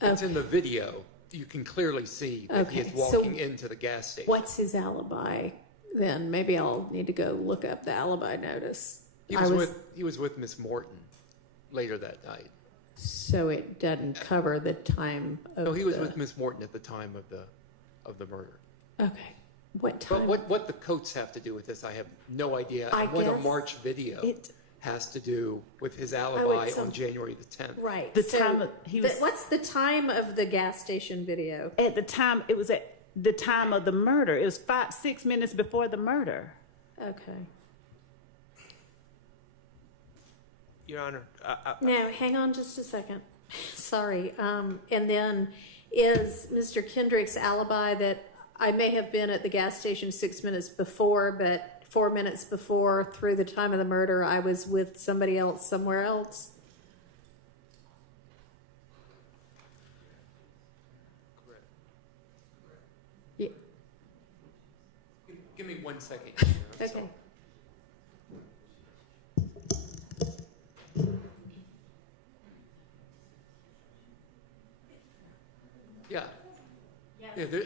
It's in the video. You can clearly see that he is Okay, so walking into the gas station. What's his alibi then? Maybe I'll need to go look up the alibi notice. He was with Miss Morton later that night. So it doesn't cover the time of No, he was with Miss Morton at the time of the murder. Okay. What time? But what the coats have to do with this, I have no idea. I And what a guess March video has to do with his alibi it's on January the 10th. Right. The so time he was what's the time of the gas station video? at the time. It was at the time of the murder. It was 6 minutes before the murder. Okay. Your Honor, Now, hang on just a second. Sorry. And then is Mr. Kendrick's alibi that I may have been at the gas station 6 minutes before, but 4 minutes before, through the time of the murder, I was with somebody else somewhere else? correct. Yeah. Give me 1 second. Okay. Yeah.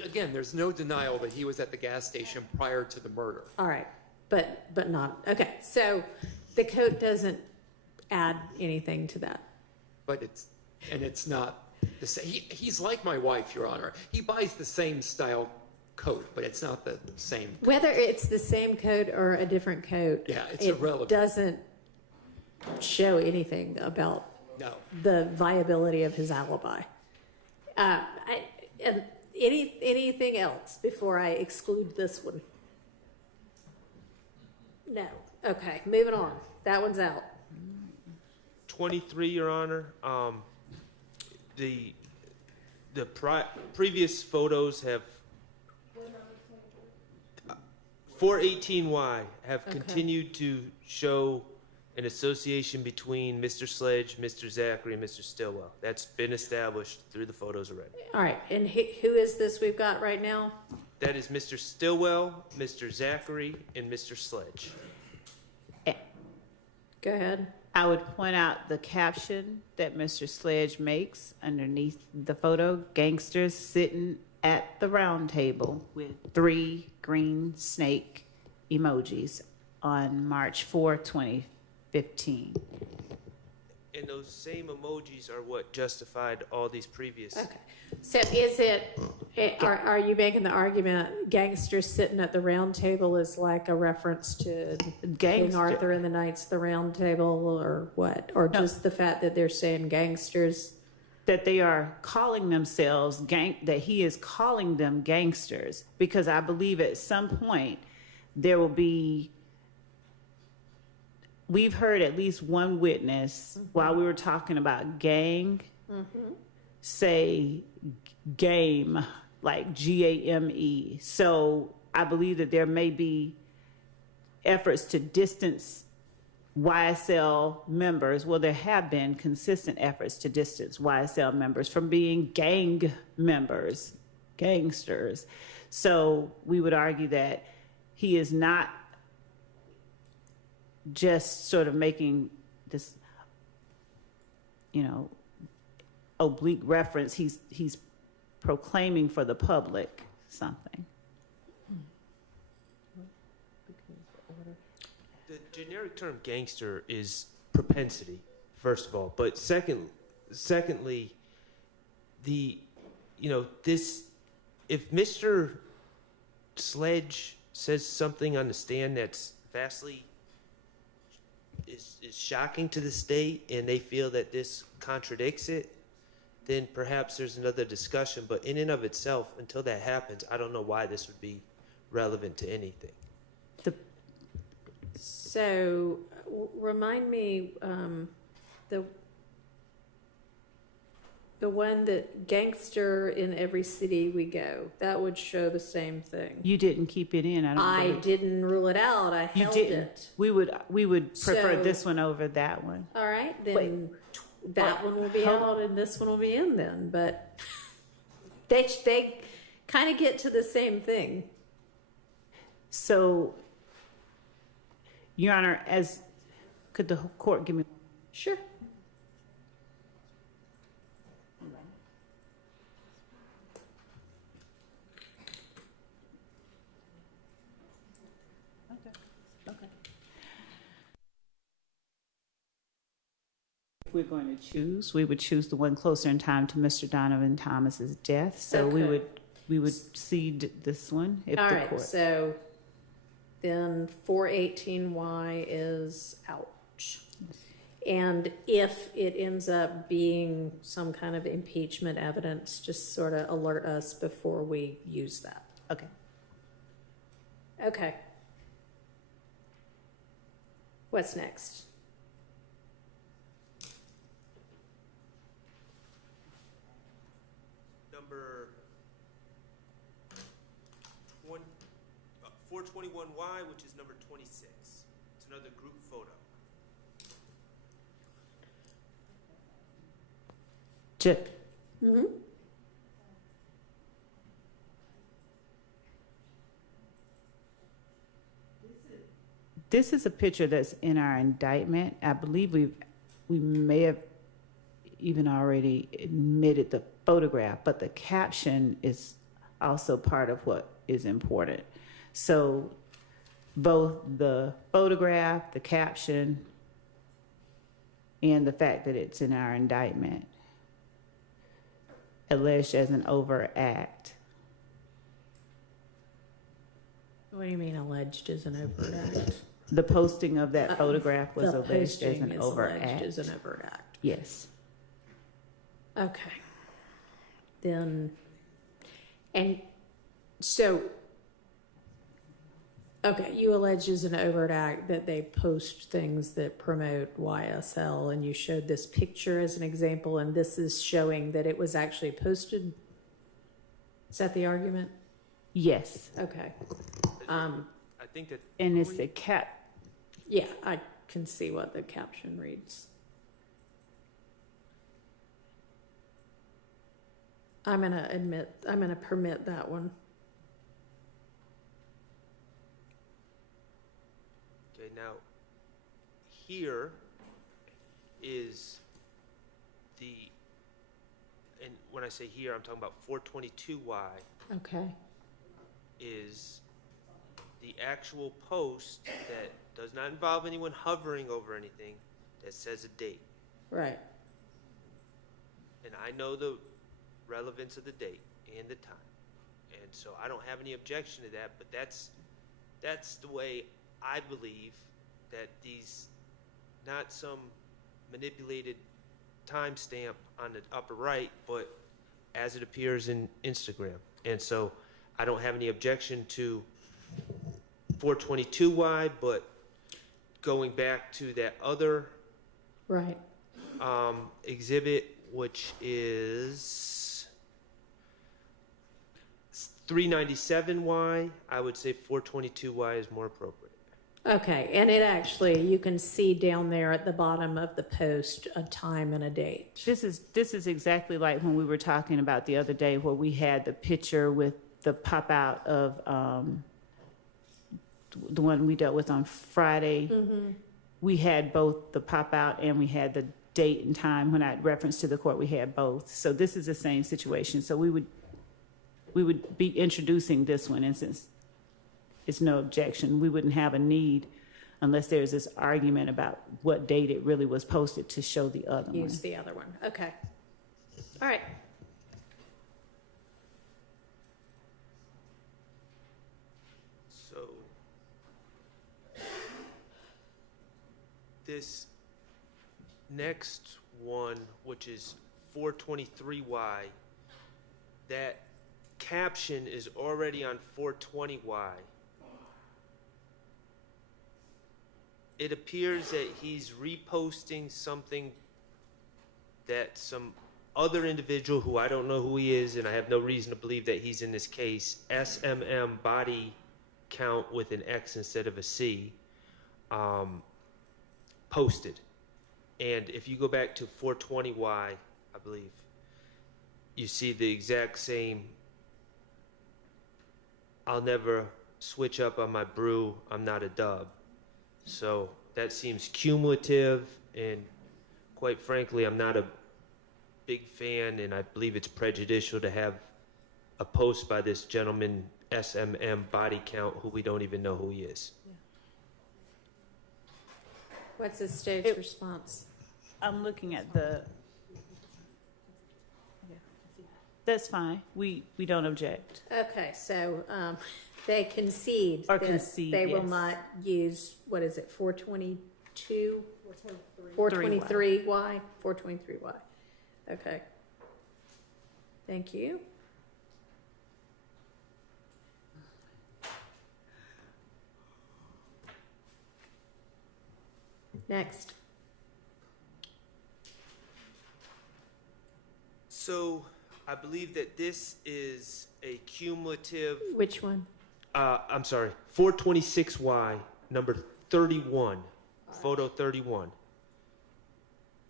Again, there's no denial that he was at the gas station prior to the murder. All right. But not. Okay. So the coat doesn't add anything to that. But it's not the same. He's like my wife, Your Honor. He buys the same style coat, but it's not the same coat. Whether it's the same coat or a different coat, Yeah, it's it irrelevant. doesn't show anything about No. the viability of his alibi. And anything else before I exclude this one? No. Okay, moving on. That one's out. 23, Your Honor. The previous photos have 418Y have Okay. continued to show an association between Mr. Sledge, Mr. Zachary, and Mr. Stillwell. That's been established through the photos already. All right, and who is this we've got right now? That is Mr. Stillwell, Mr. Zachary, and Mr. Sledge. Go ahead. I would point out the caption that Mr. Sledge makes underneath the photo: gangsters sitting at the round table, with 3 green snake emojis on March 4, 2015. And those same emojis are what justified all these previous. Okay. So is are you making the argument gangsters sitting at the round table is like a reference to King Gangster. Arthur and the Knights of the Round Table, or what? Or No. just the fact that they're saying gangsters? That they are calling themselves that he is calling them gangsters, because I believe at some point there will be. We've heard at least one witness while we were talking about gang say game, like GAME. So I believe that there may be efforts to distance YSL members. Well, there have been consistent efforts to distance YSL members from being gang members, gangsters. So we would argue that he is not just sort of making this, oblique reference. He's proclaiming for the public something. The generic term gangster is propensity, first of all. But secondly, if Mr. Sledge says something on the stand that's vastly is shocking to the state, and they feel that this contradicts it, then perhaps there's another discussion. But in and of itself, until that happens, I don't know why this would be relevant to anything. So remind me The one that gangster in every city we go, that would show the same thing. You didn't keep it in, I don't I believe. didn't rule it out, I You held didn't. it. We would prefer So- this one over that one. All right, then that one will be hold out and this one will be in then, but they kind of get to the same thing. So, Your Honor, could the court give me? Sure. If we're going to choose, we would choose the one closer in time to Mr. Donovan Thomas's death. So Okay. we would cede this one if All the right, court. so then 418Y is out. And if it ends up being some kind of impeachment evidence, just sort of alert us before we use that. Okay. Okay. What's next? Number 421Y, which is number 26. It's another group photo. Mm-hmm. This is a picture that's in our indictment. I believe we may have even already admitted the photograph, but the caption is also part of what is important. So both the photograph, the caption, and the fact that it's in our indictment alleged as an overt act. What do you mean alleged is an overt act? The posting of that photograph was The alleged as posting an is overt alleged act. as an overt act. Yes. Okay. Then, and so, okay, you allege as an overt act that they post things that promote YSL, and you showed this picture as an example, and this is showing that it was actually posted? Is that the argument? Yes. Okay. I think that. And it's a cap. Yeah, I can see what the caption reads. I'm gonna permit that one. Okay, now here is and when I say here, I'm talking about 422Y Okay. is the actual post that does not involve anyone hovering over anything that says a date. Right. And I know the relevance of the date and the time. And so I don't have any objection to that, but that's the way I believe that these, not some manipulated timestamp on the upper right, but as it appears in Instagram. And so I don't have any objection to 422Y, but going back to that other Right. exhibit, which is 397Y, I would say 422Y is more appropriate. Okay, and it actually, you can see down there at the bottom of the post a time and a date. This is exactly like when we were talking about the other day where we had the picture with the pop out of the one we dealt with on Friday. Mm-hmm. We had both the pop out and we had the date and time. When I referenced to the court, we had both. So this is the same situation. So we would be introducing this one, and since it's no objection, we wouldn't have a need unless there's this argument about what date it really was posted to show the other one. Use the other one. Okay. All right. So this next one, which is 423Y, that caption is already on 420Y. It appears that he's reposting something that some other individual who I don't know who he is, and I have no reason to believe that he's in this case, SMM body count with an X instead of a C, posted. And if you go back to 420Y, I believe, you see the exact same, I'll never switch up on my brew, I'm not a dub. So that seems cumulative, and quite frankly, I'm not a big fan, and I believe it's prejudicial to have a post by this gentleman, SMM body count, who we don't even know who he is. What's the state's response? I'm looking at the, that's fine. We don't object. Okay, so they concede Or that concede, they will yes. not use, what is it, 422? 423. 423Y? 423Y. Okay. Thank you. Next. So I believe that this is a cumulative, Which one? I'm sorry, 426Y, number 31, photo 31,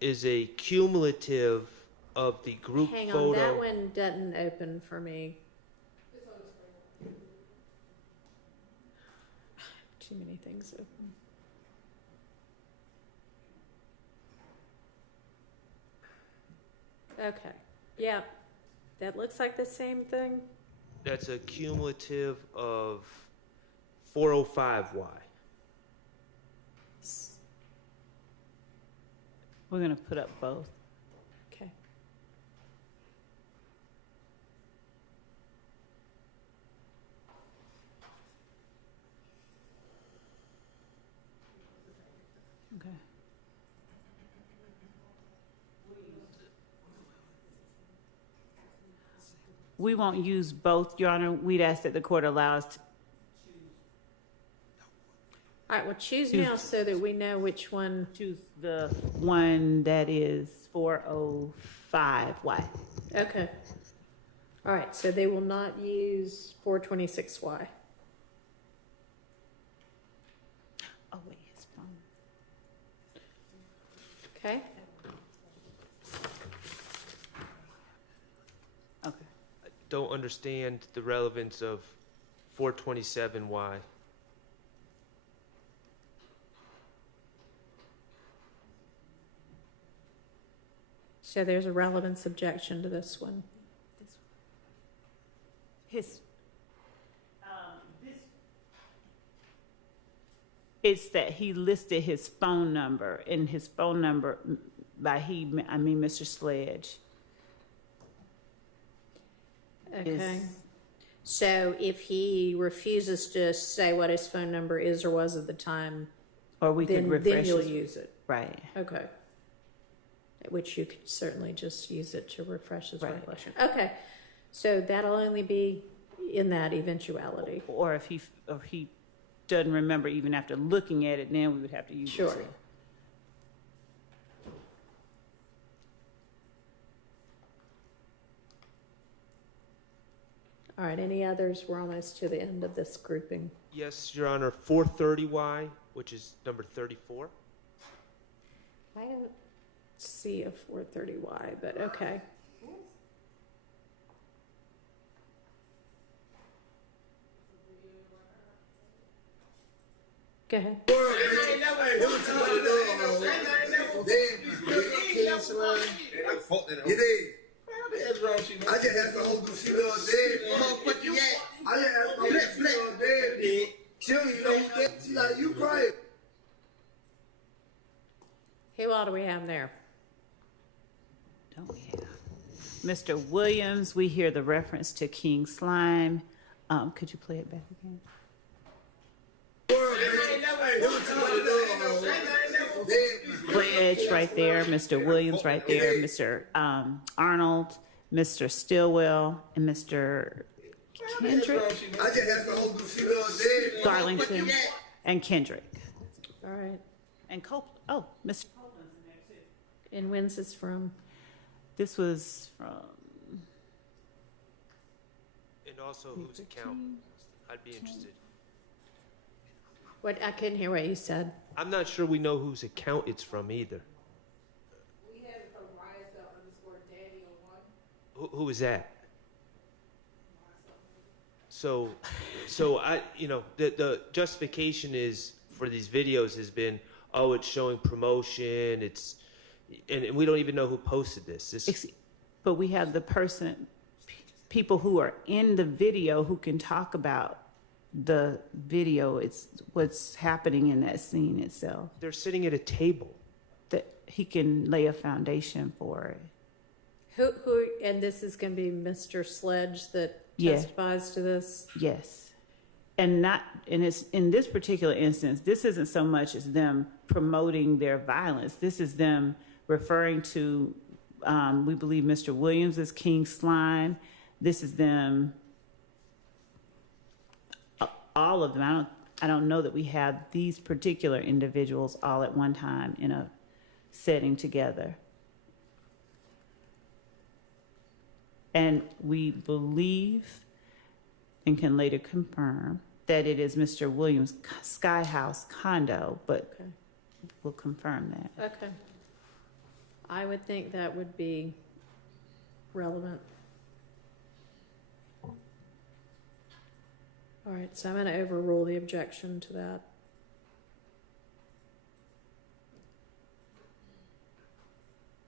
is a cumulative of the group Hang photo. on, that one doesn't open for me. Too many things open. Okay, yeah, that looks like the same thing. That's a cumulative of 405Y. We're gonna put up both. Okay. Okay. We won't use both, Your Honor. We'd ask that the court allow us to. All right, well, choose now so that we know which one. Choose the one that is 405Y. Okay. All right, so they will not use 426Y. Oh, wait, his phone. Okay? Okay. I don't understand the relevance of 427Y. So there's a relevance objection to this one. His, it's that he listed his phone number, and his phone number, by he, I mean Mr. Sledge. Okay. is- So if he refuses to say what his phone number is or was at the time, Or we could then refresh you'll his. use it. Right. Okay. Which you could certainly just use it to refresh his Right. recollection. Okay. So that'll only be in that eventuality. Or if he doesn't remember even after looking at it, then we would have to use it. Sure. too. All right, any others? We're almost to the end of this grouping. Yes, Your Honor, 430Y, which is number 34. I don't see a 430Y, but okay. Go ahead. You did. I just asked the whole dude she was dead. I just asked the whole dude she was dead. She don't even know who dead. She like, you crying. Who all do we have there? Don't we have? Mr. Williams, we hear the reference to King Slime. Could you play it back again? Sledge right there, Mr. Williams right there, Mr. Arnold, Mr. Stillwell, and Mr. Kendrick, I just asked the whole dude she was dead. Darlington, and Kendrick. All right. And Copeland. Oh, Mr. Copeland's in there too. And when's this from? This was from. And also whose account? I'd be interested. What, I couldn't hear what you said. I'm not sure we know whose account it's from either. We have it from YSL_Daniel 1. Who is that? So I, the justification is for these videos has been, oh, it's showing promotion. And we don't even know who posted this. But we have the people who are in the video who can talk about the video. It's what's happening in that scene itself. They're sitting at a table. That he can lay a foundation for it. Who, and this is going to be Mr. Sledge that Yeah. testifies to this? Yes. And it's in this particular instance, this isn't so much as them promoting their violence. This is them referring to, we believe Mr. Williams as King Slime. This is them, all of them. I don't know that we have these particular individuals all at one time in a setting together. And we believe and can later confirm that it is Mr. Williams' Sky House condo, but Okay. we'll confirm that. Okay. I would think that would be relevant. All right, so I'm going to overrule the objection to that.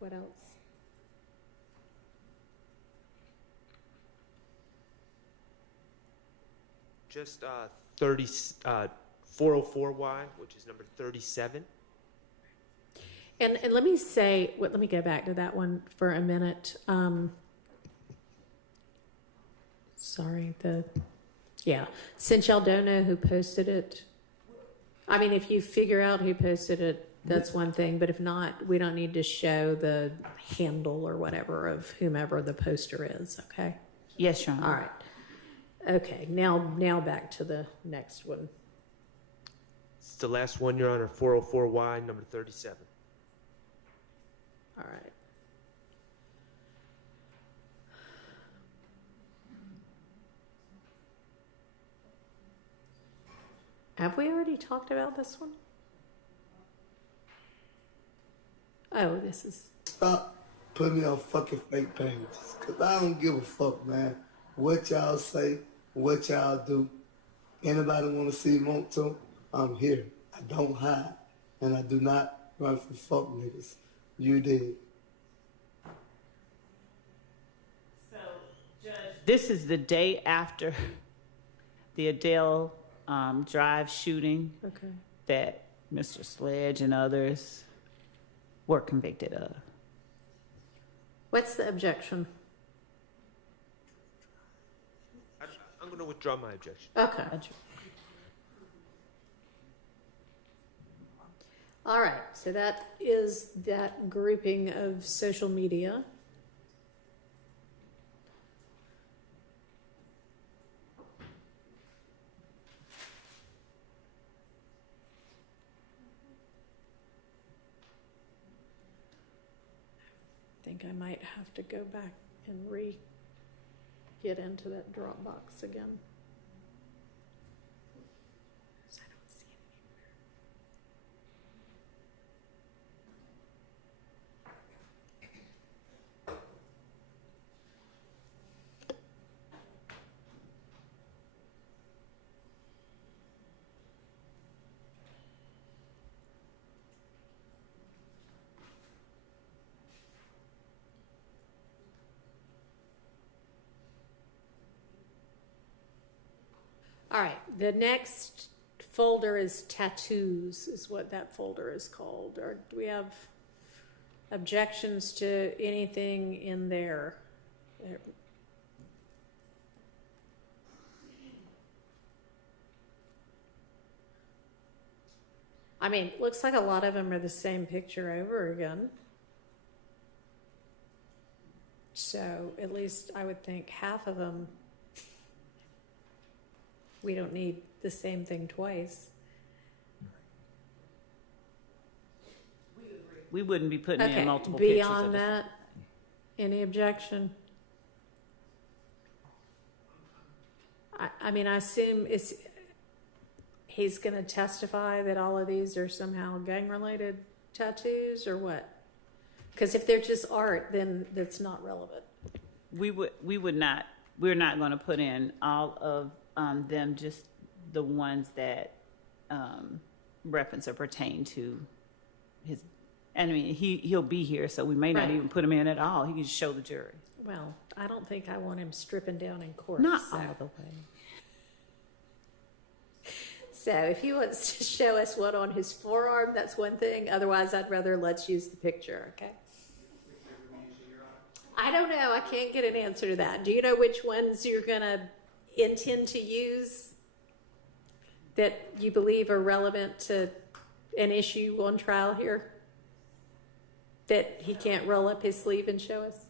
What else? Just 404Y, which is number 37. And let me say, let me go back to that one for a minute. Sorry, since y'all don't know who posted it, I mean, if you figure out who posted it, that's one thing, but if not, we don't need to show the handle or whatever of whomever the poster is, okay? Yes, Your Honor. All right. Okay, now back to the next one. It's the last one, Your Honor, 404Y, number 37. All right. Have we already talked about this one? Oh, this is... Stop putting me on fucking fake pages. Cause I don't give a fuck, man. What y'all say, what y'all do. Anybody want to see want to? I'm here. I don't hide. And I do not run for fuck niggas. You did. So, Judge, this is the day after the Adele Drive shooting Okay. that Mr. Sledge and others were convicted of. What's the objection? I'm going to withdraw my objection. Okay. All right, so that is that grouping of social media. I think I might have to go back and get into that Dropbox again. All right, the next folder is tattoos, is what that folder is called. Or do we have objections to anything in there? I mean, looks like a lot of them are the same picture over again. So at least I would think half of them, we don't need the same thing twice. We wouldn't be putting Okay, in multiple pictures of beyond the that, Any objection? I mean, I assume he's gonna testify that all of these are somehow gang-related tattoos, or what? Because if they're just art, then that's not relevant. We're not going to put in all of them, just the ones that reference or pertain to his. And I mean, he'll be here, so we may not Right. even put him in at all. He can just show the jury. Well, I don't think I want him stripping down in court. Not so. all the way. So if he wants to show us what on his forearm, that's one thing. Otherwise, I'd rather let's use the picture, okay? I don't know. I can't get an answer to that. Do you know which ones you're going to intend to use that you believe are relevant to an issue on trial here? That he can't roll up his sleeve and show us?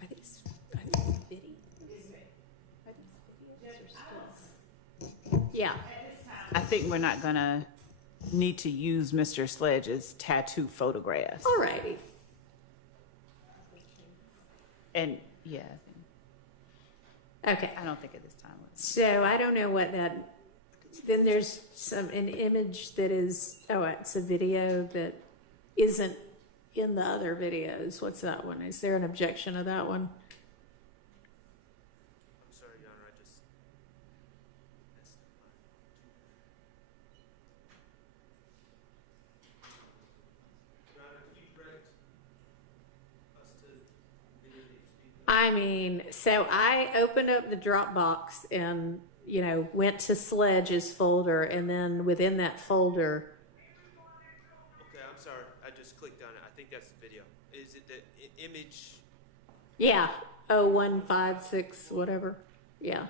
Are these videos? Yeah. I think we're not going to need to use Mr. Sledge's tattoo photographs. All righty. And yeah, Okay. I don't think at this time. So I don't know what that. Then there's an image that is. Oh, it's a video that isn't in the other videos. What's that one? Is there an objection to that one? I'm sorry, Your Honor, I just messed up. Your Honor, could you direct us to the video that you're speaking of? I mean, so I opened up the Dropbox and, went to Sledge's folder, and then within that folder, Okay, I'm sorry. I just clicked on it. I think that's the video. Is it the image? yeah, 0156, whatever. Yeah.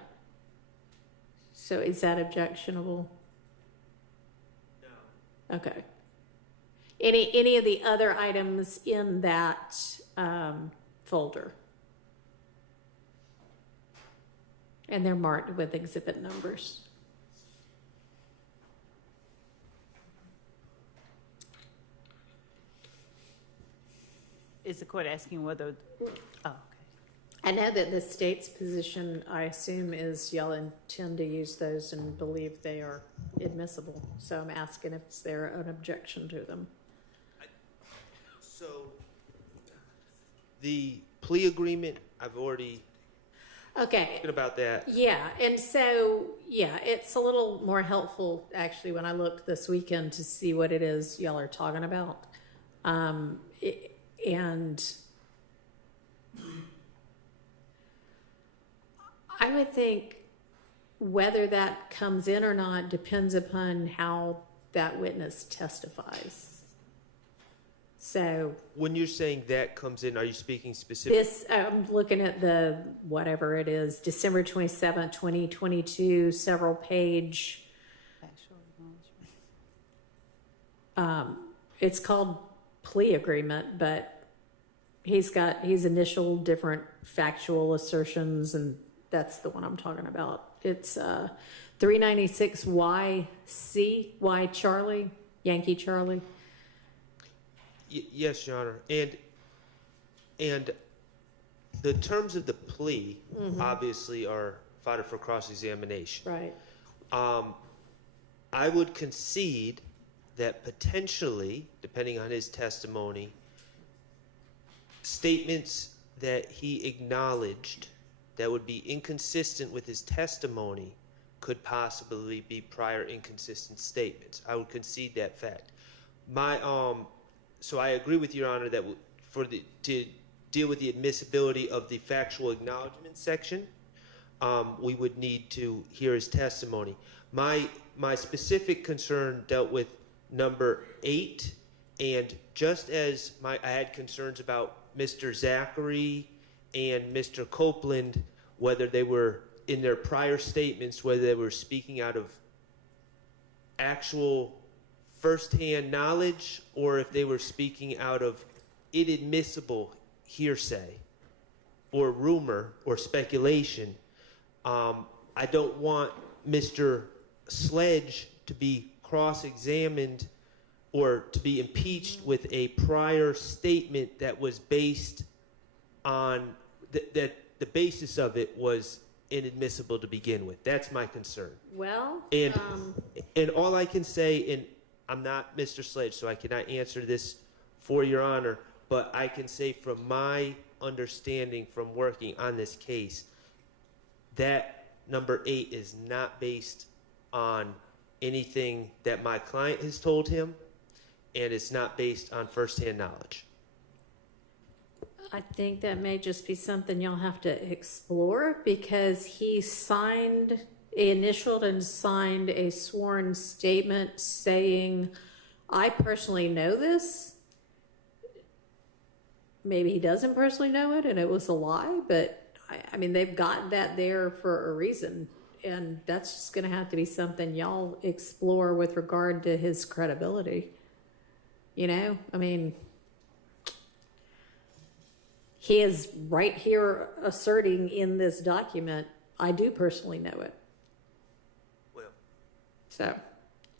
So is that objectionable? No. Okay. Any of the other items in that folder? And they're marked with exhibit numbers. Is the court asking whether? Oh, okay. I know that the state's position, I assume, is y'all intend to use those and believe they are admissible. So I'm asking if there an objection to them. So, the plea agreement, I've already Okay. spoken about that. Yeah, and so, it's a little more helpful, actually, when I looked this weekend to see what it is y'all are talking about. And I would think whether that comes in or not depends upon how that witness testifies. So When you're saying that comes in, are you speaking specifically? this, I'm looking at the, whatever it is, December 27th, 2022, several page. Factual acknowledgement. It's called plea agreement, but he's initial different factual assertions, and that's the one I'm talking about. It's 396 YC, Y Charlie, Yankee Charlie. Yes, Your Honor. And the terms of the plea obviously are fodder for cross-examination. Right. I would concede that potentially, depending on his testimony, statements that he acknowledged that would be inconsistent with his testimony could possibly be prior inconsistent statements. I would concede that fact. So I agree with Your Honor that to deal with the admissibility of the factual acknowledgement section, we would need to hear his testimony. My specific concern dealt with number 8, and just as I had concerns about Mr. Zachary and Mr. Copeland, whether they were in their prior statements, whether they were speaking out of actual firsthand knowledge or if they were speaking out of inadmissible hearsay or rumor or speculation. I don't want Mr. Sledge to be cross-examined or to be impeached with a prior statement that was based on, that the basis of it was inadmissible to begin with. That's my concern. Well, And all I can say, and I'm not Mr. Sledge, so I cannot answer this for Your Honor, but I can say from my understanding from working on this case, that number 8 is not based on anything that my client has told him, and it's not based on firsthand knowledge. I think that may just be something you'll have to explore, because he initialed and signed a sworn statement saying, I personally know this. Maybe he doesn't personally know it and it was a lie, but I mean, they've got that there for a reason. And that's just going to have to be something y'all explore with regard to his credibility. You know, I mean, he is right here asserting in this document, I do personally know it. Well, So,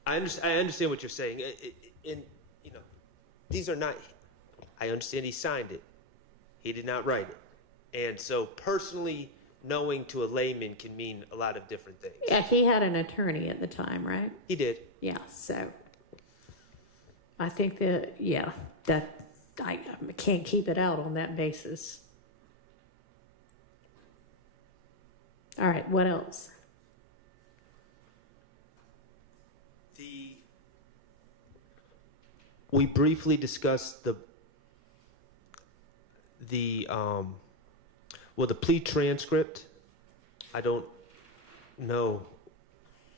I understand what you're saying. And, you know, these are not, I understand he signed it. He did not write it. And so personally knowing to a layman can mean a lot of different things. yeah, he had an attorney at the time, right? He did. Yeah, so I think that, yeah, that I can't keep it out on that basis. All right, what else? We briefly discussed the plea transcript. I don't know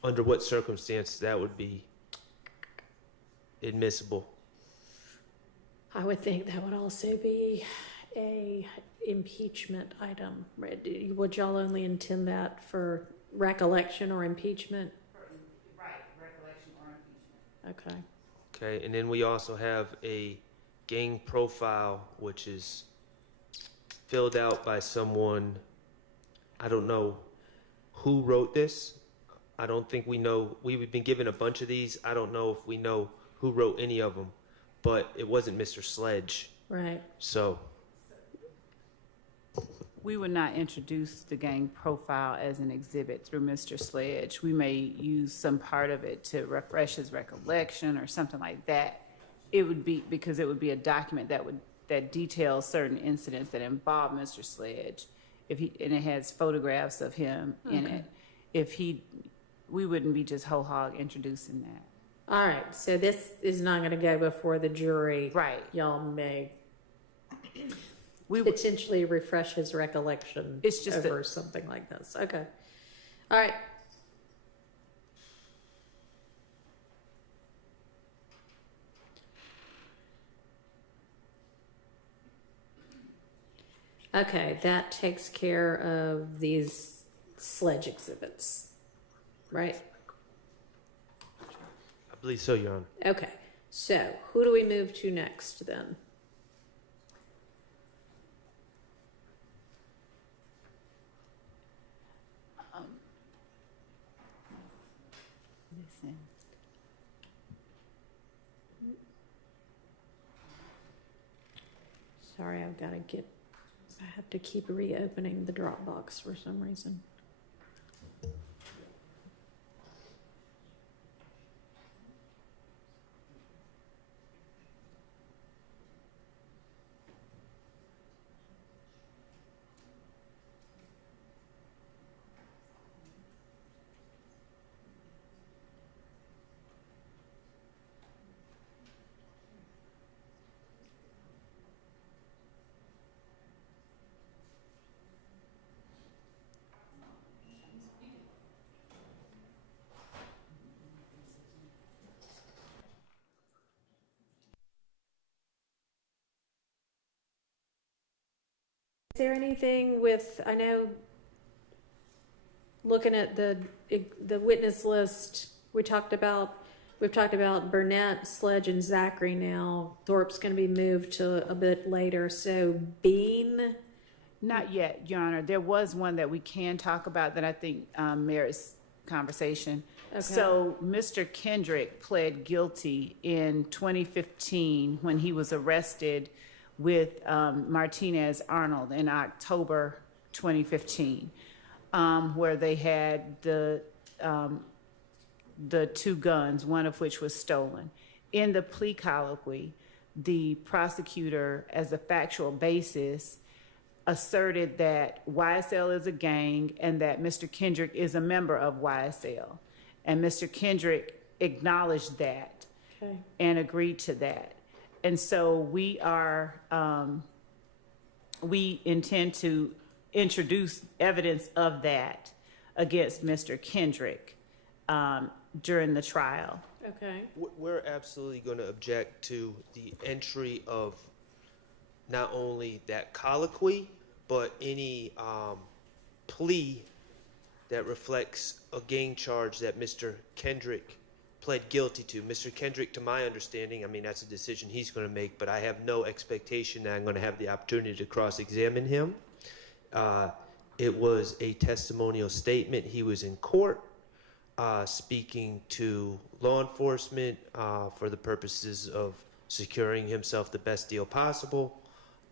under what circumstance that would be admissible. I would think that would also be a impeachment item. Would y'all only intend that for recollection or impeachment? Right, recollection or impeachment. Okay. Okay, and then we also have a gang profile, which is filled out by someone. I don't know who wrote this. I don't think we know. We've been given a bunch of these. I don't know if we know who wrote any of them, but it wasn't Mr. Sledge. Right. So We would not introduce the gang profile as an exhibit through Mr. Sledge. We may use some part of it to refresh his recollection or something like that. It would be, because it would be a document that details certain incidents that involve Mr. Sledge. And it has photographs of him in it. We wouldn't be just whole hog introducing that. All right, so this is not going to go before the jury. Right. Y'all may We would, potentially refresh his recollection It's just over something like this. Okay. All right. Okay, that takes care of these Sledge exhibits, right? I believe so, Your Honor. Okay, so who do we move to next then? listen. Sorry, I have to keep reopening the Dropbox for some reason. Is there anything with, I know, looking at the witness list, we've talked about Burnett, Sledge, and Zachary now. Thorpe's going to be moved to a bit later. So Bean? Not yet, Your Honor. There was one that we can talk about that I think merits conversation. Okay. So Mr. Kendrick pled guilty in 2015 when he was arrested with Martinez Arnold in October 2015, where they had the two guns, one of which was stolen. In the plea colloquy, the prosecutor, as a factual basis, asserted that YSL is a gang and that Mr. Kendrick is a member of YSL. And Mr. Kendrick acknowledged that Okay. and agreed to that. And so we intend to introduce evidence of that against Mr. Kendrick during the trial. Okay. We're absolutely going to object to the entry of not only that colloquy, but any plea that reflects a gang charge that Mr. Kendrick pled guilty to. Mr. Kendrick, to my understanding, I mean, that's a decision he's going to make, but I have no expectation that I'm going to have the opportunity to cross-examine him. It was a testimonial statement. He was in court speaking to law enforcement for the purposes of securing himself the best deal possible.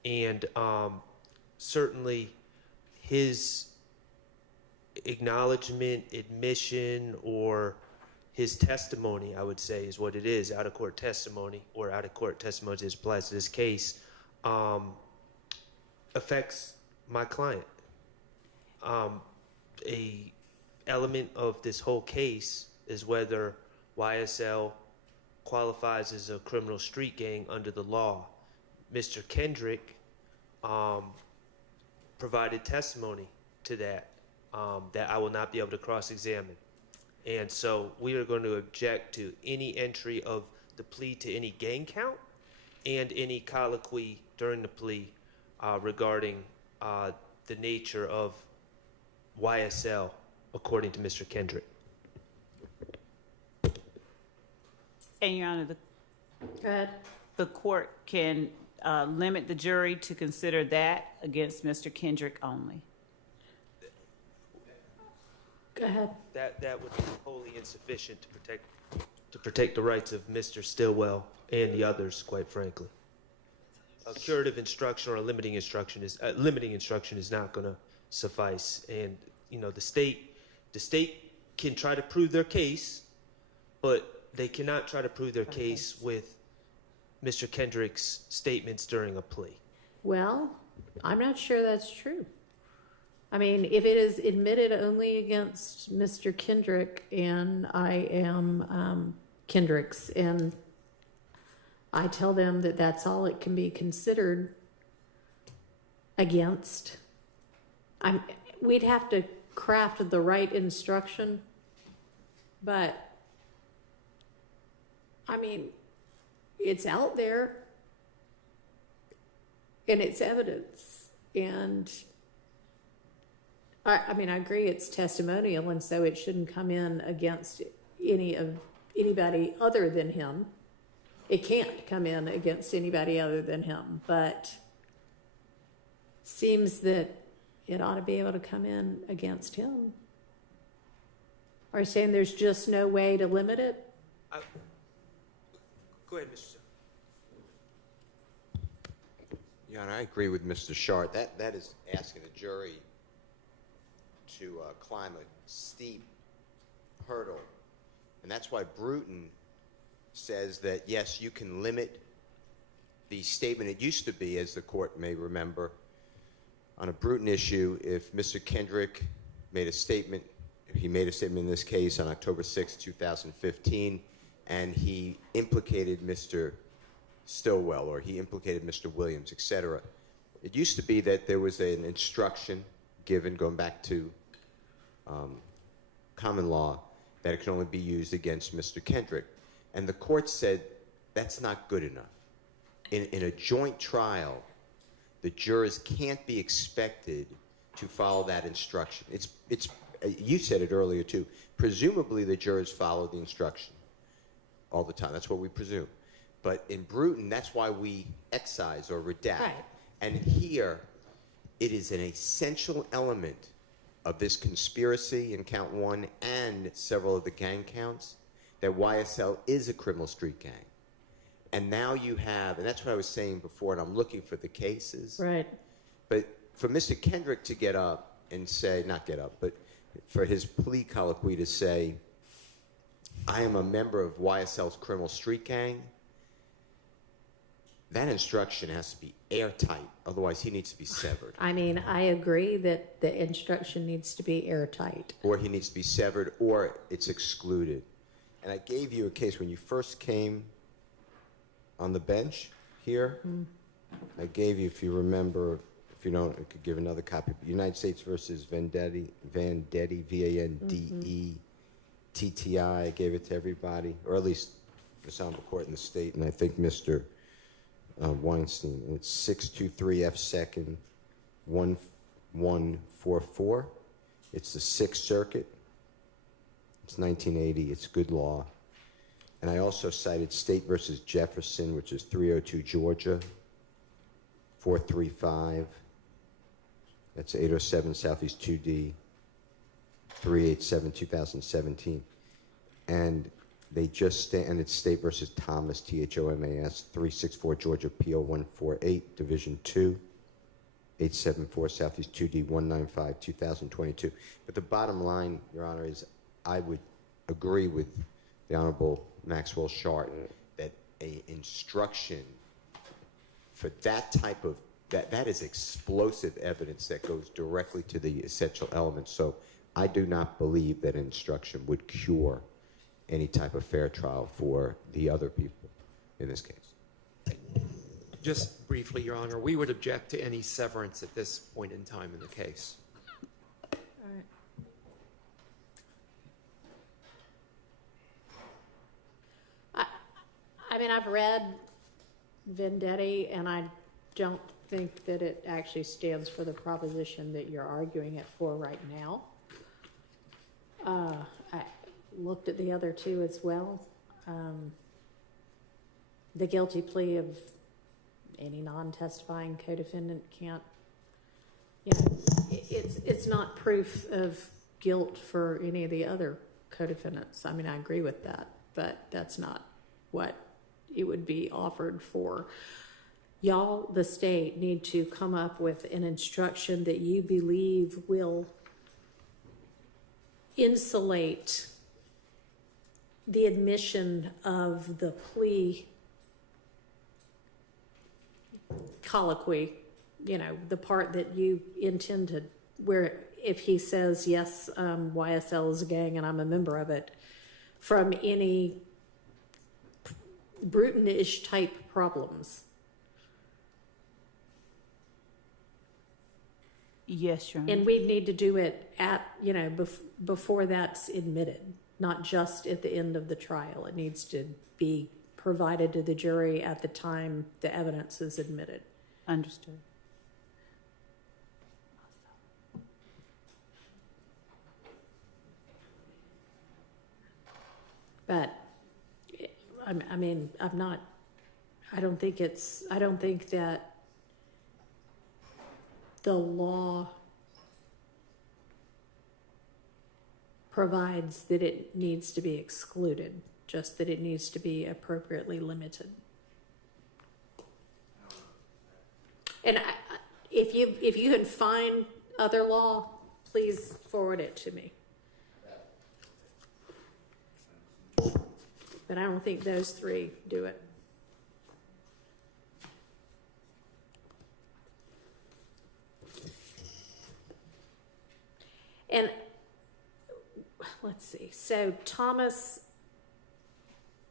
And certainly his acknowledgement, admission, or his testimony, I would say, is what it is, out-of-court testimony, or out-of-court testimony as applies to this case, affects my client. A element of this whole case is whether YSL qualifies as a criminal street gang under the law. Mr. Kendrick provided testimony to that that I will not be able to cross-examine. And so we are going to object to any entry of the plea to any gang count and any colloquy during the plea regarding the nature of YSL, according to Mr. Kendrick. And Your Honor, Go ahead. the court can limit the jury to consider that against Mr. Kendrick only. Go ahead. That would be wholly insufficient to protect the rights of Mr. Stillwell and the others, quite frankly. A curative instruction or a limiting instruction is not going to suffice. And you know, the state can try to prove their case, but they cannot try to prove their case with Mr. Kendrick's statements during a plea. Well, I'm not sure that's true. I mean, if it is admitted only against Mr. Kendrick and I am Kendrick's, and I tell them that that's all it can be considered against, we'd have to craft the right instruction, but I mean, it's out there and it's evidence, and I mean, I agree it's testimonial, and so it shouldn't come in against anybody other than him. It can't come in against anybody other than him, but seems that it ought to be able to come in against him. Are you saying there's just no way to limit it? Go ahead, Mr. Stillwell. Your Honor, I agree with Mr. Shart. That is asking the jury to climb a steep hurdle. And that's why Bruton says that, yes, you can limit the statement. It used to be, as the court may remember, on a Bruton issue, if Mr. Kendrick made a statement, he made a statement in this case on October 6, 2015, and he implicated Mr. Stillwell, or he implicated Mr. Williams, etc. It used to be that there was an instruction given, going back to common law, that it can only be used against Mr. Kendrick. And the court said that's not good enough. In a joint trial, the jurors can't be expected to follow that instruction. You said it earlier too. Presumably the jurors follow the instruction all the time. That's what we presume. But in Bruton, that's why we excise or redact. Right. And here, it is an essential element of this conspiracy in count 1 and several of the gang counts, that YSL is a criminal street gang. And now you have, and that's what I was saying before, and I'm looking for the cases. Right. But for Mr. Kendrick to get up and say, not get up, but for his plea colloquy to say, I am a member of YSL's criminal street gang, that instruction has to be airtight. Otherwise, he needs to be severed. I mean, I agree that the instruction needs to be airtight. Or he needs to be severed, or it's excluded. And I gave you a case when you first came on the bench here. I gave you, if you remember, if you don't, I could give another copy. United States versus Vendetti, V-A-N-D-E-T-T-I. I gave it to everybody, or at least the Honorable Court in the state, and I think Mr. Weinstein. And it's 623 F. 2nd 1144. It's the Sixth Circuit. It's 1980. It's good law. And I also cited State versus Jefferson, which is 302 Georgia, 435. That's 807 Southeast 2D, 387 2017. And they just and it's State versus Thomas, Thomas, 364 Georgia, PO 148, Division 2, 874 Southeast 2D, 195 2022. But the bottom line, Your Honor, is I would agree with the Honorable Maxwell Shart that a instruction for that type of that is explosive evidence that goes directly to the essential elements. So I do not believe that instruction would cure any type of fair trial for the other people in this case. Just briefly, Your Honor, we would object to any severance at this point in time in the case. All right. I mean, I've read Vendetti, and I don't think that it actually stands for the proposition that you're arguing it for right now. I looked at the other two as well. The guilty plea of any non-testifying co-defendant can't, it's not proof of guilt for any of the other co-defendants. I mean, I agree with that, but that's not what it would be offered for. Y'all, the state, need to come up with an instruction that you believe will insulate the admission of the plea colloquy, the part that you intend to, where if he says, yes, YSL is a gang and I'm a member of it, from any Bruton-ish type problems. Yes, Your Honor. And we need to do it at, before that's admitted, not just at the end of the trial. It needs to be provided to the jury at the time the evidence is admitted. Understood. But, I mean, I don't think that the law provides that it needs to be excluded, just that it needs to be appropriately limited. And if you can find other law, please forward it to me. But I don't think those three do it. And let's see. So Thomas,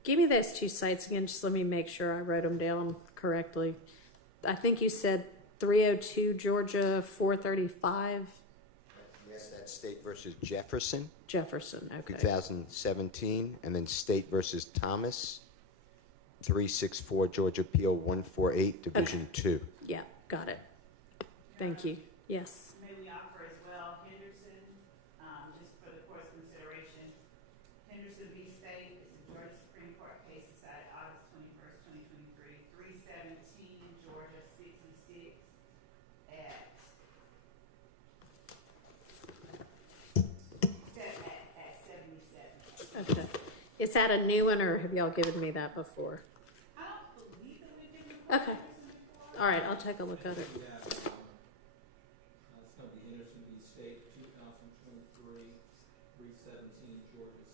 give me those two sites again. Just let me make sure I wrote them down correctly. I think you said 302 Georgia 435. Yes, that's State versus Jefferson. Jefferson, okay. 2017, and then State versus Thomas, 364 Georgia PO 148, Division 2. Yeah, got it. Thank you. Yes. May we offer as well Henderson, just for the court's consideration. Henderson v. State is a Georgia Supreme Court case decided August 21st, 2023, 317 Georgia 66 at Is that a new one, or have y'all given me that before? I don't believe that we've given. Okay. All right, I'll take a look at it. It's gonna be Henderson v. State, 2023, 317, Georgia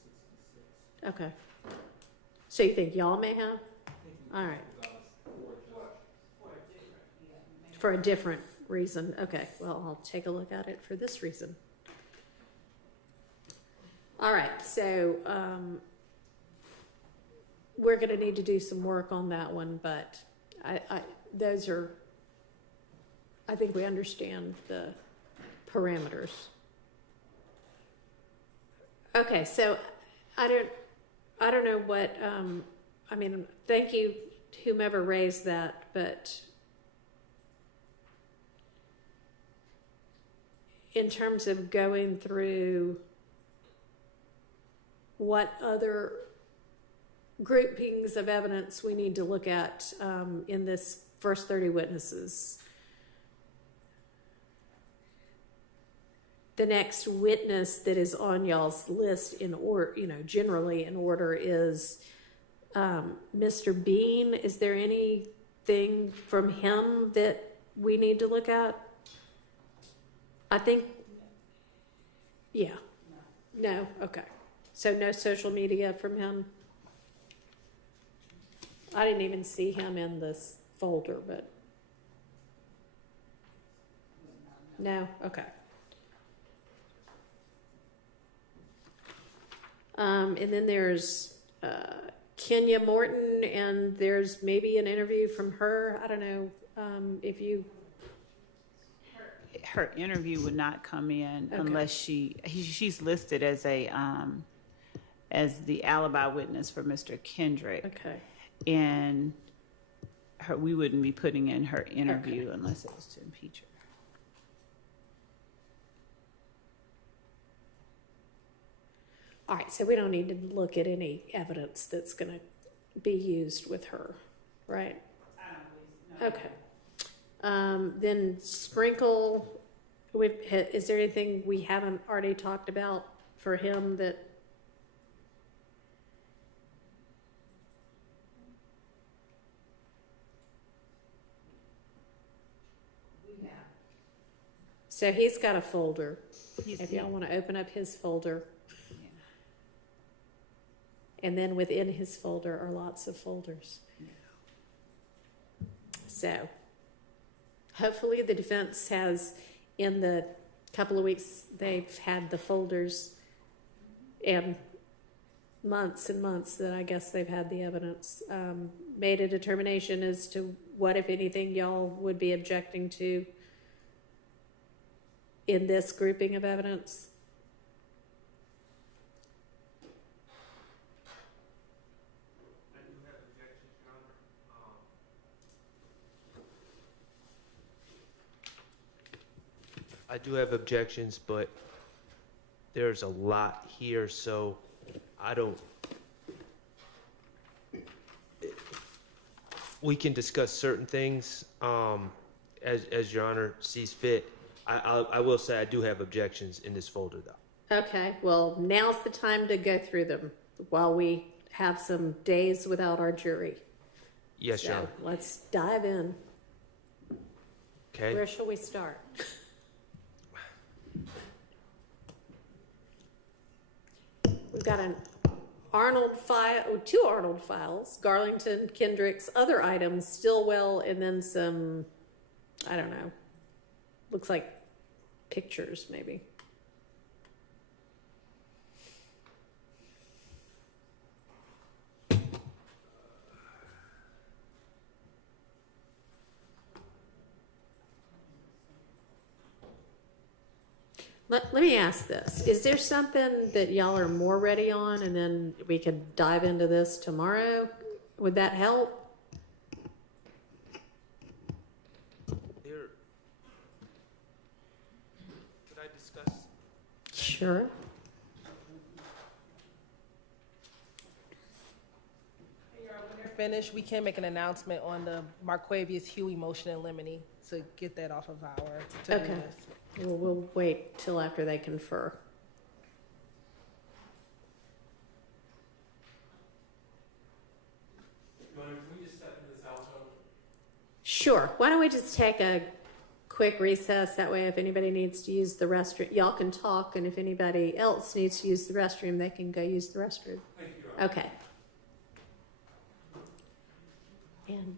66. Okay. So you think y'all may have? All right. For a different reason. Okay, well, I'll take a look at it for this reason. All right, so we're going to need to do some work on that one, but those are, I think we understand the parameters. Okay, so I don't know what, I mean, thank you, whomever raised that, but in terms of going through what other groupings of evidence we need to look at in this first 30 witnesses. The next witness that is on y'all's list in order, generally in order is Mr. Bean. Is there anything from him that we need to look at? I think, yeah. No? Okay. So no social media from him? I didn't even see him in this folder, but. No? Okay. And then there's Kenya Morton, and there's maybe an interview from her. I don't know if you. Her interview would not come in Okay. unless she's listed as as the alibi witness for Mr. Kendrick. Okay. And we wouldn't be putting in her interview unless it was to impeach her. All right, so we don't need to look at any evidence that's going to be used with her, right? I don't believe so. Okay. Then Sprinkle, is there anything we haven't already talked about for him that? We have. So he's got a folder. He's- If y'all want to open up his folder. Yeah. And then within his folder are lots of folders. So hopefully the defense has, in the couple of weeks they've had the folders and months and months that I guess they've had the evidence, made a determination as to what, if anything, y'all would be objecting to in this grouping of evidence. I do have objections, but there's a lot here, so I don't. We can discuss certain things as Your Honor sees fit. I will say I do have objections in this folder, though. Okay, well, now's the time to go through them while we have some days without our jury. Yes, Your So Honor. let's dive in. Okay. Where shall we start? We've got an Arnold file, two Arnold files, Garlington, Kendrick's, other items, Stillwell, and then some, I don't know, looks like pictures maybe. Let me ask this. Is there something that y'all are more ready on, and then we could dive into this tomorrow? Would that help? There. Could I discuss? Sure. When they're finished, we can make an announcement on the Marquavius Huey motion in limine to get that off of our to-do Okay. list. Well, we'll wait till after they confer. Sure. Why don't we just take a quick recess? That way, if anybody needs to use the restroom, y'all can talk, and if anybody else needs to use the restroom, they can go use the restroom. Thank you. Okay. And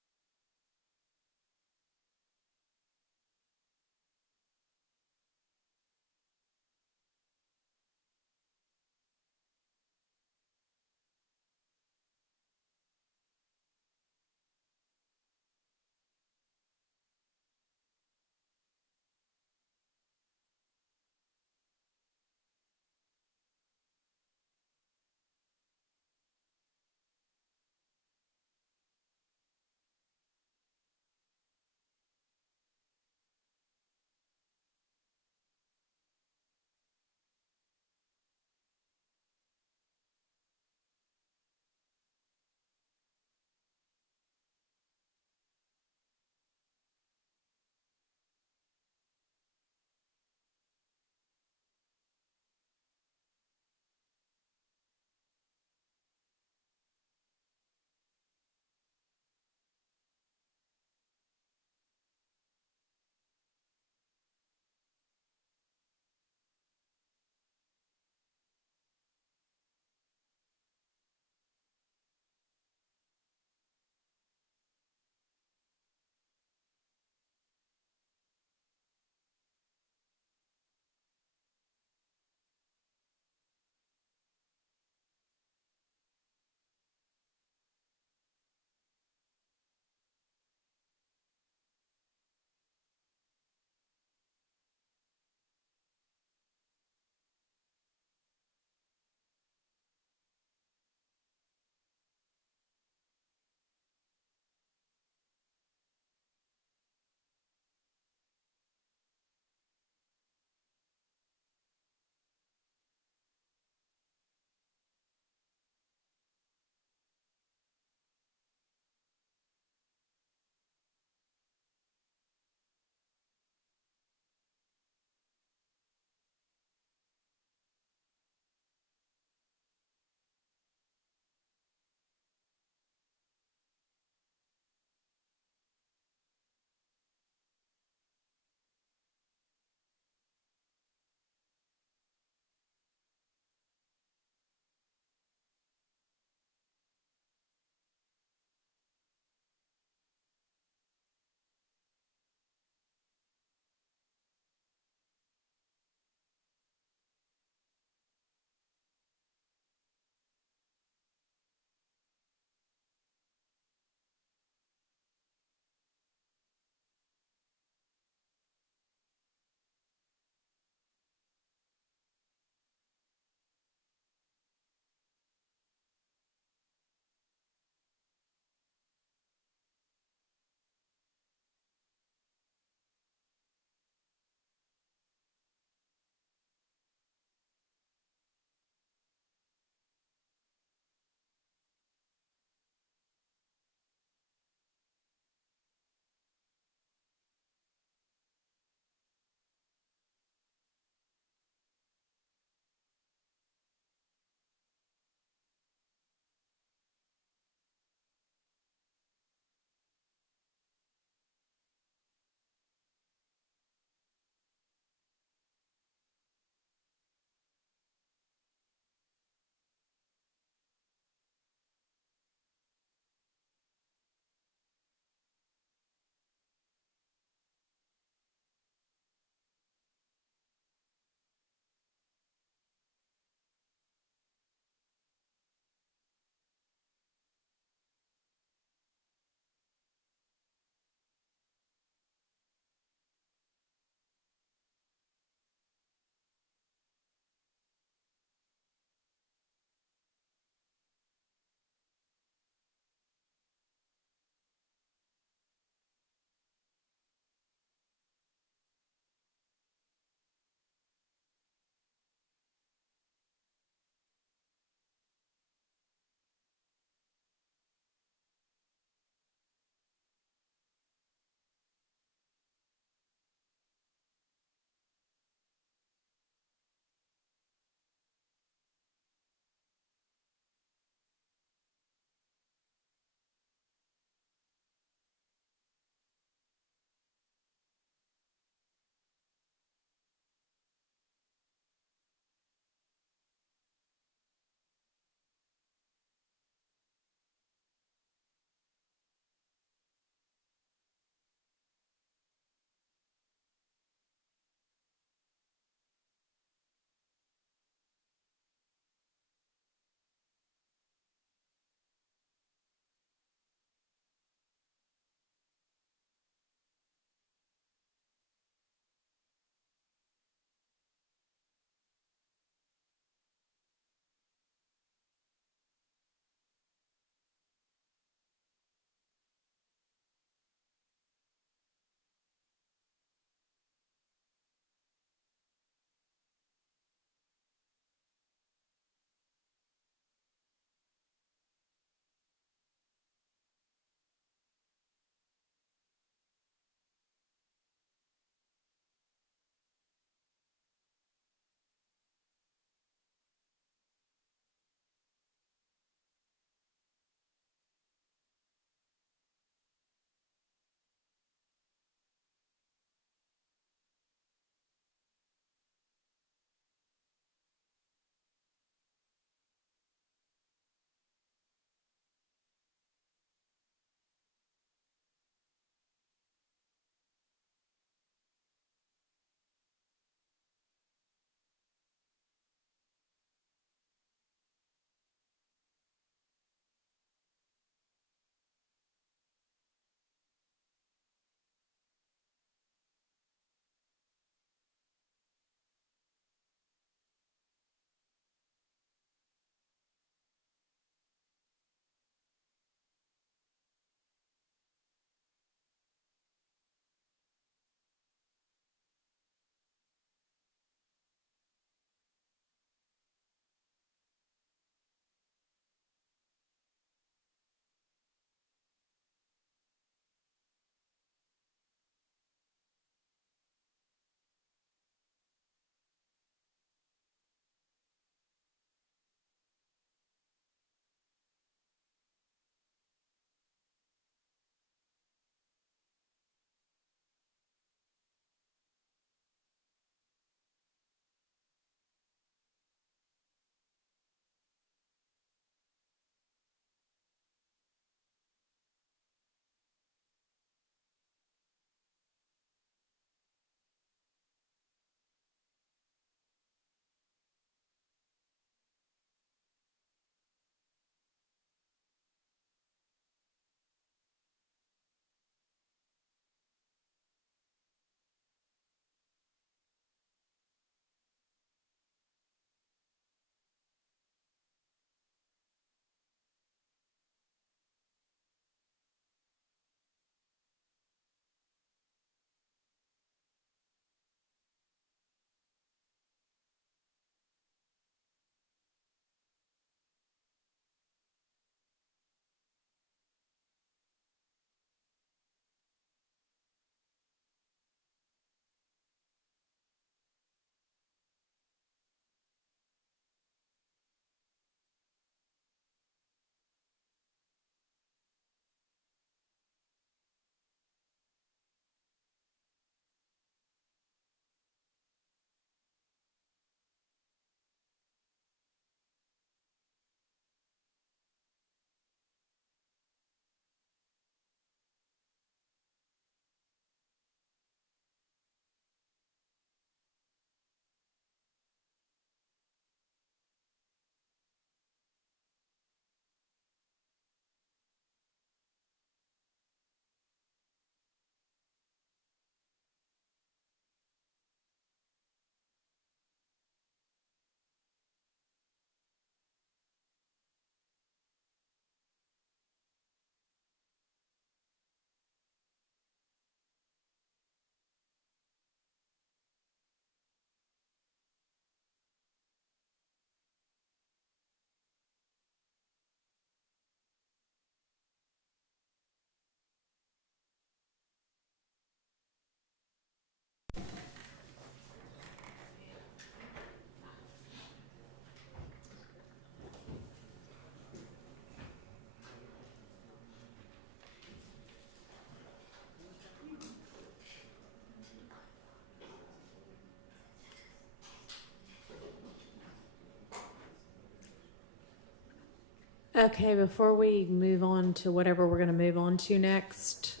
Okay, before we move on to whatever we're gonna move on to next,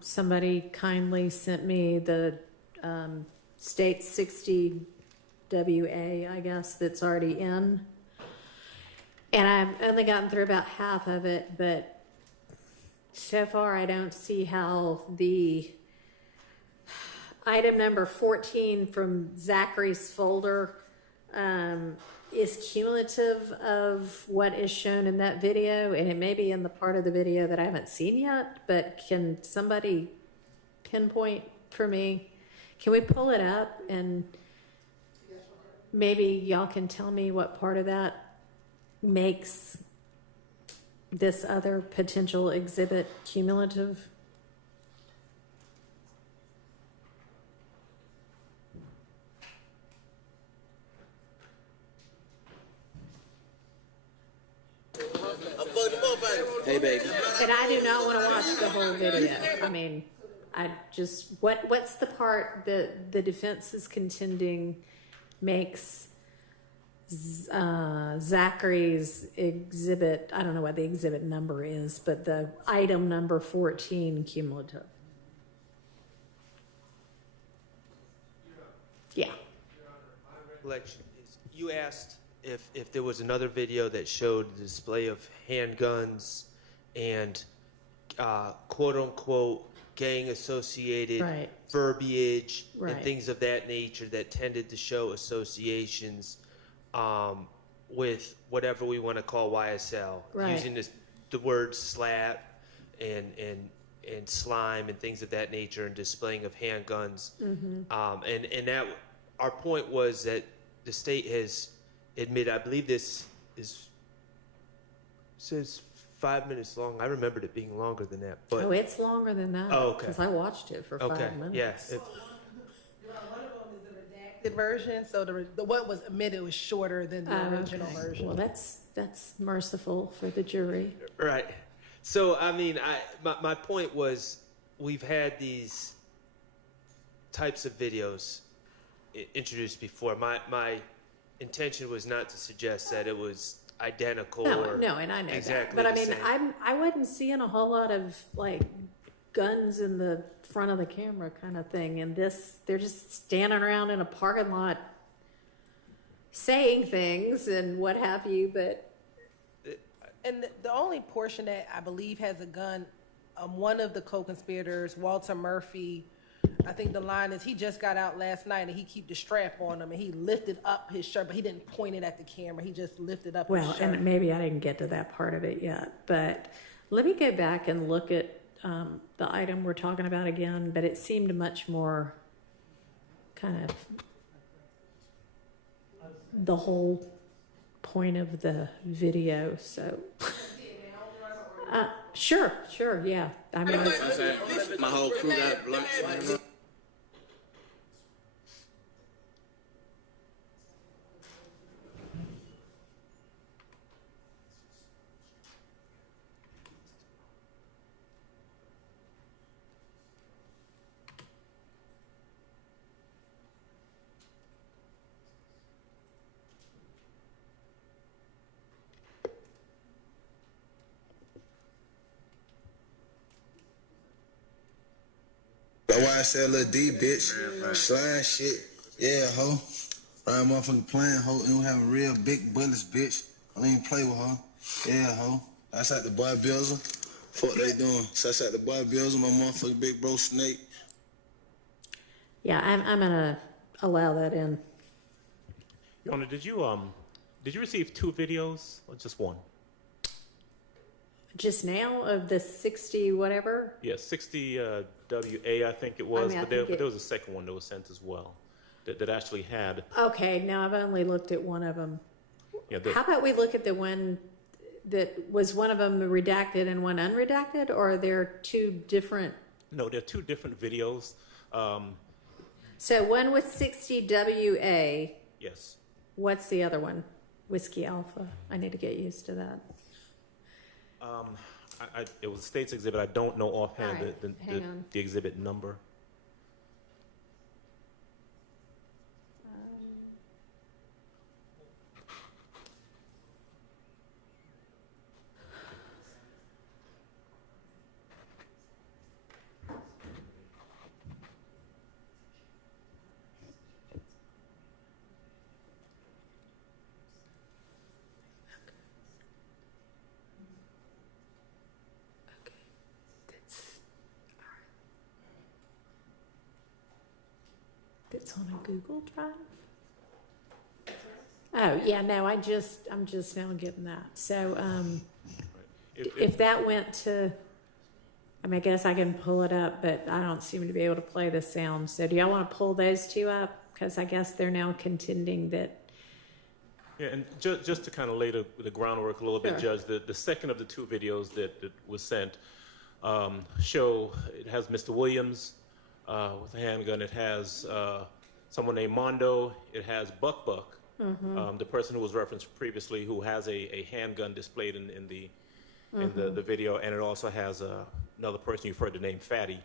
somebody kindly sent me the, state 60 WA, I guess, that's already in. And I've only gotten through about half of it, but so far I don't see how the item number 14 from Zachary's folder, is cumulative of what is shown in that video, and it may be in the part of the video that I haven't seen yet, but can somebody pinpoint for me? Can we pull it up and maybe y'all can tell me what part of that makes this other potential exhibit cumulative? Hey, baby. And I do not want to watch the whole video. I mean, I just, what's the part that the defense is contending makes Zachary's exhibit, I don't know what the exhibit number is, but the item number 14 cumulative? Yeah. Recollection is, you asked if there was another video that showed the display of handguns and quote unquote gang associated Right. verbiage Right. and things of that nature that tended to show associations with whatever we want to call YSL, Right. using the word slap and slime and things of that nature, and displaying of handguns. And that our point was that the state has admitted, I believe this says 5 minutes long. I remembered it being longer than that. But Oh, it's longer than that. Oh, okay. Because I watched it for 5 minutes. Yeah. One of them is the redacted version, so the what was omitted was shorter than the original Okay. version. Well, that's merciful for the jury. Right. So, I mean, my point was, we've had these types of videos introduced before. My intention was not to suggest that it was identical or No, and I know exactly that. But I the mean, same. I wasn't seeing a whole lot of like guns in the front of the camera kind of thing. And this, they're just standing around in a parking lot saying things and what have you. But And the only portion that I believe has a gun, one of the co-conspirators, Walter Murphy, I think the line is, he just got out last night and he keep the strap on him and he lifted up his shirt, but he didn't point it at the camera. He just lifted up well, his shirt. and maybe I didn't get to that part of it yet. But let me go back and look at the item we're talking about again. But it seemed much more kind of the whole point of the video. So sure, yeah. I mean, My whole crew got blunt. That's why I said little D, bitch. Slime shit. Yeah, ho. Right, motherfucking playing, ho. And we having real big bullets, bitch. I don't even play with her. Yeah, ho. That's like the boy Bills. Fuck they doing. So that's like the boy Bills, my motherfucking big bro Snake. yeah, I'm gonna allow that in. Your Honor, did you receive 2 videos or just one? Just now of the 60 whatever. Yeah, 60 WA, I think it was, I but think there was a second one that was sent as well that actually had. Okay, now I've only looked at one of them. Yeah, How about we look at the one that was one of them redacted and one unredacted, or are there 2 different? No, there are 2 different videos. So one was 60 WA. Yes. What's the other one? Whiskey Alpha. I need to get used to that. It was a state's exhibit. I don't know offhand All right, hang on. the exhibit number. it's on a Google Drive? Oh, yeah, no, I'm just now getting that. So, if that went to, I mean, I guess I can pull it up, but I don't seem to be able to play the sound. So do y'all want to pull those two up? Because I guess they're now contending that. Yeah, and just to kind of lay the groundwork a little bit, Sure. Judge, the second of the two videos that was sent show, it has Mr. Williams with a handgun. It has someone named Mondo. It has Buck Buck, the person who was referenced previously, who has a handgun displayed in the video, and it also has another person you've heard the name Fatty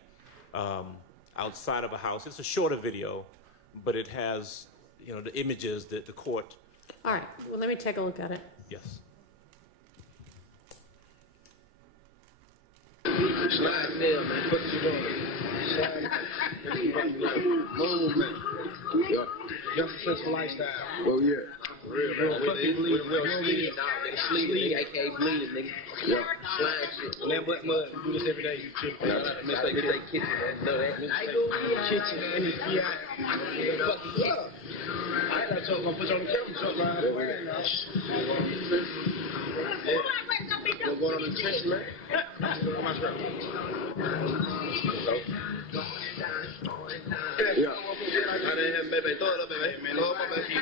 outside of a house. It's a shorter video, but it has the images that the court. All right, well, let me take a look at it. Yes. Slide there, man. What you doing? Move, man. Your successful lifestyle. Oh, yeah. Real fucking bleed. Real bleed. Sleep, aka bleeding, nigga. Yeah. Slime shit. And then what mud? You do this every day. You trip. Mistake kitchen. Kitchen, man. Yeah. Fucking yeah. I ain't not talking. Gonna put you on the camera. Talk about it. Yeah. What's going on in the trench, man? What's going on my truck? Yeah. I didn't have baby. Throw it up, baby. Man, throw it up, baby.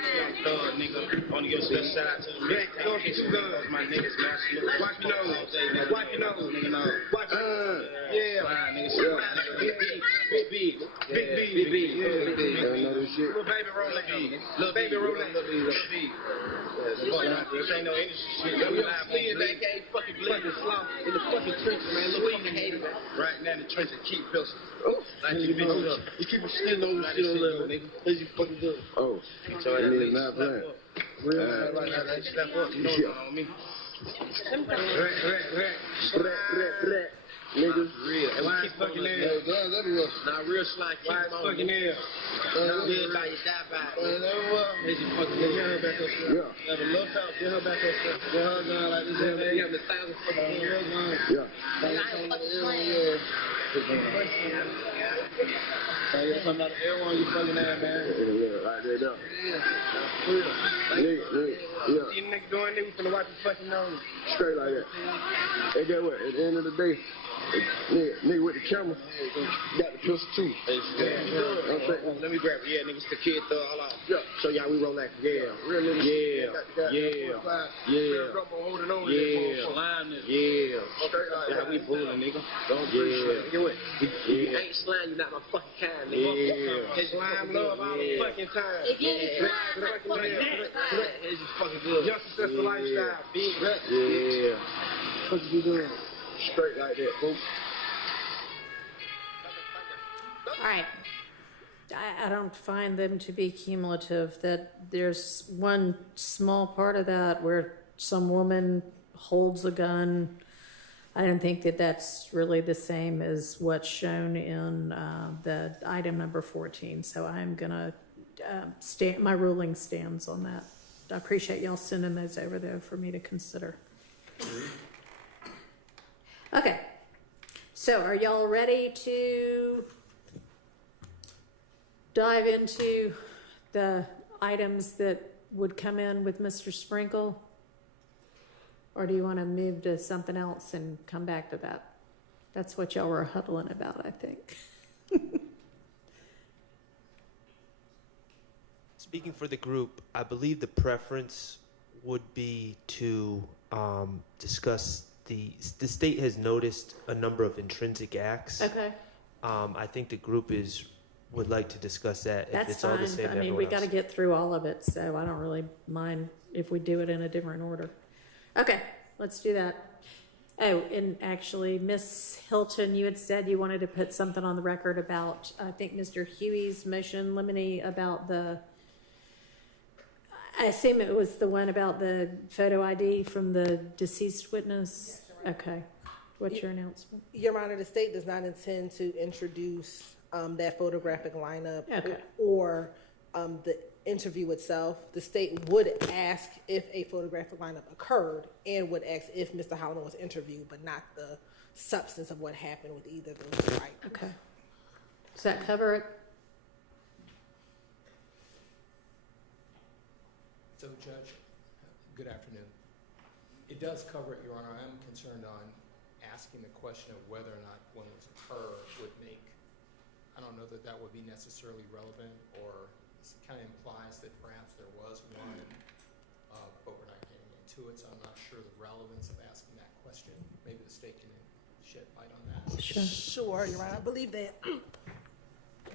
Thug, nigga. I want to give a special shout out to the nigga. Throw it two guns. My niggas, man. Wipe your nose. Wipe your nose, nigga. Wipe your nose. Yeah. Fine, nigga. Big B. Big B. Yeah. Little baby rolling B. Little baby rolling. Little B. This ain't no industry shit. We live on Bleed. Fucking Bleed. In the fucking trenches, man. Little fucking hater, man. Right now in the trenches. Keep pills. Like you bitches up. You keep a skin over the shit on there, nigga. As you fucking do. Oh. So that nigga not playing. Real man, like that. Step up. You know what's going on with me. Niggas. Real. And we keep fucking there. Not real slime. Keep them on. Fucking there. Live by you, die by it. As you fucking get her back up there. Yeah. Have a little house. Get her back up there. Get her gun like this. You have 1,000 fucking guns. Yeah. Hey, you come out of everyone, you fucking ass, man. Yeah, right there, though. Yeah. Nigga, yeah. See the nigga going there, we finna wipe your fucking nose. Straight like that. Hey, guess what? At the end of the day, nigga with the camera got the pistol too. Let me grab it. Yeah, niggas, the kid thug. Hold on. Yeah. Show y'all we roll like yeah. Real niggas. Yeah. Yeah, we bullying, nigga. Don't appreciate it. Get what? You ain't slime, you not my fucking kind, nigga. Yeah. Slime love all the fucking time. Yeah. It's just fucking good. Your successful lifestyle, big rap. Yeah. What you doing? Straight like that, folks. All right. I don't find them to be cumulative, that there's one small part of that where some woman holds a gun. I don't think that that's really the same as what's shown in the item number 14. So I'm going to my ruling stands on that. I appreciate y'all sending those over, though, for me to consider. Okay. So are y'all ready to dive into the items that would come in with Mr. Sprinkle? Or do you want to move to something else and come back to that? That's what y'all were huddling about, I think. Speaking for the group, I believe the preference would be to discuss the state has noticed a number of intrinsic acts. Okay. I think the group would like to discuss that. That's if it's fine. all the same. I mean, we got to get through all of it, so I don't really mind if we do it in a different order. Okay, let's do that. Oh, and actually, Miss Hilton, you had said you wanted to put something on the record about, I think, Mr. Huey's motion limine about I assume it was the one about the photo ID from the deceased witness? Yes, okay. What's your announcement? Your Honor, the state does not intend to introduce that photographic lineup okay. or the interview itself. The state would ask if a photographic lineup occurred and would ask if Mr. Holland was interviewed, but not the substance of what happened with either of those. Right. Okay. Does that cover it? So, Judge, good afternoon. It does cover it, Your Honor. I'm concerned on asking the question of whether or not one was occur would make, I don't know that that would be necessarily relevant, or it kind of implies that perhaps there was one, but we're not getting into it, so I'm not sure the relevance of asking that question. Maybe the state can shed light on that. Sure, Your Honor. I believe that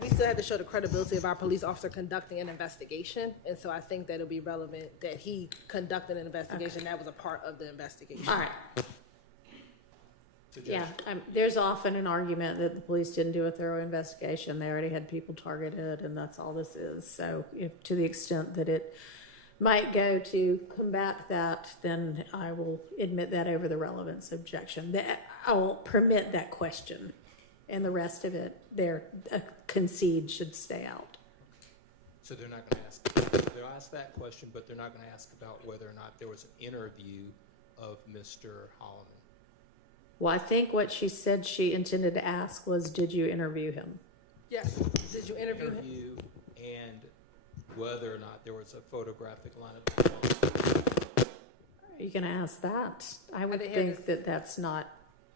we still have to show the credibility of our police officer conducting an investigation, and so I think that it'll be relevant that he conducted an investigation. That was a part of the investigation. All right. So, Judge, Yeah, there's often an argument that the police didn't do a thorough investigation. They already had people targeted, and that's all this is. So if to the extent that it might go to combat that, then I will admit that over the relevance objection. I will permit that question, and the rest of it, concede should stay out. so they're not going to ask, they'll ask that question, but they're not going to ask about whether or not there was an interview of Mr. Holloman. Well, I think what she said she intended to ask was, did you interview him? Yes. Did you interview him? And whether or not there was a photographic lineup. Are you going to ask that? I would didn't hear think that's not,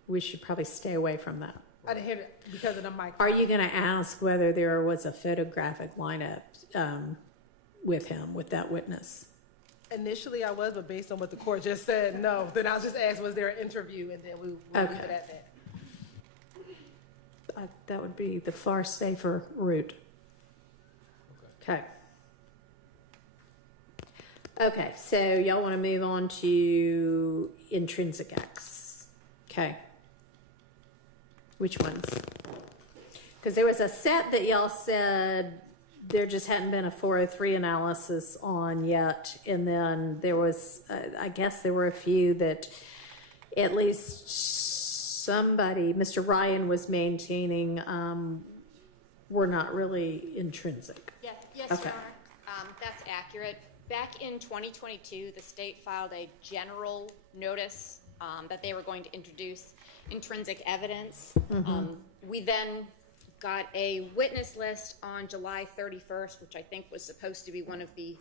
we should probably stay away from that. I didn't hear it because of the mic. Are you going to ask whether there was a photographic lineup with him, with that witness? Initially, I was, but based on what the court just said, no. Then I'll just ask, was there an interview, and then we'll leave it at that. That would be the far safer route. Okay. Okay, so y'all want to move on to intrinsic acts. Okay. Which ones? Because there was a set that y'all said there just hadn't been a 403 analysis on yet. And then there was, I guess there were a few that at least somebody, Mr. Ryan was maintaining, were not really intrinsic. Yes, Okay. Your Honor. That's accurate. Back in 2022, the state filed a general notice that they were going to introduce intrinsic evidence. We then got a witness list on July 31st, which I think was supposed to be one of the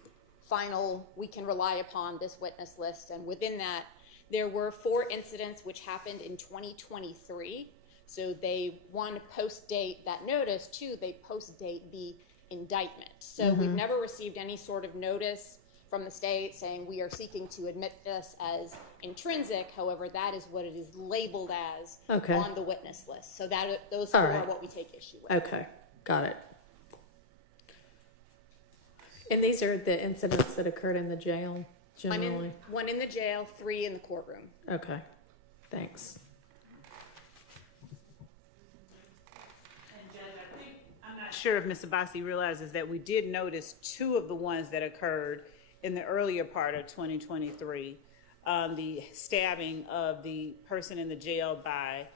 final, we can rely upon this witness list. And within that, there were 4 incidents which happened in 2023. So they, one, post-date that notice, 2, they post-date the indictment. So we've never received any sort of notice from the state saying we are seeking to admit this as intrinsic. However, that is what it is labeled as on the witness list. So that those 4 are what we take issue with. Okay, got it. And these are the incidents that occurred in the jail, generally? One in the jail, 3 in the courtroom. Okay, thanks. I'm not sure if Ms. Abbasi realizes that we did notice 2 of the ones that occurred in the earlier part of 2023. The stabbing of the person in the jail by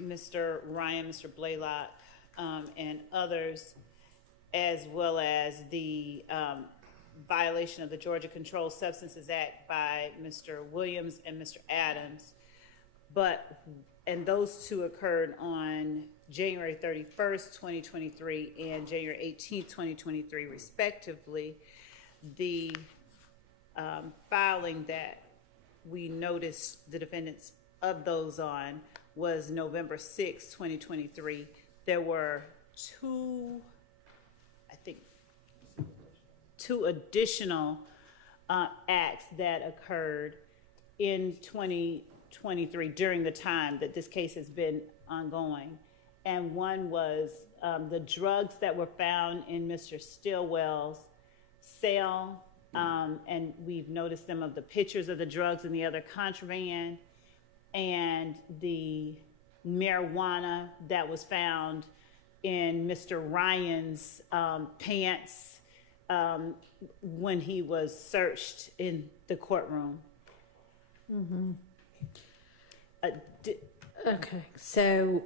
Mr. Ryan, Mr. Blaylock, and others, as well as the violation of the Georgia Controlled Substances Act by Mr. Williams and Mr. Adams. And those 2 occurred on January 31st, 2023 and January 18th, 2023, respectively. The filing that we noticed the defendants of those on was November 6th, 2023. There were 2 additional acts that occurred in 2023 during the time that this case has been ongoing. And one was the drugs that were found in Mr. Stillwell's cell, and we've noticed some of the pictures of the drugs and the other contraband, and the marijuana that was found in Mr. Ryan's pants when he was searched in the courtroom. Okay, so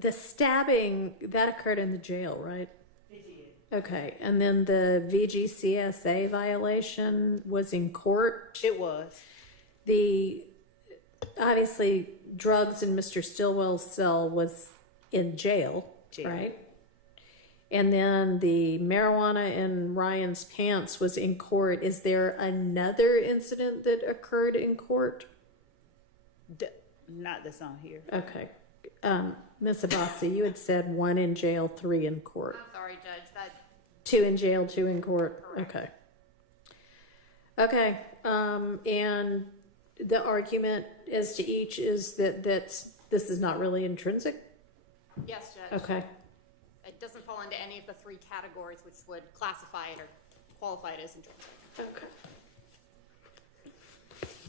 the stabbing, that occurred in the jail, right? It did. Okay, and then the VGCSA violation was in court? It was. Obviously, drugs in Mr. Stillwell's cell was in jail, right? And then the marijuana in Ryan's pants was in court. Is there another incident that occurred in court? Not that's on here. Okay. Ms. Abbasi, you had said 1 in jail, 3 in court. I'm sorry, Judge, that, 2 in jail, 2 in court. Correct. Okay. Okay. And the argument as to each is that this is not really intrinsic? yes, Judge. Okay. It doesn't fall into any of the 3 categories which would classify it or qualify it as intrinsic. Okay.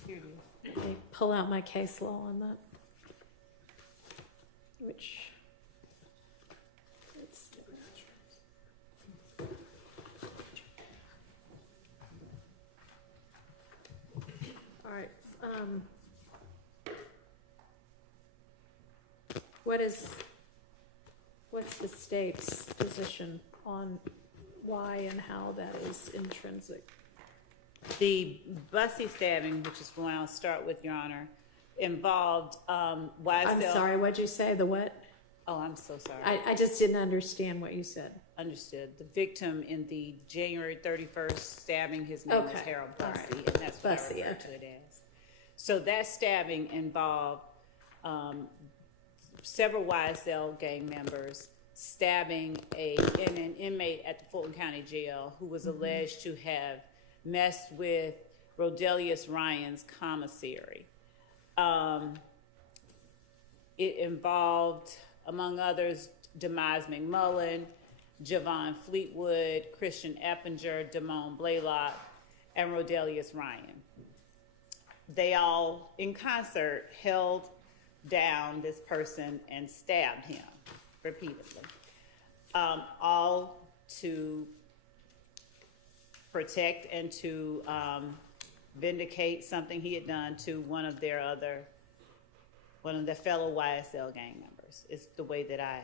Here it is. Let me pull out my case law on that. Which it's all right. What's the state's position on why and how that is intrinsic? The Bussy stabbing, which is the one I'll start with, Your Honor, involved YSL. I'm sorry, what'd you say? The what? Oh, I'm so sorry. I just didn't understand what you said. Understood. The victim in the January 31st stabbing, his name is Okay. Harold All Bussy, right. and that's what Bussy, I refer to it as. So that stabbing involved several YSL gang members stabbing an inmate at the Fulton County Jail who was alleged to have messed with Rodelius Ryan's commissary. It involved, among others, Demise McMullen, Javon Fleetwood, Christian Eppinger, Damone Blaylock, and Rodelius Ryan. They all, in concert, held down this person and stabbed him repeatedly, all to protect and to vindicate something he had done to one of their fellow YSL gang members. Is the way that I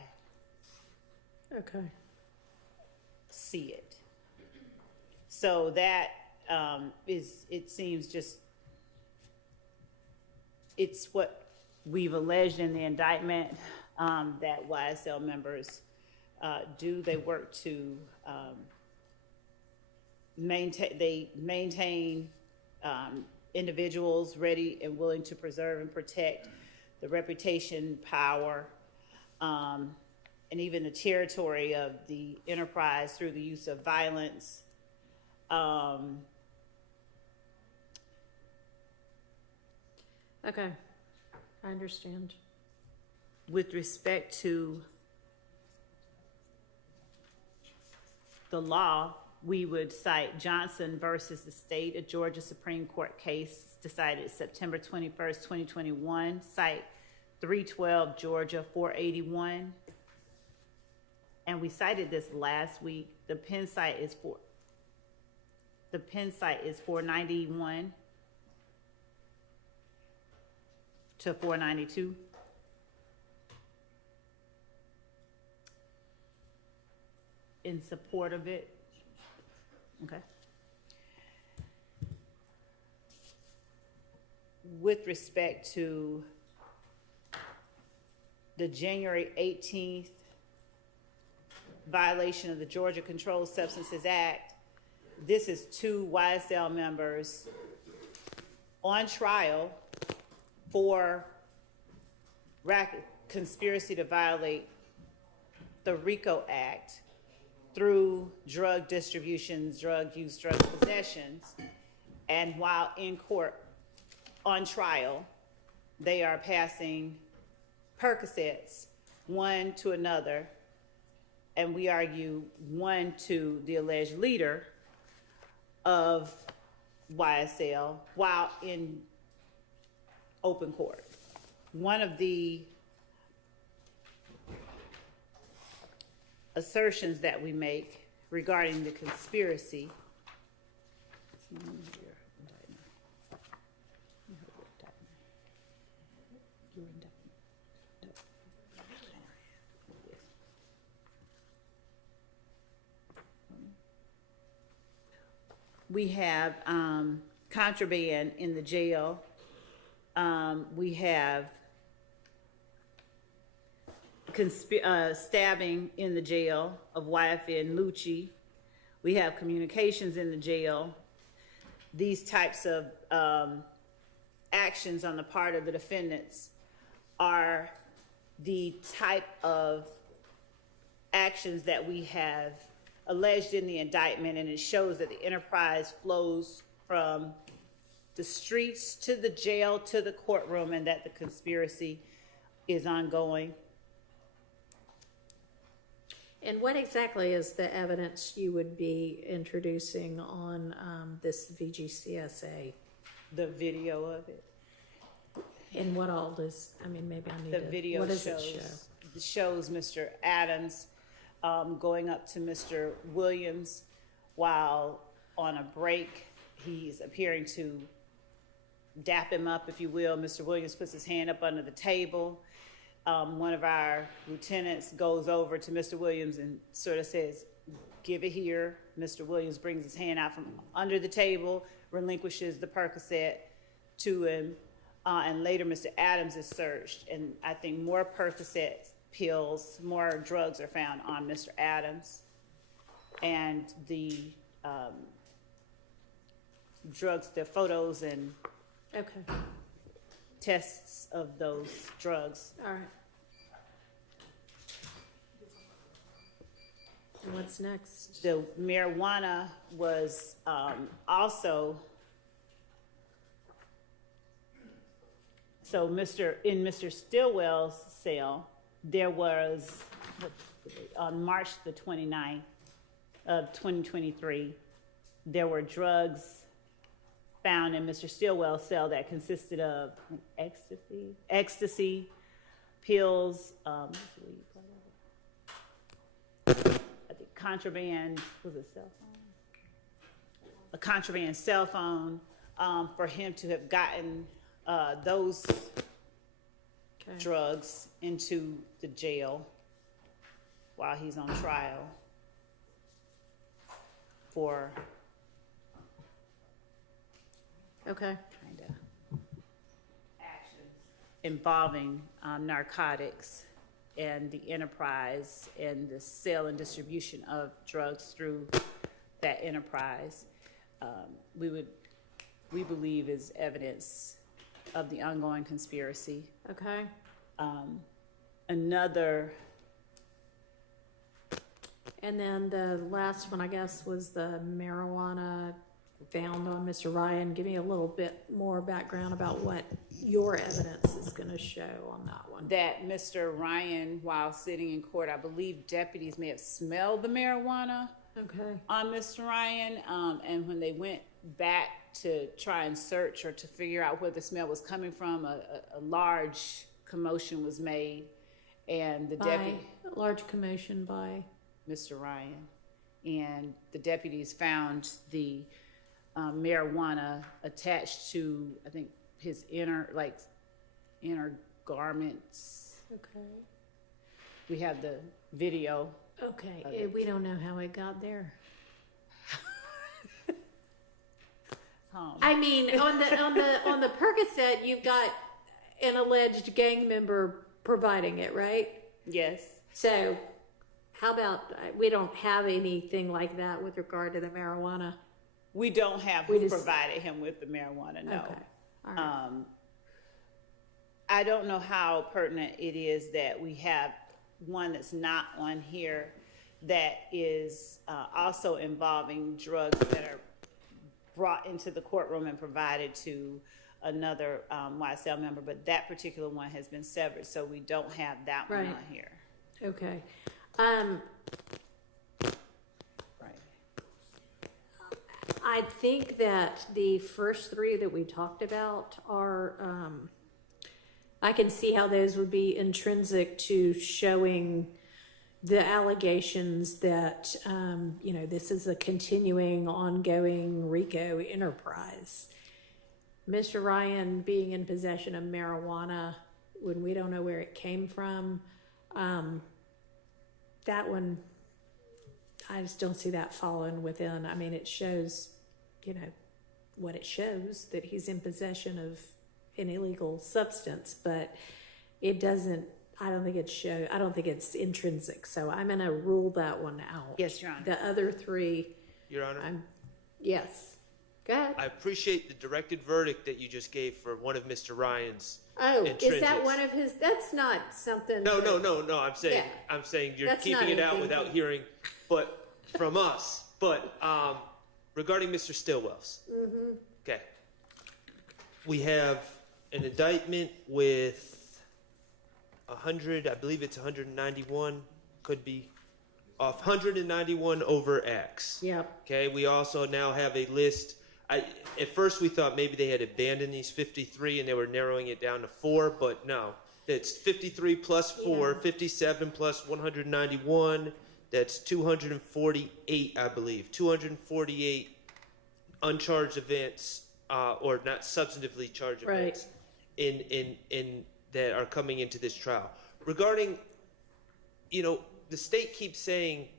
see it. So that it seems just, it's what we've alleged in the indictment that YSL members do. They work to maintain individuals ready and willing to preserve and protect the reputation, power, and even the territory of the enterprise through the use of violence. Okay, I understand. With respect to the law, we would cite Johnson versus the State, a Georgia Supreme Court case decided September 21st, 2021, cite 312 Georgia 481. And we cited this last week. The Penn site is 491 to 492. In support of it. Okay. With respect to the January 18th violation of the Georgia Controlled Substances Act, this is 2 YSL members on trial for conspiracy to violate the RICO Act through drug distributions, drug use, drug possessions. And while in court on trial, they are passing Percocets, one to another, and we argue one to the alleged leader of YSL while in open court. One of the assertions that we make regarding the conspiracy we have contraband in the jail. We have stabbing in the jail of YFN Lucci. We have communications in the jail. These types of actions on the part of the defendants are the type of actions that we have alleged in the indictment, and it shows that the enterprise flows from the streets to the jail to the courtroom, and that the conspiracy is ongoing. And what exactly is the evidence you would be introducing on this VGCSA? The video of it. And what all does, I mean, maybe I need The to, video what does shows Mr. Adams going up to Mr. Williams while on a break. He's appearing to dap him up, if you will. Mr. Williams puts his hand up under the table. One of our lieutenants goes over to Mr. Williams and sort of says, "Give it here." Mr. Williams brings his hand out from under the table, relinquishes the Percocet to him, and later Mr. Adams is searched. And I think more Percocet pills, more drugs are found on Mr. Adams. And the drugs, the photos and tests of those drugs. All right. And what's next? The marijuana was also, so in Mr. Stillwell's cell, there was, on March the 29th of 2023, there were drugs found in Mr. Stillwell's cell that consisted of ecstasy pills, I think contraband, was it cell phone? A contraband cell phone, for him to have gotten those drugs into the jail while he's on trial for Okay. kind of actions involving narcotics and the enterprise and the sale and distribution of drugs through that enterprise. We believe is evidence of the ongoing conspiracy. Okay. Another, And then the last one, I guess, was the marijuana found on Mr. Ryan. Give me a little bit more background about what your evidence is going to show on that one. that Mr. Ryan, while sitting in court, I believe deputies may have smelled the marijuana on Mr. Ryan, and when they went back to try and search or to figure out where the smell was coming from, a large commotion was made, and the deputy, large commotion by Mr. Ryan, and the deputies found the marijuana attached to, I think, his inner garments. Okay. We have the video. Okay, we don't know how it got there. I mean, on the Percocet, you've got an alleged gang member providing it, right? Yes. So, how about we don't have anything like that with regard to the marijuana? We don't have who provided him with the marijuana. No. Okay. All right. I don't know how pertinent it is that we have one that's not on here that is also involving drugs that are brought into the courtroom and provided to another YSL member, but that particular one has been severed, so we don't have that one on here. Okay. I think that the first three that we talked about are, I can see how those would be intrinsic to showing the allegations that, this is a continuing, ongoing RICO enterprise. Mr. Ryan being in possession of marijuana when we don't know where it came from, that one, I just don't see that falling within. I mean, it shows, what it shows, that he's in possession of an illegal substance, but it doesn't, I don't think it's intrinsic, so I'm gonna rule that one out. Yes, Your Honor. The other three, Your Honor, yes. Go ahead. I appreciate the directed verdict that you just gave for one of Mr. Ryan's. Oh, is that intrinsics. one of his, that's not something. No, that- no, no, no. Yeah. I'm saying you're That's keeping not it out anything without from- hearing, but from us. But regarding Mr. Stillwell's, okay, we have an indictment with 100. I believe it's 191. Could be off. 191 over X. Yep. Okay. We also now have a list. At first we thought maybe they had abandoned these 53 and they were narrowing it down to 4, but no. It's 53 plus 4, 57 plus 191. That's 248, I believe. 248 uncharged events, or not substantively charged events, in that are coming into this trial. Regarding, the state keeps saying,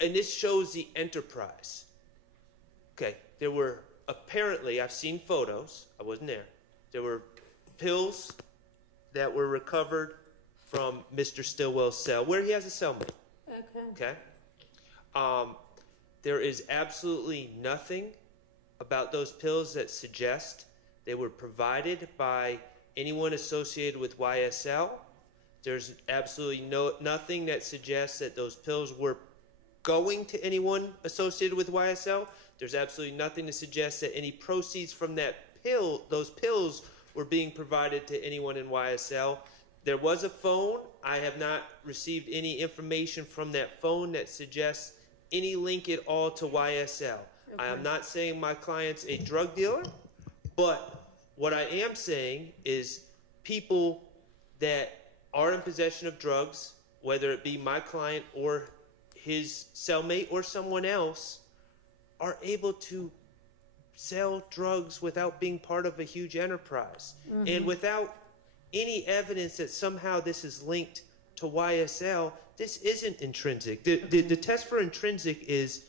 and this shows the enterprise. Okay, there were apparently, I've seen photos, I wasn't there were pills that were recovered from Mr. Stillwell's cell, where he has a cellmate. Okay. There is absolutely nothing about those pills that suggest they were provided by anyone associated with YSL. There's absolutely nothing that suggests that those pills were going to anyone associated with YSL. There's absolutely nothing to suggest that any proceeds from those pills were being provided to anyone in YSL. There was a phone. I have not received any information from that phone that suggests any link at all to YSL. I am not saying my client's a drug dealer, but what I am saying is people that are in possession of drugs, whether it be my client or his cellmate or someone else, are able to sell drugs without being part of a huge enterprise. And without any evidence that somehow this is linked to YSL, this isn't intrinsic. The test for intrinsic is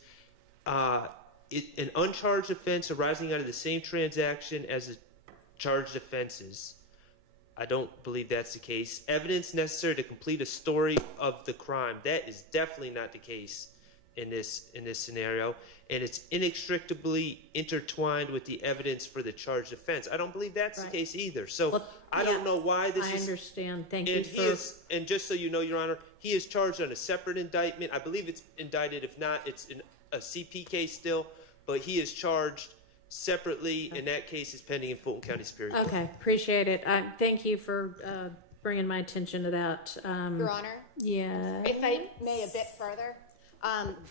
an uncharged offense arising out of the same transaction as the charged offenses. I don't believe that's the case. Evidence necessary to complete a story of the crime. That is definitely not the case in this scenario, and it's inextricably intertwined with the evidence for the charged offense. I don't believe that's the case either. So I don't know why this is. I understand. Thank you And for. and just so you know, Your Honor, he is charged on a separate indictment. I believe it's indicted. If not, it's in a CP case still, but he is charged separately, and that case is pending in Fulton County Superior Court. Okay, appreciate it. Thank you for bringing my attention to that. Your Honor? Yeah. If I may a bit further,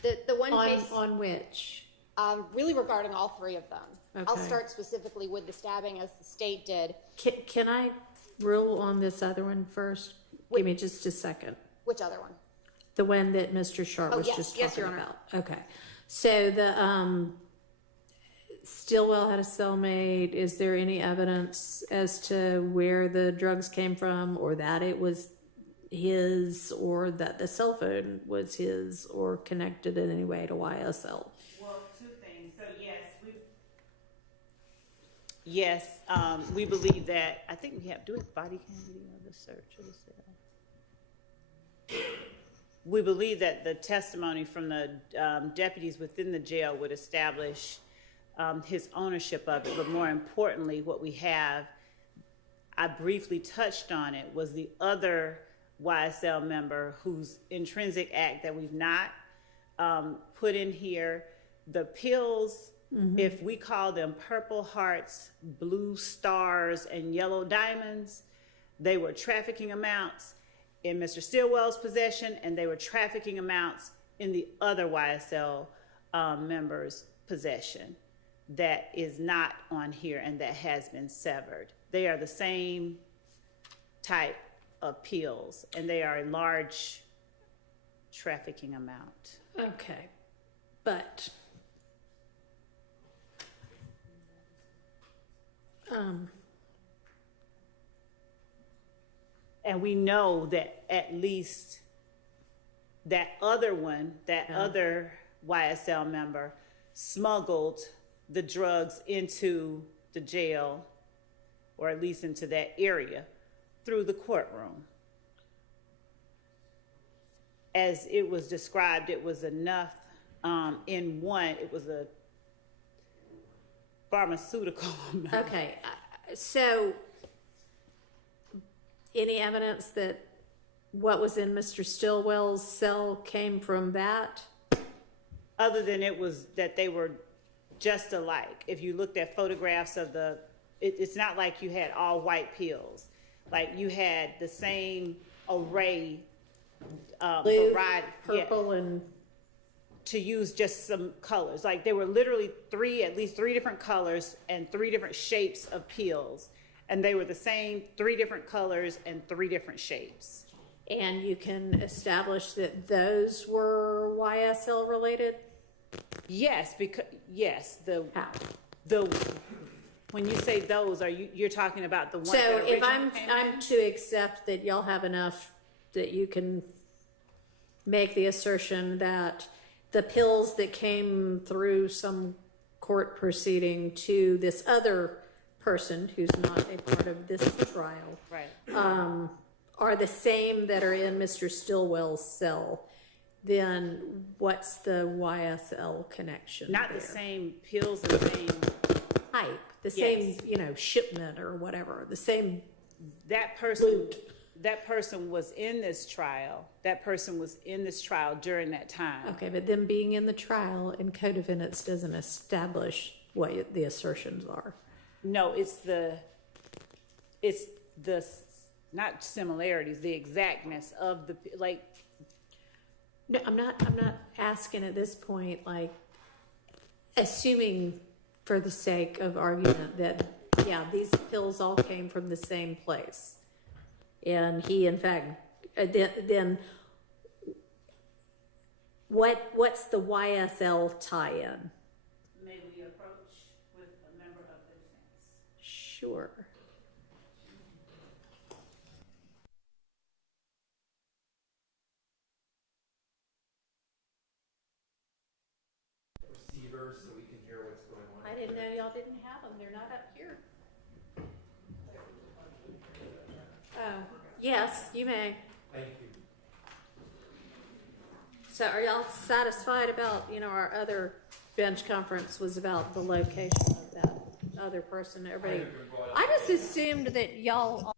the one case... On which? Really regarding all three of them. I'll Okay. start specifically with the stabbing as the state did. Can I rule on this other one first? Give me just a second. Which other one? The one that Mr. Sharp was yes, just yes, talking Your Honor. about. Okay. So the Stillwell had a cellmate. Is there any evidence as to where the drugs came from, or that it was his, or that the cell phone was his, or connected in any way to YSL? Well, two things. So yes, we believe that. I think we have. Do we have body cam video of the search of the cell? We believe that the testimony from the deputies within the jail would establish his ownership of it. But more importantly, what we have, I briefly touched on it, was the other YSL member whose intrinsic act that we've not put in here. The pills, if we call them purple hearts, blue stars, and yellow diamonds, they were trafficking amounts in Mr. Stillwell's possession, and they were trafficking amounts in the other YSL member's possession. That is not on here and that has been severed. They are the same type of pills, and they are a large trafficking amount. Okay. But and we know that at least that other one, that other YSL member, smuggled the drugs into the jail, or at least into that area, through the courtroom. as it was described, it was enough in one, it was a pharmaceutical. Okay, so any evidence that what was in Mr. Stillwell's cell came from that? Other than it was that they were just alike. If you looked at photographs of it's not like you had all white pills. Like you had the same array, Blue, variety, purple, and to use just some colors. Like there were literally at least three different colors and three different shapes of pills. And they were the same, three different colors and three different shapes. and you can establish that those were YSL related? Yes, because How? when you say those, you're talking about the ones So that if originally came in? I'm to accept that y'all have enough that you can make the assertion that the pills that came through some court proceeding to this other person who's not a part of this trial, Right. are the same that are in Mr. Stillwell's cell, then what's the YSL connection Not there? the same pills, the same. Type, the Yes. same, shipment or whatever, the same That person, loot. that person was in this trial. That person was in this trial during that time. Okay, but them being in the trial and co-defendants doesn't establish what the assertions are. No, it's the not similarities, the exactness of the like. No, I'm not asking at this point, like, assuming for the sake of argument that, yeah, these pills all came from the same place. And he, in fact, then what's the YSL tie-in? May we approach with a member of the defense? Sure. Receivers so we can hear what's going on. I didn't know y'all didn't have them. They're not up here. Oh, yes, you may. Thank you. So are y'all satisfied about, our other bench conference was about the location of that other person? Everybody, I just assumed that y'all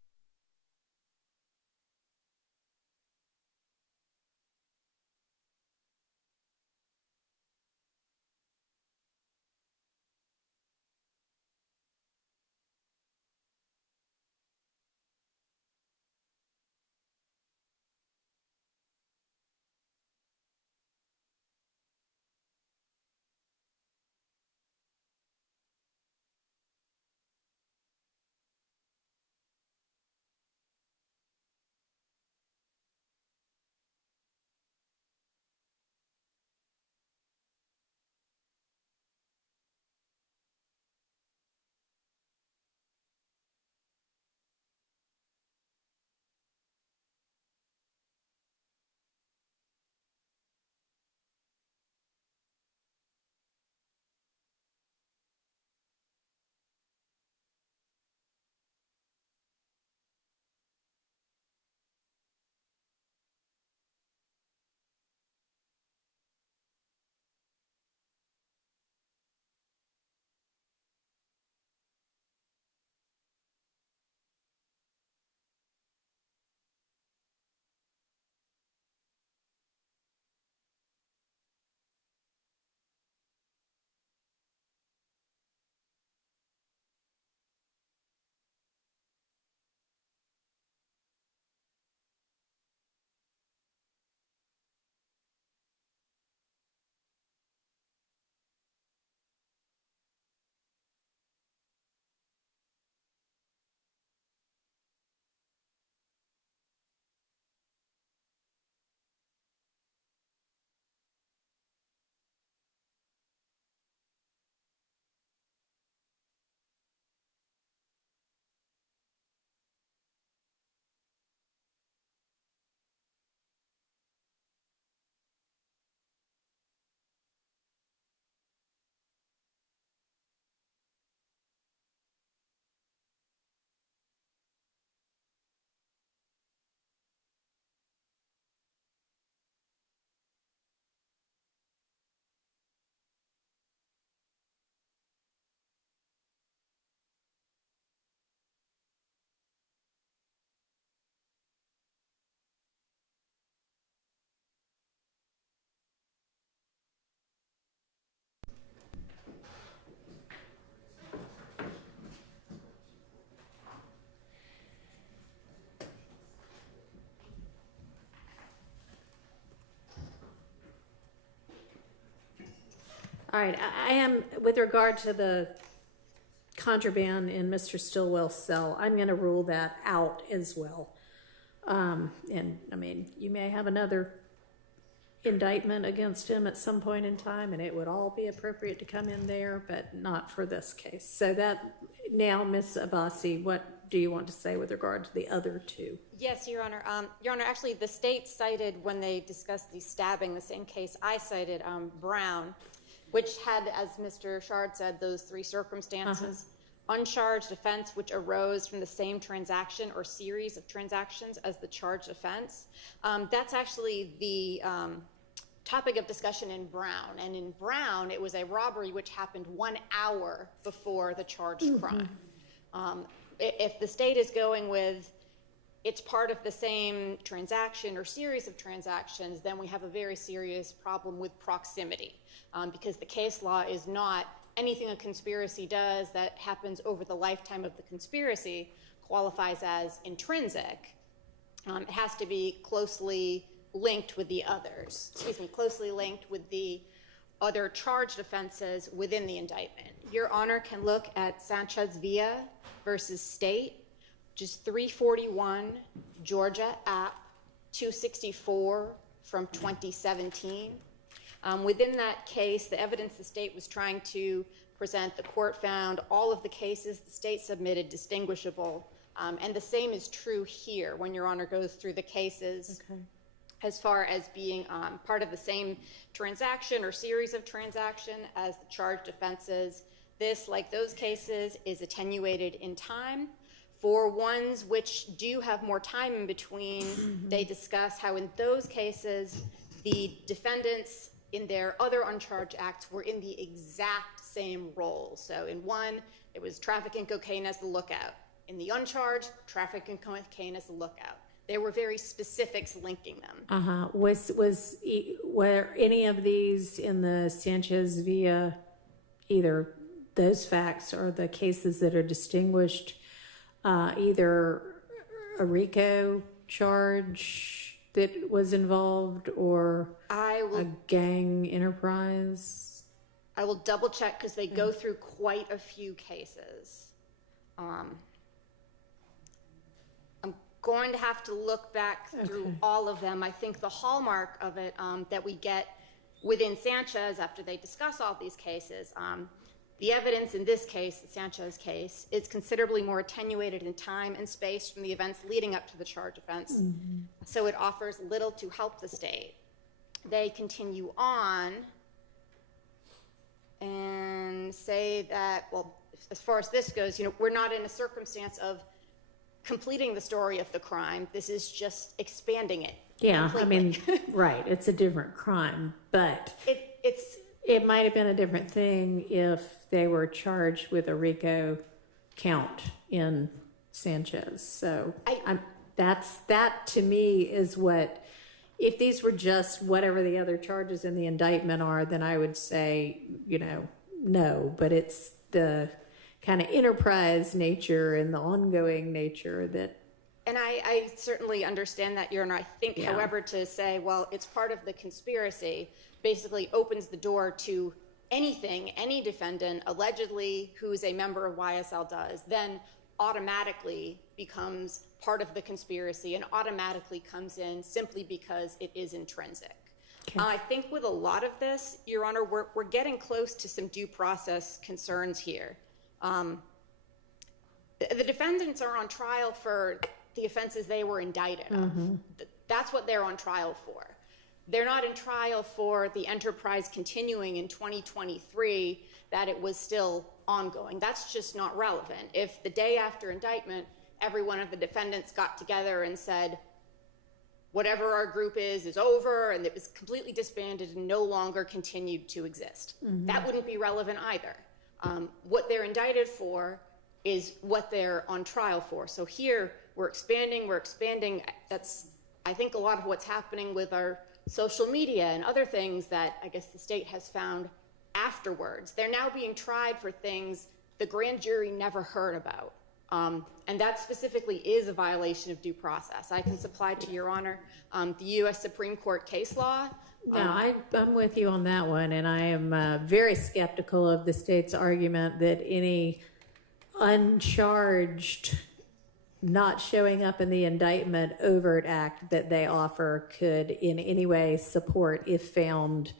All right, I am, with regard to the contraband in Mr. Stillwell's cell, I'm gonna rule that out as well. And, I mean, you may have another indictment against him at some point in time, and it would all be appropriate to come in there, but not for this case. So that, now, Ms. Abbasi, what do you want to say with regard to the other two? Yes, Your Honor. Your Honor, actually, the state cited, when they discussed the stabbing, the same case I cited, Brown, which had, as Mr. Shard said, those three circumstances. Uncharged offense which arose from the same transaction or series of transactions as the charged offense. That's actually the topic of discussion in Brown. And in Brown, it was a robbery which happened 1 hour before the charged crime. If the state is going with it's part of the same transaction or series of transactions, then we have a very serious problem with proximity, because the case law is not anything a conspiracy does that happens over the lifetime of the conspiracy qualifies as intrinsic. It has to be closely linked with the others, closely linked with the other charged offenses within the indictment. Your Honor can look at Sanchez Villa versus State, which is 341 Georgia App 264 from 2017. Within that case, the evidence the state was trying to present, the court found all of the cases the state submitted distinguishable. And the same is true here when Your Honor goes through the cases as far as being part of the same transaction or series of transaction as the charged offenses. This, like those cases, is attenuated in time. For ones which do have more time in between, they discuss how in those cases, the defendants in their other uncharged acts were in the exact same role. So in one, it was trafficking cocaine as the lookout. In the uncharged, trafficking cocaine as the lookout. There were very specifics linking them. Were any of these in the Sanchez Villa, either those facts or the cases that are distinguished, either a RICO charge that was involved or a gang enterprise? I will double check because they go through quite a few cases. I'm going to have to look back through all of them. I think the hallmark of it that we get within Sanchez after they discuss all these cases, the evidence in this case, the Sanchez case, is considerably more attenuated in time and space from the events leading up to the charge offense. So it offers little to help the state. They continue on and say that, well, as far as this goes, we're not in a circumstance of completing the story of the crime. This is just expanding it. Yeah, completely. I mean, right, it's a different crime, but it might have been a different thing if they were charged with a RICO count in Sanchez. So that to me is what, if these were just whatever the other charges in the indictment are, then I would say, no, but it's the kind of enterprise nature and the ongoing nature that. And I certainly understand that, Your Honor. I think, however, to say, well, it's part of the conspiracy basically opens the door to anything any defendant allegedly who is a member of YSL does, then automatically becomes part of the conspiracy and automatically comes in simply because it is intrinsic. I think with a lot of this, Your Honor, we're getting close to some due process concerns here. The defendants are on trial for the offenses they were indicted of. That's what they're on trial for. They're not in trial for the enterprise continuing in 2023, that it was still ongoing. That's just not relevant. If the day after indictment, every one of the defendants got together and said, whatever our group is over, and it was completely disbanded and no longer continued to exist. That wouldn't be relevant either. What they're indicted for is what they're on trial for. So here, we're expanding. That's, I think, a lot of what's happening with our social media and other things that I guess the state has found afterwards. They're now being tried for things the grand jury never heard about. And that specifically is a violation of due process. I can supply to Your Honor the U.S. Supreme Court case law. No, I'm with you on that one, and I am very skeptical of the state's argument that any uncharged, not showing up in the indictment overt act that they offer could in any way support, if found,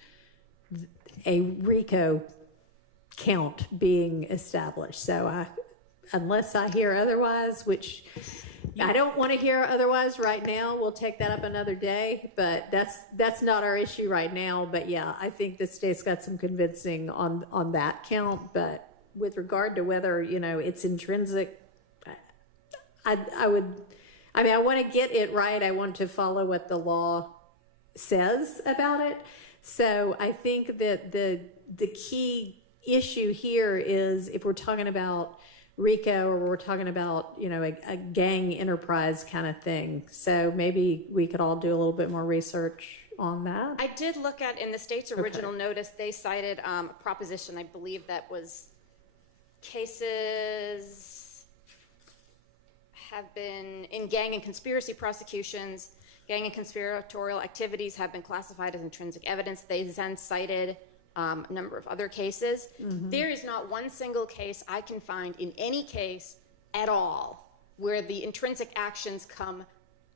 a RICO count being established. So unless I hear otherwise, which I don't want to hear otherwise right now, we'll take that up another day, but that's not our issue right now. But yeah, I think the state's got some convincing on that count. But with regard to whether, it's intrinsic, I want to get it right. I want to follow what the law says about it. So I think that the key issue here is, if we're talking about RICO or we're talking about, a gang enterprise kind of thing. So maybe we could all do a little bit more research on that. I did look at, in the state's original notice, they cited a proposition, I believe that was cases have been in gang and conspiracy prosecutions. Gang and conspiratorial activities have been classified as intrinsic evidence. They then cited a number of other cases. There is not one single case I can find in any case at all where the intrinsic actions come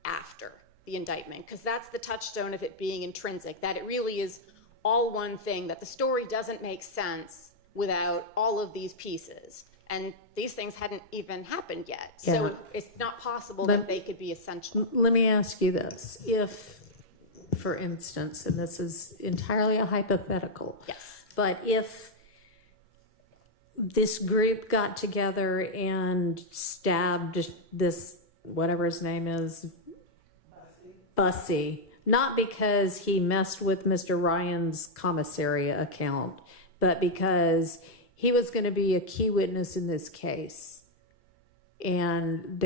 after the indictment, because that's the touchstone of it being intrinsic, that it really is all one thing, that the story doesn't make sense without all of these pieces. And these things hadn't even happened yet. Yeah. So it's not possible that they could be essential. Let me ask you this. If, for instance, and this is entirely a hypothetical, yes, but if this group got together and stabbed this, whatever his name is, Bussy, not because he messed with Mr. Ryan's commissary account, but because he was going to be a key witness in this case. And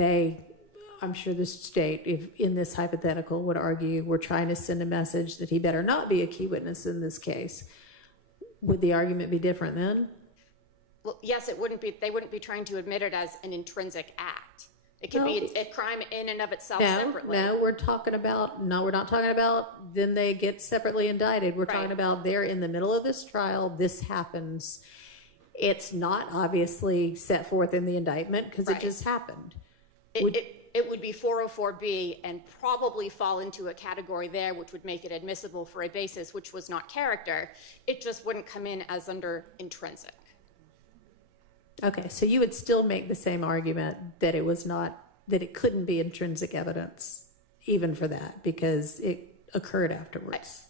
I'm sure the state, if in this hypothetical, would argue we're trying to send a message that he better not be a key witness in this case. Would the argument be different then? Well, yes, it wouldn't be. They wouldn't be trying to admit it as an intrinsic act. It could be a crime in and of itself separately. No, we're not talking about then they get separately indicted. We're talking about they're in the middle of this trial. This happens. It's not obviously set forth in the indictment because it just happened. It would be 404B and probably fall into a category there which would make it admissible for a basis which was not character. It just wouldn't come in as under intrinsic. Okay, so you would still make the same argument that it couldn't be intrinsic evidence even for that because it occurred afterwards.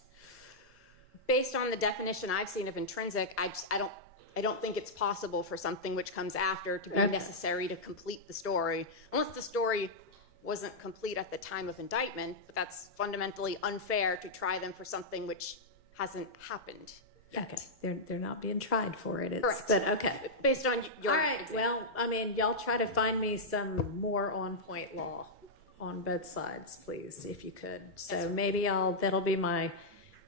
Based on the definition I've seen of intrinsic, I don't think it's possible for something which comes after to be necessary to complete the story, unless the story wasn't complete at the time of indictment, but that's fundamentally unfair to try them for something which hasn't happened yet. Okay, they're not being tried for it. Correct. But okay. Based on your All right, example. well, y'all try to find me some more on-point law on both sides, please, if you could. So maybe that'll be my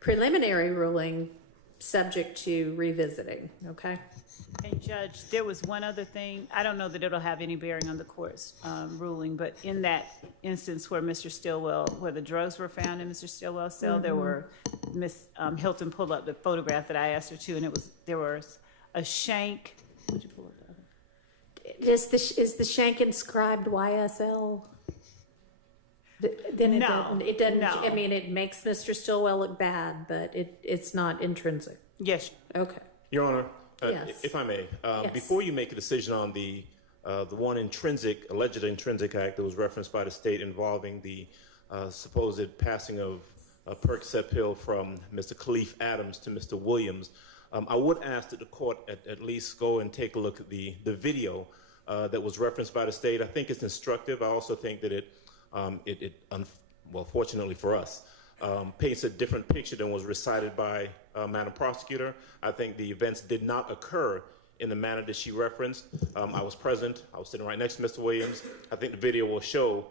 preliminary ruling, subject to revisiting, okay? And Judge, there was one other thing. I don't know that it'll have any bearing on the court's ruling, but in that instance where where the drugs were found in Mr. Stillwell's cell, there were, Miss Hilton pulled up the photograph that I asked her to, and there was a shank. Would you pull up that? Is the shank inscribed YSL? Then it doesn't. No. I mean, it makes Mr. Stillwell look bad, but it's not intrinsic. Yes. Okay. Your Honor, Yes. if I may, Yes. before you make a decision on the one alleged intrinsic act that was referenced by the state involving the supposed passing of a Percocet pill from Mr. Khalif Adams to Mr. Williams, I would ask that the court at least go and take a look at the video that was referenced by the state. I think it's instructive. I also think that fortunately for us, paints a different picture than was recited by Madam Prosecutor. I think the events did not occur in the manner that she referenced. I was present. I was sitting right next to Mr. Williams. I think the video will show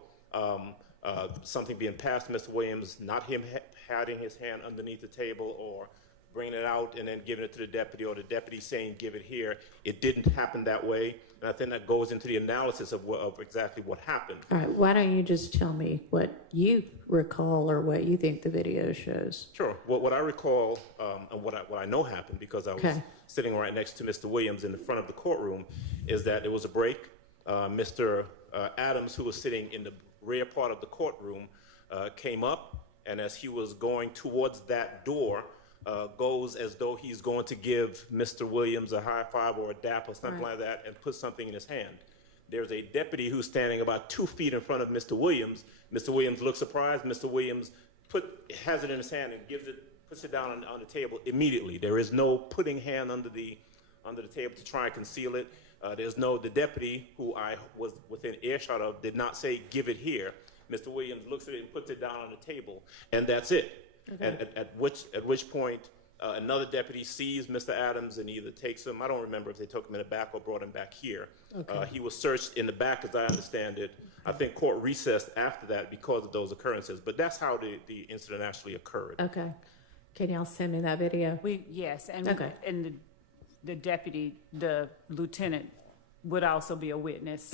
something being passed to Mr. Williams, not him hiding his hand underneath the table or bringing it out and then giving it to the deputy, or the deputy saying, give it here. It didn't happen that way. And I think that goes into the analysis of exactly what happened. All right, why don't you just tell me what you recall or what you think the video shows? Sure. What I recall, and what I know happened, because I was sitting right next to Mr. Williams in the front of the courtroom, is that there was a break. Mr. Adams, who was sitting in the rear part of the courtroom, came up, and as he was going towards that door, goes as though he's going to give Mr. Williams a high five or a dap or something like that, and put something in his hand. There's a deputy who's standing about 2 feet in front of Mr. Williams. Mr. Williams looks surprised. Mr. Williams has it in his hand and puts it down on the table immediately. There is no putting hand under the table to try and conceal it. The deputy, who I was within earshot of, did not say, give it here. Mr. Williams looks at it and puts it down on the table, and that's it. Okay. And at which point, another deputy sees Mr. Adams and either takes him, I don't remember if they took him in the back or brought him back here. Okay. He was searched in the back, as I understand it. I think court recessed after that because of those occurrences, but that's how the incident actually occurred. Okay. Can y'all send me that video? Yes, and the deputy, the lieutenant, would also be a witness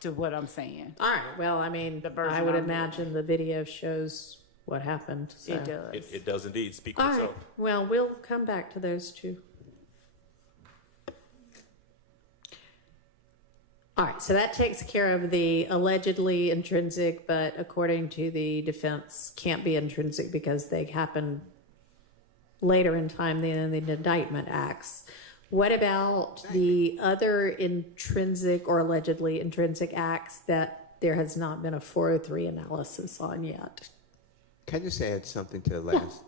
to what I'm saying. All right. Well, I mean, I would imagine the video shows what happened. So. It does. It does indeed speak for All itself. right. Well, we'll come back to those two. All right. So that takes care of the allegedly intrinsic, but according to the defense, can't be intrinsic because they happen later in time than the indictment acts. What about the other intrinsic or allegedly intrinsic acts that there has not been a 403 analysis on yet? Can I just add something to the last?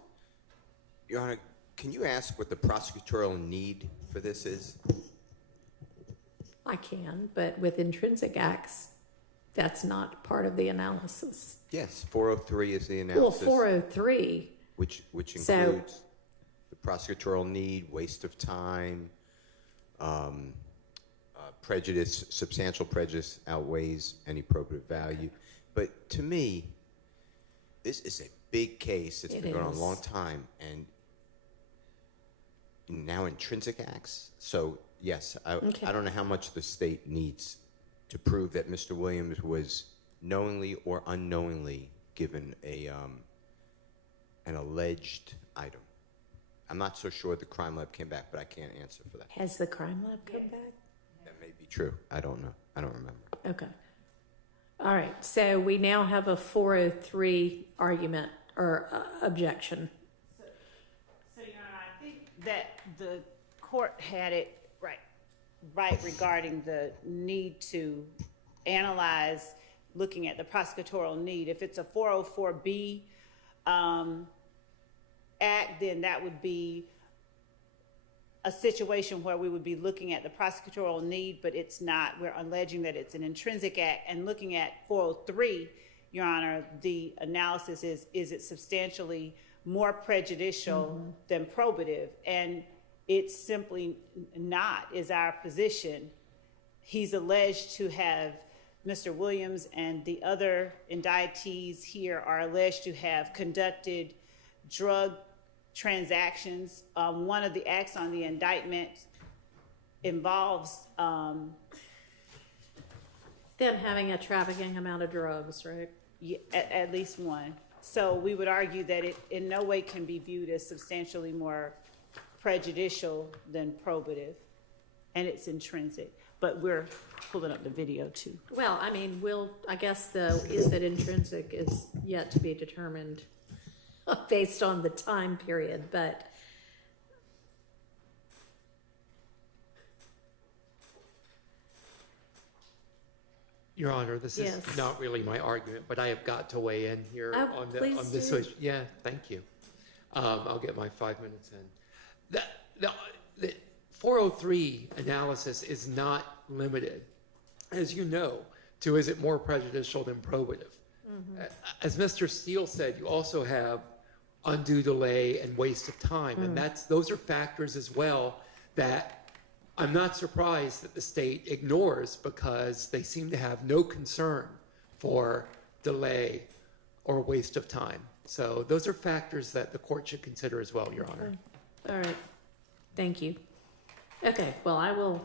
Your Honor, can you ask what the prosecutorial need for this is? I can, but with intrinsic acts, that's not part of the analysis. Yes, 403 is the analysis. Well, 403. Which includes the prosecutorial need, waste of time, prejudice, substantial prejudice outweighs any probative value. But to me, this is a big case. It's been going on a long time, and now intrinsic acts. So yes, I don't know how much the state needs to prove that Mr. Williams was knowingly or unknowingly given an alleged item. I'm not so sure the crime lab came back, but I can't answer for that. Has the crime lab come back? That may be true. I don't know. I don't remember. Okay. All right. So we now have a 403 argument or objection. So, Your Honor, I think that the court had it right regarding the need to analyze, looking at the prosecutorial need. If it's a 404B act, then that would be a situation where we would be looking at the prosecutorial need, but it's not. We're alleging that it's an intrinsic act. And looking at 403, Your Honor, the analysis is it substantially more prejudicial than probative? And it's simply not, is our position. He's alleged to have, Mr. Williams and the other indictees here are alleged to have conducted drug transactions. One of the acts on the indictment involves them having a trafficking amount of drugs, right? At least one. So we would argue that it in no way can be viewed as substantially more prejudicial than probative, and it's intrinsic. But we're pulling up the video too. Well, I mean, I guess is it intrinsic is yet to be determined based on the time period, but Your Honor, this is not really my argument, but I have got to weigh in here on this issue. Yeah, thank you. I'll get my 5 minutes in. The 403 analysis is not limited, as you know, to is it more prejudicial than probative. As Mr. Steele said, you also have undue delay and waste of time, and those are factors as well that I'm not surprised that the state ignores, because they seem to have no concern for delay or waste of time. So those are factors that the court should consider as well, Your Honor. All right. Thank you. Okay, well, I will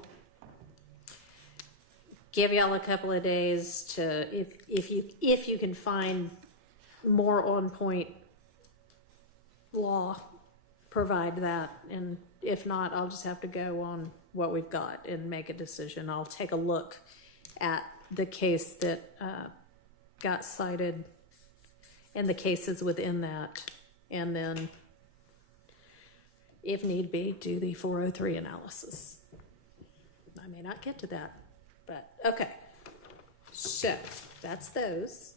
give y'all a couple of days to, if you can find more on point law, provide that. And if not, I'll just have to go on what we've got and make a decision. I'll take a look at the case that got cited and the cases within that, and then, if need be, do the 403 analysis. I may not get to that, but okay. So that's those.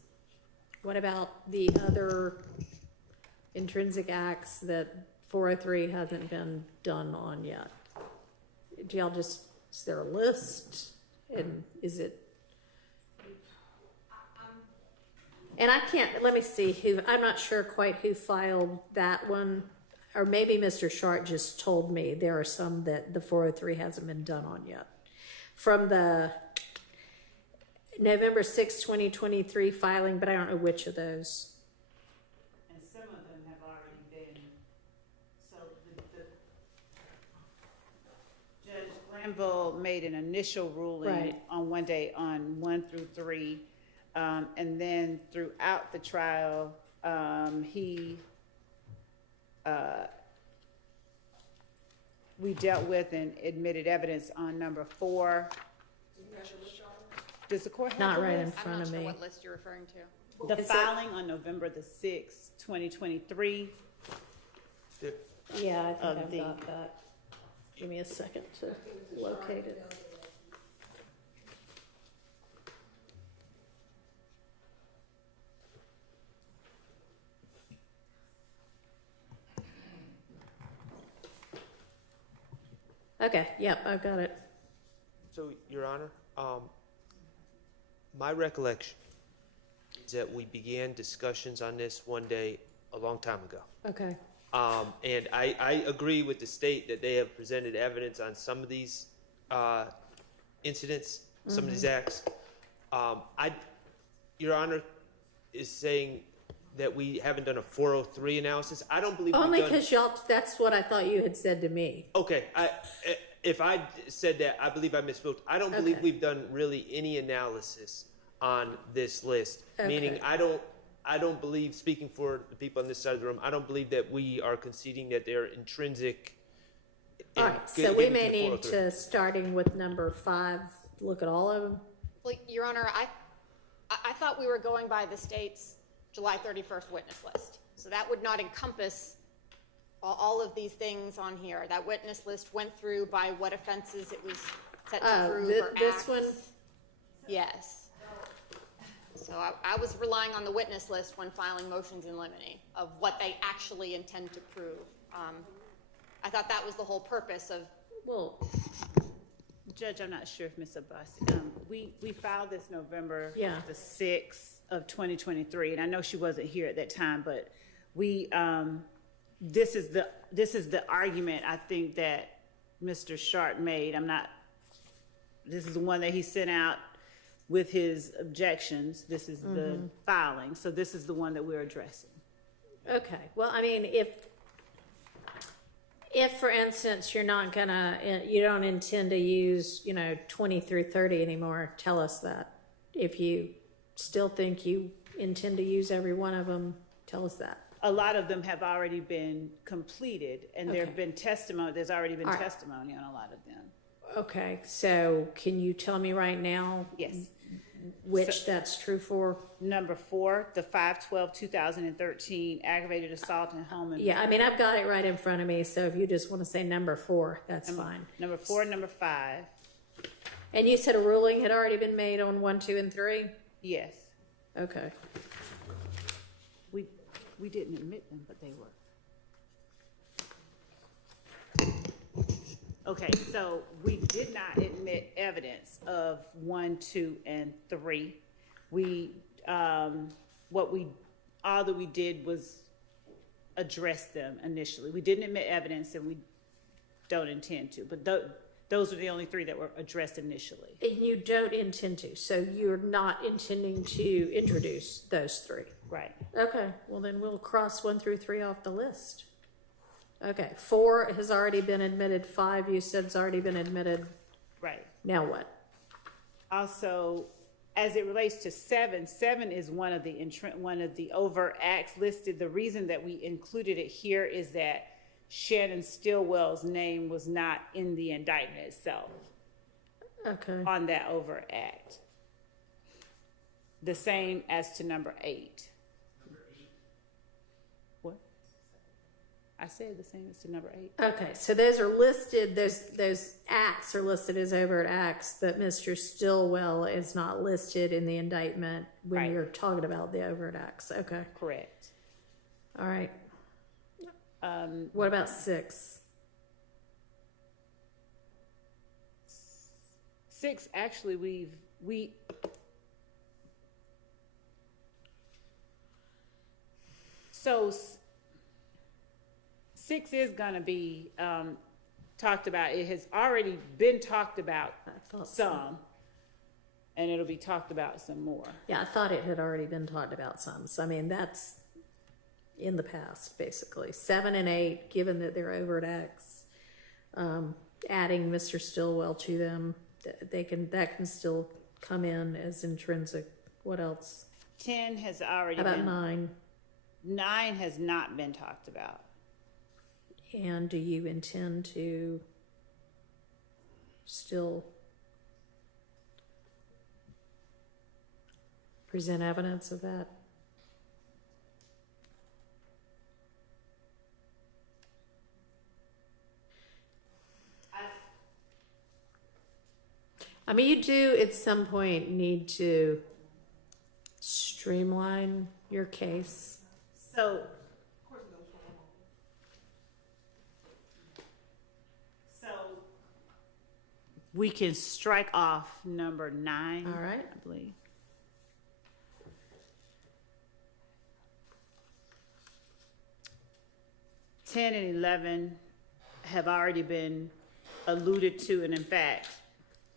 What about the other intrinsic acts that 403 hasn't been done on yet? Do y'all just, is there a list? And is it? And I can't, let me see who, I'm not sure quite who filed that one. Or maybe Mr. Sharp just told me there are some that the 403 hasn't been done on yet. From the November 6, 2023 filing, but I don't know which of those. And some of them have already been, so the Judge Glanville made an initial ruling on one day on 1 through 3. And then throughout the trial, we dealt with and admitted evidence on number 4. Does the court have Not the right list? in front I'm not of sure me. what list you're referring to. The filing on November the 6th, 2023. Yeah, I Of think I've the- got that. Give me a second to locate it. Okay, yep, I've got it. So, Your Honor, my recollection is that we began discussions on this one day a long time ago. Okay. And I agree with the state that they have presented evidence on some of these incidents, some of these acts. Your Honor is saying that we haven't done a 403 analysis. I don't believe Only we've done. because y'all, that's what I thought you had said to me. Okay, if I said that, I believe I misspoke. I don't believe Okay. we've done really any analysis on this list. Okay. Meaning, I don't believe, speaking for the people on this side of the room, I don't believe that we are conceding that they're intrinsic. All right, so we may need to, starting with number 5, look at all of them. Well, Your Honor, I thought we were going by the state's July 31st witness list. So that would not encompass all of these things on here. That witness list went through by what offenses it was set to prove or this acts. one? Yes. So I was relying on the witness list when filing motions in limine of what they actually intend to prove. I thought that was the whole purpose of. Well, Judge, I'm not sure if Ms. Abbasi, we filed this November the 6th of 2023, and I know she wasn't here at that time, but we, this is the argument I think that Mr. Sharp made. This is the one that he sent out with his objections. This is the filing, so this is the one that we're addressing. Okay, well, I mean, if for instance, you don't intend to use, 20 through 30 anymore, tell us that. If you still think you intend to use every one of them, tell us that. A lot of them have already been completed, and Okay. there's already been All right. testimony on a lot of them. Okay, so can you tell me right now? Yes. Which that's true for? Number 4, the 5/12/2013 aggravated assault and home invasion. Yeah, I mean, I've got it right in front of me, so if you just want to say number 4, that's fine. Number 4, number 5. And you said a ruling had already been made on 1, 2, and 3? Yes. Okay. We didn't admit them, but they were. Okay, so we did not admit evidence of 1, 2, and 3. All that we did was address them initially. We didn't admit evidence, and we don't intend to, but those are the only 3 that were addressed initially. And you don't intend to, so you're not intending to introduce those 3? Right. Okay, well then we'll cross 1 through 3 off the list. Okay, 4 has already been admitted, 5 you said's already been admitted. Right. Now what? Also, as it relates to 7 is one of the overt acts listed. The reason that we included it here is that Shannon Stillwell's name was not in the indictment itself. Okay. On that overt act. The same as to number 8. What? I said the same as to number 8. Okay, so those are listed, those acts are listed as overt acts, but Mr. Stillwell is not listed in the indictment when Right. you're talking about the overt acts. Okay. Correct. All right. What about 6? 6, actually, we so 6 is gonna be talked about. It has already been talked about some, and it'll be talked about some more. Yeah, I thought it had already been talked about some. So, I mean, that's in the past, basically. 7 and 8, given that they're overt acts, adding Mr. Stillwell to them, that can still come in as intrinsic. What else? 10 has already How about been. 9? 9 has not been talked about. And do you intend to still present evidence of that? I mean, you do at some point need to streamline your case. So, we can strike off number 9. All right. I believe. Ten and 11 have already been alluded to, and in fact,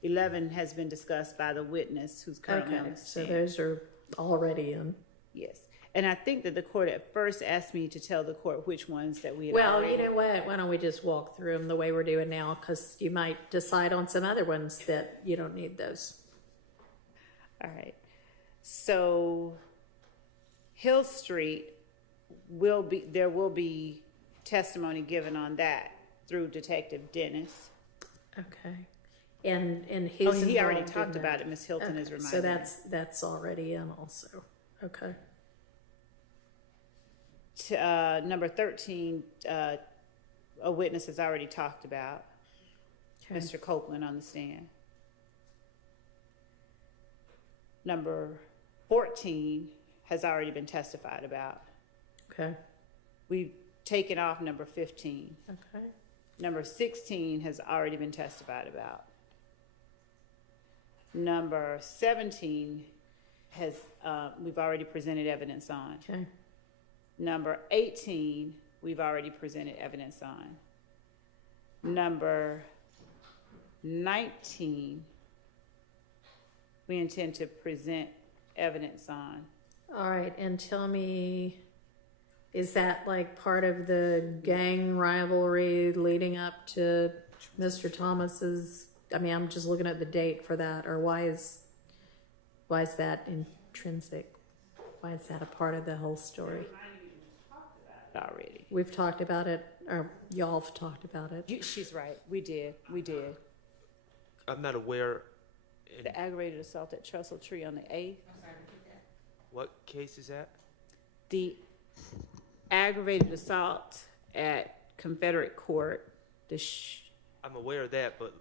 11 has been discussed by the witness who's currently on Okay, the so stand. those are already in. Yes. And I think that the court at first asked me to tell the court which ones that we had Well, already. you know what? Why don't we just walk through them the way we're doing now? Because you might decide on some other ones that you don't need those. All right. So Hill Street there will be testimony given on that through Detective Dennis. Okay. And Oh, who's he already involved in talked that? about it. Ms. Hilton Okay, is reminding so me. that's already in also. Okay. Number 13, a witness has already talked about. Okay. Mr. Copeland on the stand. Number 14 has already been testified about. Okay. We've taken off number 15. Okay. Number 16 has already been testified about. Number 17 has, we've already presented evidence on. Okay. Number 18, we've already presented evidence on. Number 19, we intend to present evidence on. All right. And tell me, is that like part of the gang rivalry leading up to Mr. Thomas's? I mean, I'm just looking at the date for that, or why is that intrinsic? Why is that a part of the whole story? Already. We've talked about it, or y'all have talked about it. She's right. We did. I'm not aware. The aggravated assault at Trestle Tree on the 8th. What case is that? The aggravated assault at Confederate Court. I'm aware of that, but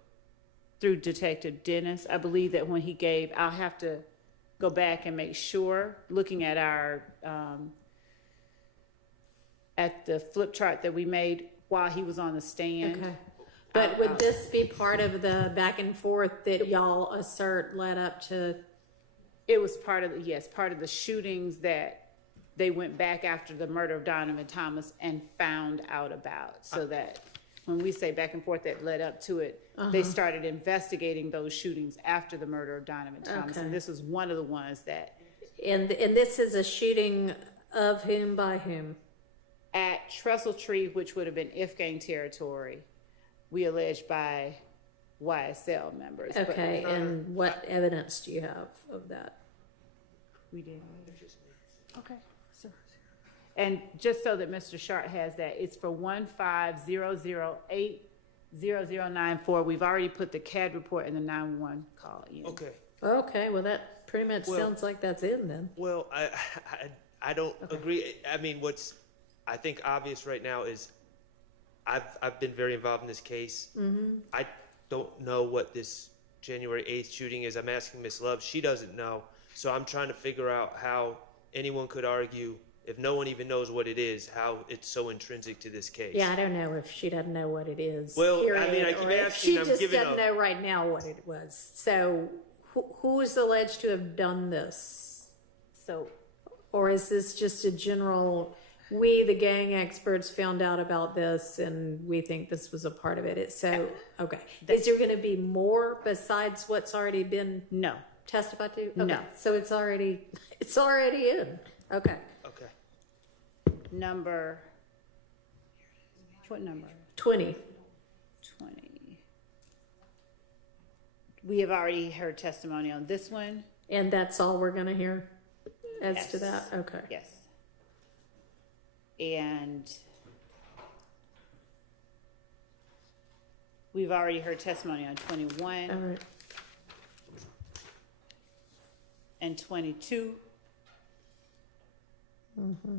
Through Detective Dennis. I believe that when he gave, I'll have to go back and make sure, looking at our, at the flip chart that we made while he was on the stand. Okay. But would this be part of the back and forth that y'all assert led up to? It was part of the shootings that they went back after the murder of Donovan Thomas and found out about. So that when we say back and forth that led up to it, they started investigating those shootings after the murder of Donovan Thomas. Okay. And this was one of the ones that, And this is a shooting of whom by whom? at Trestle Tree, which would have been Ifgang territory, we alleged by YSL members. But Okay, and what evidence do you have of that? we didn't. Okay. And just so that Mr. Sharp has that, it's for 150080094. We've already put the CAD report and the 911 call in. Okay. Okay, well, that pretty much Well- sounds like that's in then. Well, I don't agree. I mean, what's I think obvious right now is I've been very involved in this case. Mm-hmm. I don't know what this January 8th shooting is. I'm asking Miss Love. She doesn't know. So I'm trying to figure out how anyone could argue, if no one even knows what it is, how it's so intrinsic to this case. Yeah, I don't know if she doesn't know what it is. Well, I period, mean, I keep or if asking, she I'm just giving doesn't up. know right now what it was. So, who is alleged to have done this? So, or is this just a general? We, the gang experts, found out about this, and we think this was a part of it. It's so okay. Is there going to be more besides what's already been testified to? Okay. No. So it's already in. Okay. Okay. Number, what number? 20. 20. We have already heard testimony on this one. And that's all we're going to hear as to Yes. that? Okay. Yes. And we've already heard testimony on 21 All right. and 22. Mm-hmm.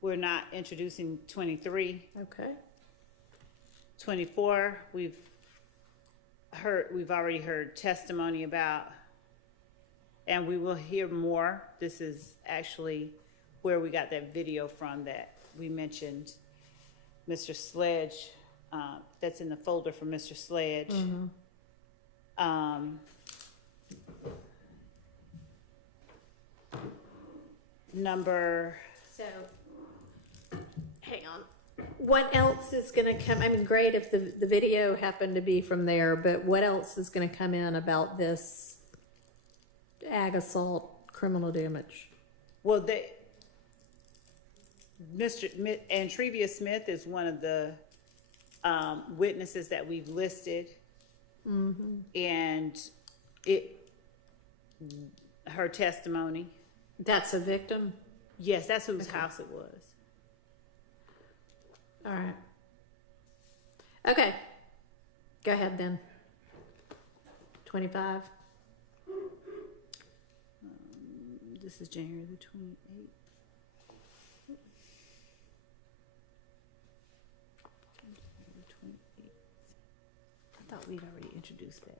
We're not introducing 23. Okay. 24, we've already heard testimony about, and we will hear more. This is actually where we got that video from that we mentioned. Mr. Sledge, that's in the folder for Mr. Sledge. Mm-hmm. Number. So, hang on. What else is going to come? I mean, great if the video happened to be from there, but what else is going to come in about this ag assault criminal damage? Well, Mr. Antrevia Smith is one of the witnesses that we've listed, Mm-hmm. and her testimony. That's a victim? Yes, that's whose house it was. All right. Okay. Go ahead then. 25. This is January the 28th. I thought we'd already introduced that.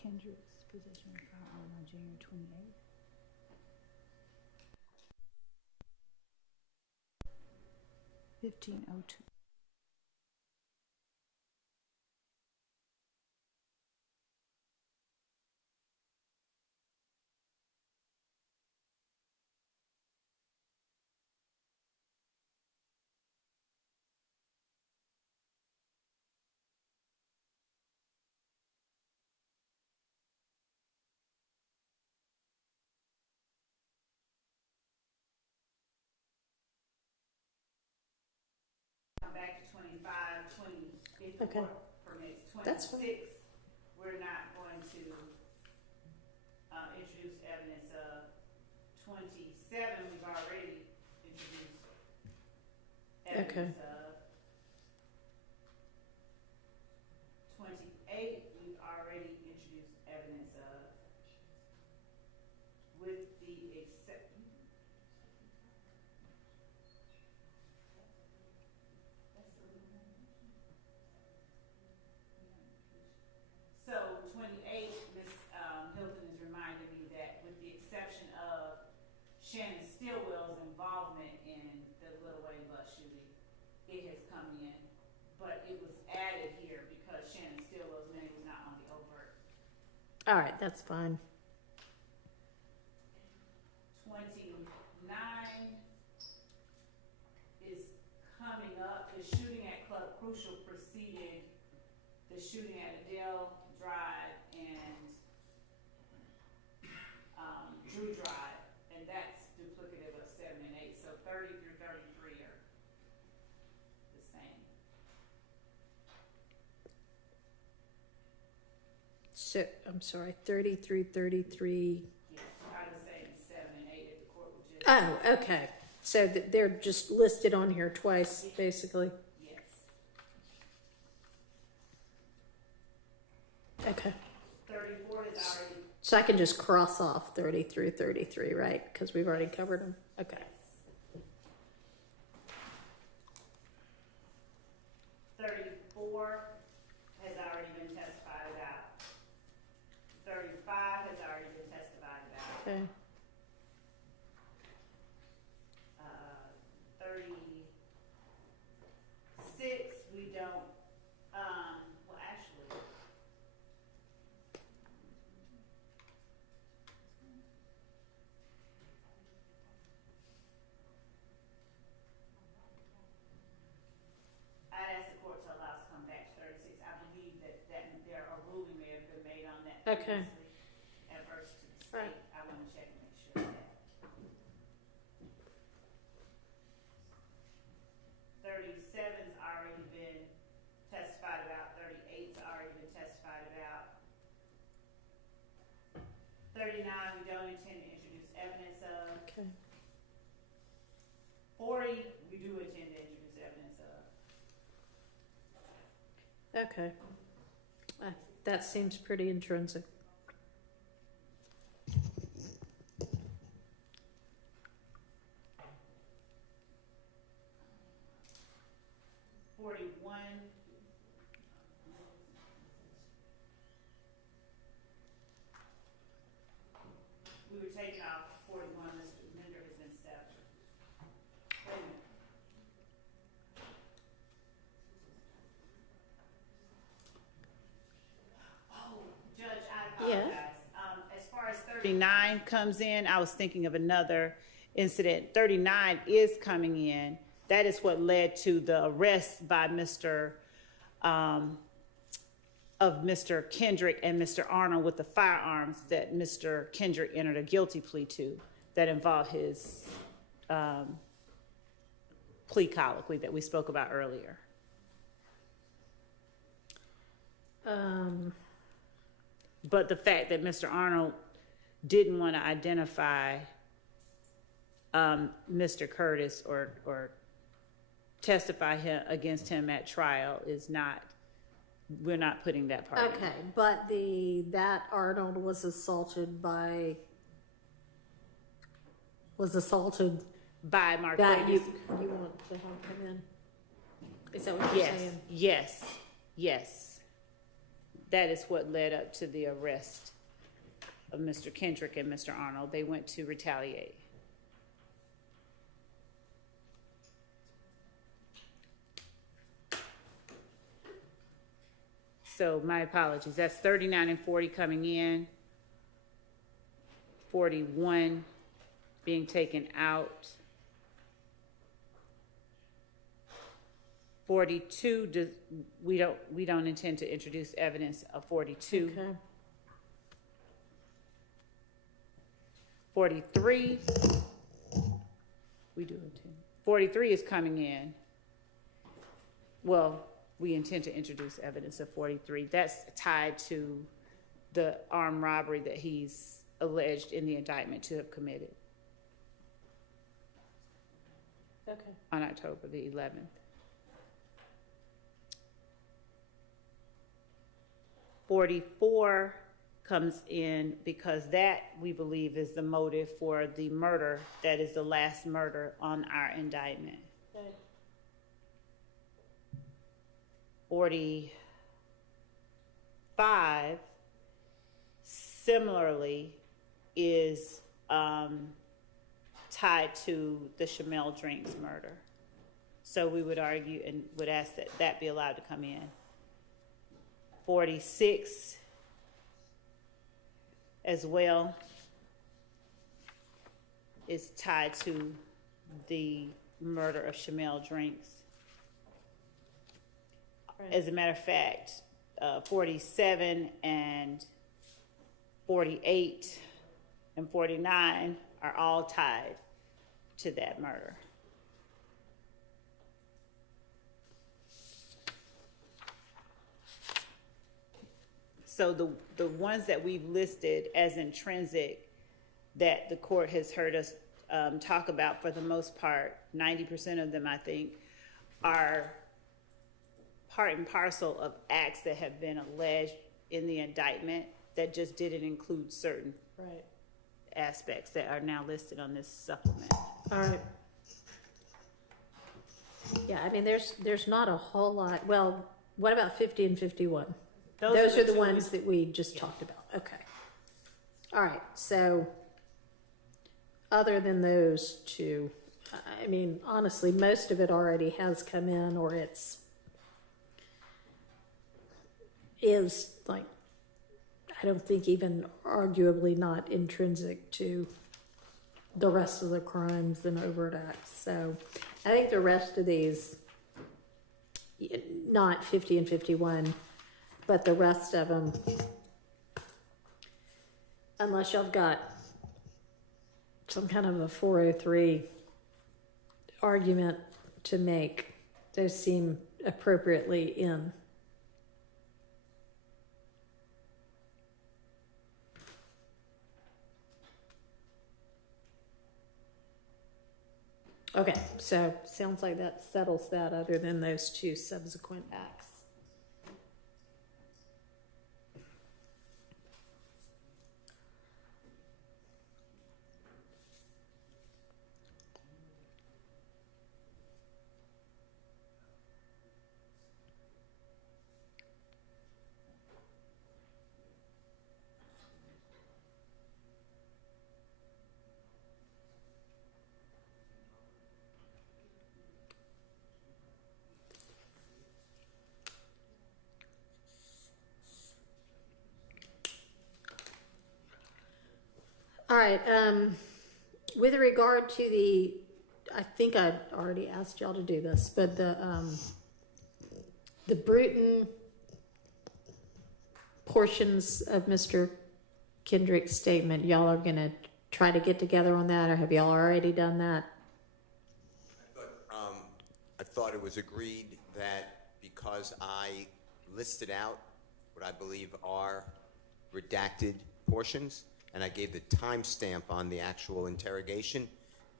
Kendrick's possession of firearm on January 28th. $15.02. Back to 25, 20, Okay. permits. That's fine. 26, we're not going to introduce evidence of. 27, we've already introduced evidence of. 28, we've already introduced evidence of. With the exception. So 28, Ms. Hilton is reminding me that with the exception of Shannon Stillwell's involvement in the Little Wedding bus shooting, it has come in, but it was added here because Shannon Stillwell's name was not on the overt. All right, that's fine. 29 is coming up. The shooting at Club Crucial preceded the shooting at Adele Drive and Drew Drive, and that's So, I'm sorry, 30 through 33. Yes, I was saying 7 and 8 if the court would just. Oh, okay. So they're just listed on here twice, basically. Yes. Okay. 34 is already. So I can just cross off 30 through 33, right? Because we've already covered them. Okay. 34 has already been testified about. 35 has already been testified about. Okay. 36, we don't, well, actually. I'd ask the court to allow us to come back to 36. I believe that there a ruling may have been made on that Okay. previously, adverse to the state. Right. I want to check and make sure of that. 37's already been testified about. 38's already been testified about. 39, we don't intend to introduce evidence of. Okay. 40, we do intend to introduce evidence of. Okay. That seems pretty intrinsic. We were taking off 41, Mr. Mender has been severed. Wait a minute. Oh, Judge, I apologize. As far as 39 comes in, I was thinking of another incident. 39 is coming in. That is what led to the arrest by of Mr. Kendrick and Mr. Arnold with the firearms that Mr. Kendrick entered a guilty plea to that involved his plea colloquy that we spoke about earlier. But the fact that Mr. Arnold didn't want to identify Mr. Curtis or testify against him at trial is not, we're not putting that part in. Okay, but that Arnold was assaulted by Mark that Davis. you want to have him in? Is that what you're saying? Yes. That is what led up to the arrest of Mr. Kendrick and Mr. Arnold. They went to retaliate. So my apologies. That's 39 and 40 coming in. 41 being taken out. 42, we don't intend to introduce evidence of 42. Okay. 43, we do intend. 43 is coming in. Well, we intend to introduce evidence of 43. That's tied to the armed robbery that he's alleged in the indictment to have committed. Okay. On October the 11th. 44 comes in because that, we believe, is the motive for the murder. That is the last murder on our indictment. Okay. 45, similarly, is tied to the Chamel Drinks murder. So we would argue and would ask that that be allowed to come in. 46 as well is tied to the murder of Chamel Drinks. Right. As a matter of fact, 47 and 48 and 49 are all tied to that murder. So the ones that we've listed as intrinsic that the court has heard us talk about, for the most part, 90% of them, I think, are part and parcel of acts that have been alleged in the indictment that just didn't include certain aspects that are now listed on this supplement. All right. Yeah, I mean, there's not a whole lot. Well, what about 50 and 51? Those are the ones that we just talked about. Okay. All right. So other than those two, I mean, honestly, most of it already has come in, or is like, I don't think even arguably not intrinsic to the rest of the crimes and overt acts. So I think the rest of these, not 50 and 51, but the rest of them, unless y'all got some kind of a 403 argument to make, those seem appropriately in. Okay, so sounds like that settles that, other than those two subsequent acts. All right, with regard to the, I think I already asked y'all to do this, but the Bruton portions of Mr. Kendrick's statement, y'all are gonna try to get together on that, or have y'all already done that? I thought it was agreed that because I listed out what I believe are redacted portions, and I gave the timestamp on the actual interrogation,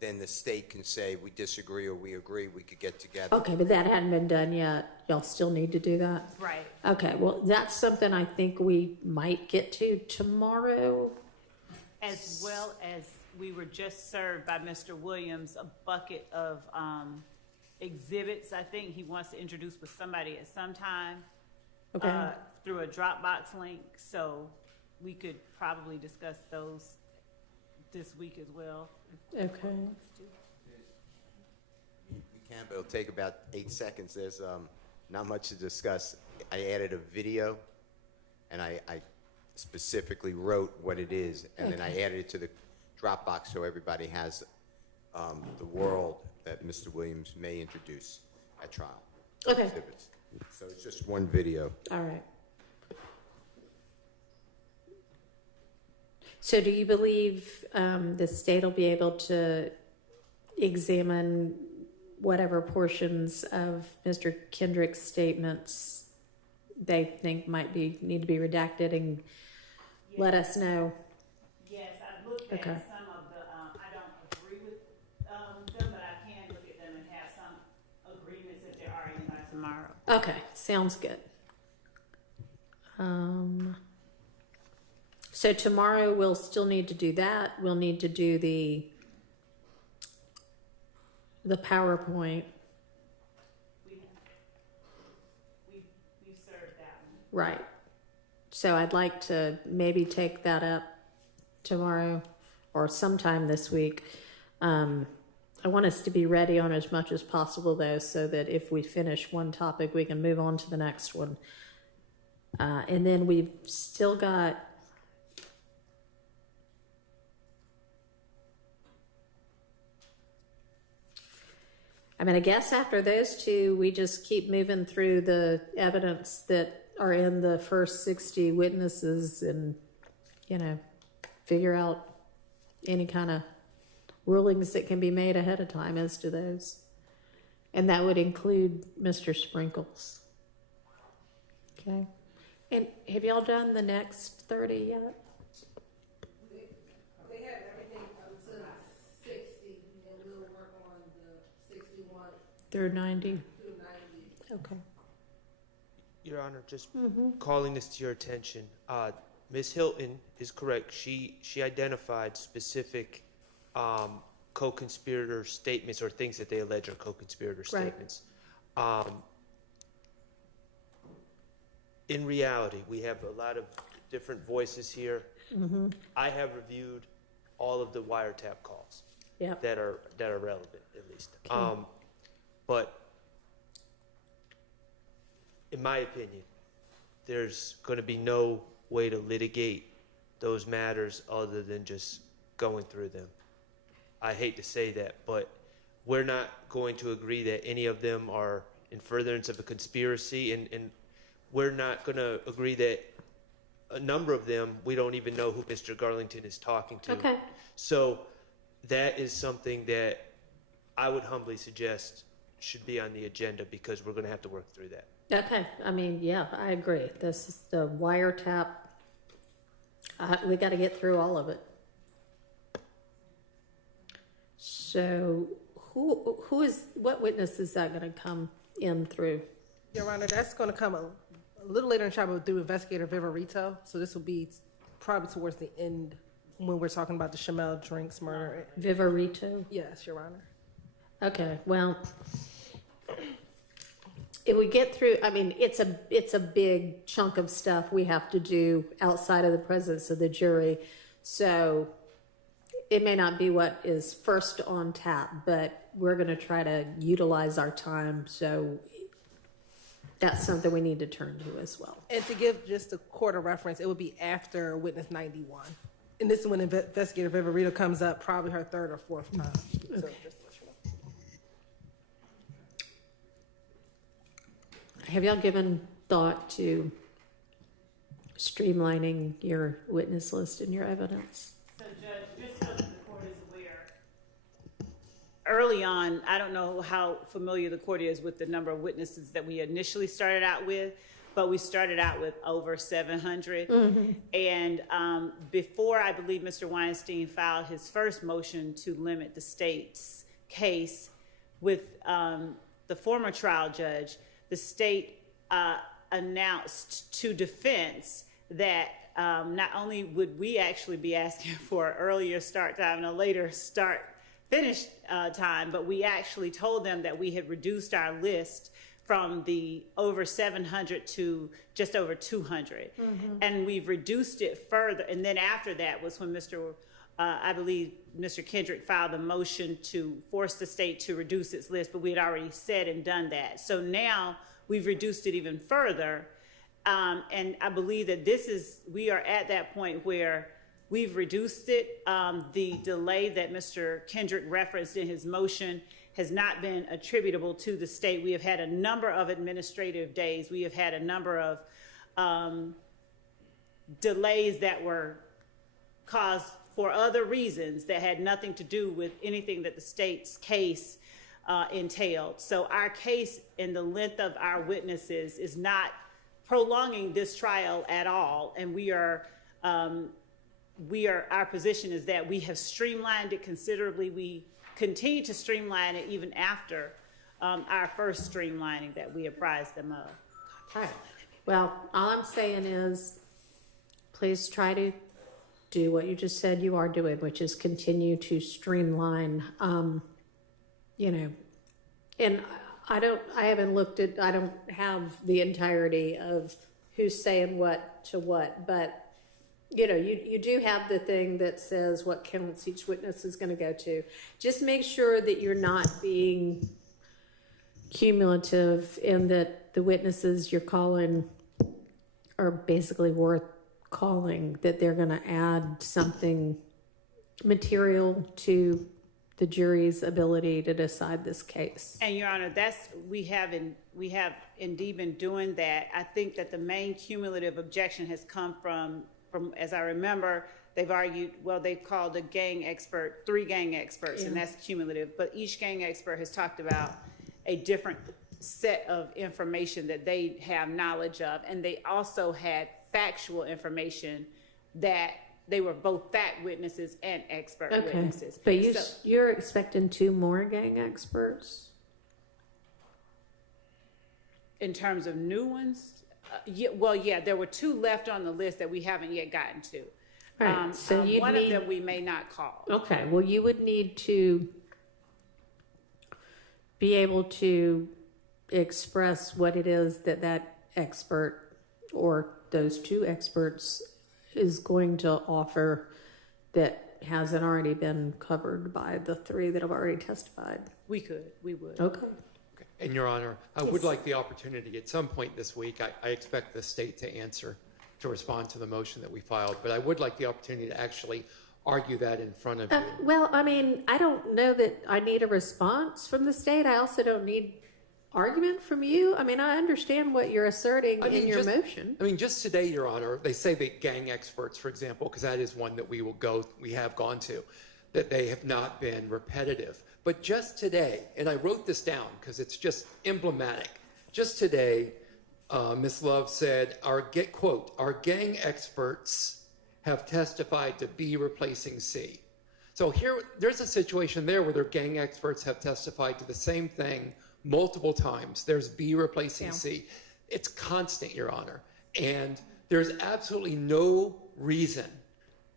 then the state can say we disagree or we agree, we could get together. Okay, but that hadn't been done yet. Y'all still need to do that? Right. Okay, well, that's something I think we might get to tomorrow. As well as we were just served by Mr. Williams a bucket of exhibits. I think he wants to introduce with somebody at some time. Okay. Through a Dropbox link. So we could probably discuss those this week as well. Okay. We can, but it'll take about 8 seconds. There's not much to discuss. I added a video, and I specifically wrote what it is, and then I added it to the Dropbox so everybody has the world that Mr. Williams may introduce at trial. Okay. Exhibits. So it's just one video. All right. So do you believe the state will be able to examine whatever portions of Mr. Kendrick's statements they think might need to be redacted and let us know? Yes, I've looked at some of the, I don't agree with them, but I can look at them and have some agreements if they're already by tomorrow. Okay, sounds good. So tomorrow we'll still need to do that. We'll need to do the PowerPoint. We served that one. Right. So I'd like to maybe take that up tomorrow or sometime this week. I want us to be ready on as much as possible, though, so that if we finish one topic, we can move on to the next one. And then we've still got I guess after those two, we just keep moving through the evidence that are in the first 60 witnesses and, figure out any kind of rulings that can be made ahead of time as to those. And that would include Mr. Sprinkles. Okay. And have y'all done the next 30 yet? They have everything up to 60, and we'll work on the 61 Through 90? through 90. Okay. Your Honor, just calling this to your attention. Ms. Hilton is correct. She identified specific co-conspirator statements or things that they allege are co-conspirator statements. In reality, we have a lot of different voices here. I have reviewed all of the wiretap calls that are relevant, at least. But in my opinion, there's going to be no way to litigate those matters other than just going through them. I hate to say that, but we're not going to agree that any of them are in furtherance of a conspiracy, and we're not going to agree that a number of them, we don't even know who Mr. Garlington is talking to. Okay. So that is something that I would humbly suggest should be on the agenda, because we're going to have to work through that. Okay. I mean, yeah, I agree. This is the wiretap. We got to get through all of it. So what witness is that going to come in through? Your Honor, that's going to come a little later in the trial through Investigator Viverito. So this will be probably towards the end when we're talking about the Shamel Drinks murder. Viverito? Yes, Your Honor. Okay, well, if we get through, I mean, it's a big chunk of stuff we have to do outside of the presence of the jury. So it may not be what is first on tap, but we're going to try to utilize our time. So that's something we need to turn to as well. And to give just a quarter reference, it would be after witness 91. And this is when Investigator Viverito comes up, probably her third or fourth time. So just to let you know. Have y'all given thought to streamlining your witness list and your evidence? So, Judge, just so that the court is aware, early on, I don't know how familiar the court is with the number of witnesses that we initially started out with, but we started out with over 700. And before, I believe, Mr. Weinstein filed his first motion to limit the state's case with the former trial judge, the state announced to defense that not only would we actually be asking for an earlier start time and a later finish time, but we actually told them that we had reduced our list from the over 700 to just over 200. And we've reduced it further. And then after that was when I believe Mr. Kendrick filed a motion to force the state to reduce its list, but we had already said and done that. So now we've reduced it even further. And I believe that we are at that point where we've reduced it. The delay that Mr. Kendrick referenced in his motion has not been attributable to the state. We have had a number of administrative days. We have had a number of delays that were caused for other reasons that had nothing to do with anything that the state's case entailed. So our case and the length of our witnesses is not prolonging this trial at all. And our position is that we have streamlined it considerably. We continue to streamline it even after our first streamlining that we apprised them of. All right. Well, all I'm saying is please try to do what you just said you are doing, which is continue to streamline, and I don't have the entirety of who's saying what to what, but you do have the thing that says what counts each witness is going to go to. Just make sure that you're not being cumulative and that the witnesses you're calling are basically worth calling, that they're going to add something material to the jury's ability to decide this case. And Your Honor, we have indeed been doing that. I think that the main cumulative objection has come from as I remember, they've argued, well, they've called a gang expert, 3 gang experts, and that's cumulative. But each gang expert has talked about a different set of information that they have knowledge of, and they also had factual information that they were both fact witnesses and expert witnesses. But you're expecting 2 more gang experts? In terms of new ones, yeah, there were 2 left on the list that we haven't yet gotten to. Right, so you'd one need- of them we may not call. Okay, well, you would need to be able to express what it is that expert or those 2 experts is going to offer that hasn't already been covered by the 3 that have already testified. We would. Okay. And Your Honor, I would like the opportunity at some point this week, I expect the state to respond to the motion that we filed, but I would like the opportunity to actually argue that in front of you. Well, I mean, I don't know that I need a response from the state. I also don't need argument from you. I mean, I understand what you're asserting in your motion. I mean, just today, Your Honor, they say that gang experts, for example, because that is one that we have gone to, that they have not been repetitive. But just today, and I wrote this down because it's just emblematic. Just today, Ms. Love said, quote, our gang experts have testified to B replacing C. So here, there's a situation there where their gang experts have testified to the same thing multiple times. There's B replacing C. It's constant, Your Honor. And there's absolutely no reason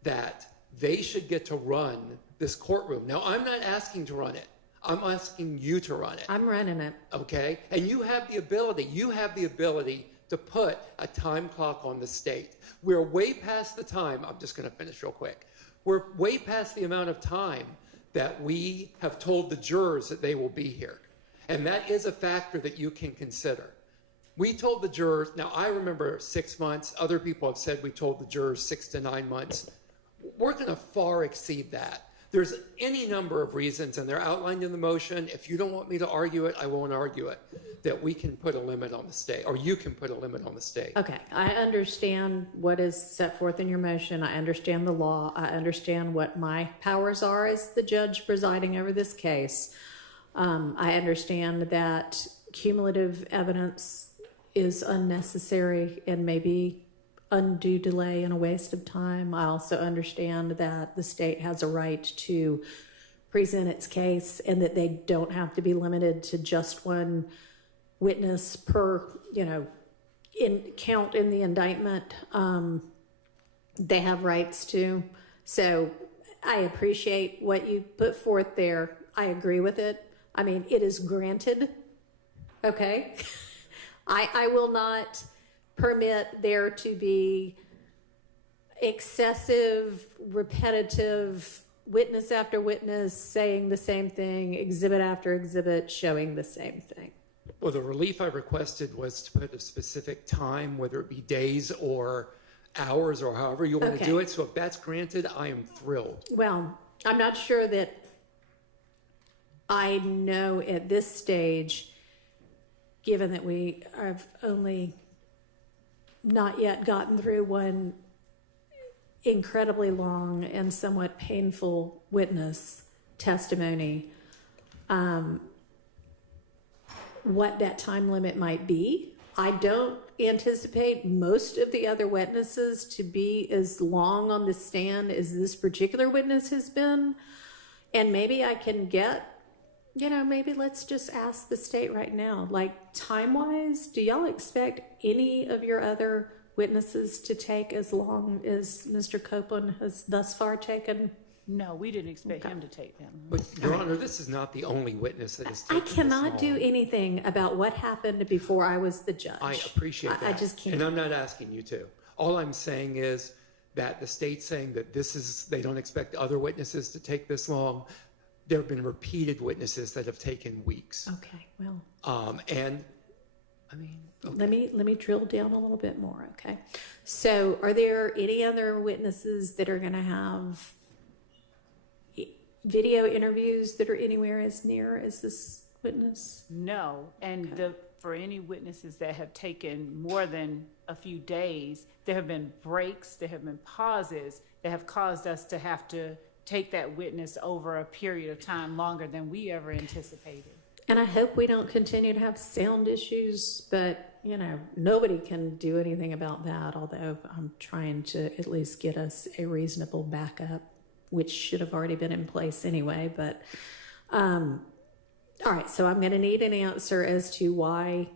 that they should get to run this courtroom. Now, I'm not asking to run it. I'm asking you to run it. I'm running it. Okay? And you have the ability to put a time clock on the state. We're way past the time. I'm just going to finish real quick. We're way past the amount of time that we have told the jurors that they will be here. And that is a factor that you can consider. We told the jurors, now I remember 6 months. Other people have said we told the jurors 6 to 9 months. We're going to far exceed that. There's any number of reasons, and they're outlined in the motion. If you don't want me to argue it, I won't argue it, that we can put a limit on the state, or you can put a limit on the state. Okay, I understand what is set forth in your motion. I understand the law. I understand what my powers are as the judge presiding over this case. I understand that cumulative evidence is unnecessary and maybe undue delay and a waste of time. I also understand that the state has a right to present its case and that they don't have to be limited to just one witness per, count in the indictment. They have rights to. So I appreciate what you put forth there. I agree with it. I mean, it is granted. Okay. I will not permit there to be excessive, repetitive, witness after witness saying the same thing, exhibit after exhibit showing the same thing. Well, the relief I requested was to put a specific time, whether it be days or hours or however you want to do it. So if that's granted, I am thrilled. Well, I'm not sure that I know at this stage, given that we have only not yet gotten through one incredibly long and somewhat painful witness testimony, what that time limit might be. I don't anticipate most of the other witnesses to be as long on the stand as this particular witness has been. And maybe I can get, maybe let's just ask the state right now, like time-wise, do y'all expect any of your other witnesses to take as long as Mr. Copeland has thus far taken? No, we didn't expect him to take them. But, Your Honor, this is not the only witness that has taken I this cannot long. do anything about what happened before I was the judge. I appreciate that. I just can't. And I'm not asking you to. All I'm saying is that the state's saying that they don't expect other witnesses to take this long. There have been repeated witnesses that have taken weeks. Okay, well. And I mean, okay. Let me drill down a little bit more, okay? So are there any other witnesses that are going to have video interviews that are anywhere as near as this witness? No, and for any witnesses that have taken more than a few days, there have been breaks, there have been pauses that have caused us to have to take that witness over a period of time longer than we ever anticipated. And I hope we don't continue to have sound issues, but, you know, nobody can do anything about that, although I'm trying to at least get us a reasonable backup, which should have already been in place anyway. But, all right, so I'm going to need an answer as to why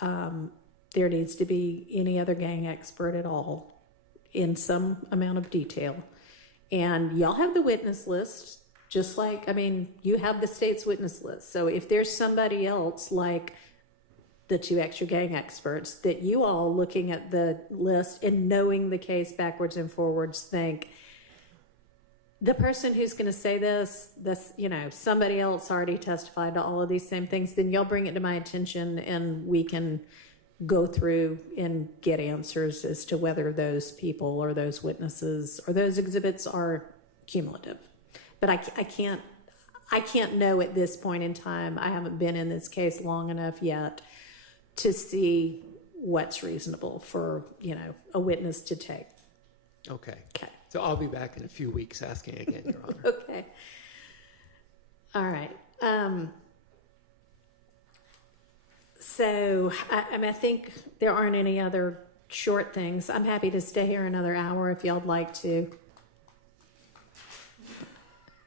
there needs to be any other gang expert at all in some amount of detail. And y'all have the witness list. Just like, I mean, you have the state's witness list. So if there's somebody else like the 2 extra gang experts that you all looking at the list and knowing the case backwards and forwards think the person who's going to say this, you know, somebody else already testified to all of these same things, then you'll bring it to my attention and we can go through and get answers as to whether those people or those witnesses or those exhibits are cumulative. But I can't know at this point in time. I haven't been in this case long enough yet to see what's reasonable for, you know, a witness to take. Okay. So I'll be back in a few weeks asking again, Your Honor. Okay. All right. So I think there aren't any other short things. I'm happy to stay here another hour if y'all would like to.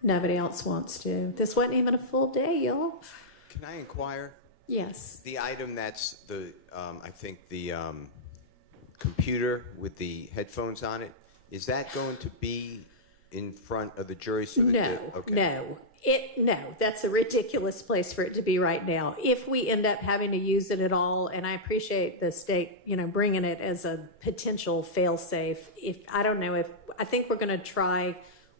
Nobody else wants to. This wasn't even a full day, y'all. Can I inquire? Yes. The item that's the, I think the computer with the headphones on it, is that going to be in front of the jury? So that No, that's a ridiculous place for it to be right now. If we end up having to use it at all, and I appreciate the state, you know, bringing it as a potential fail-safe. I think we're going to try.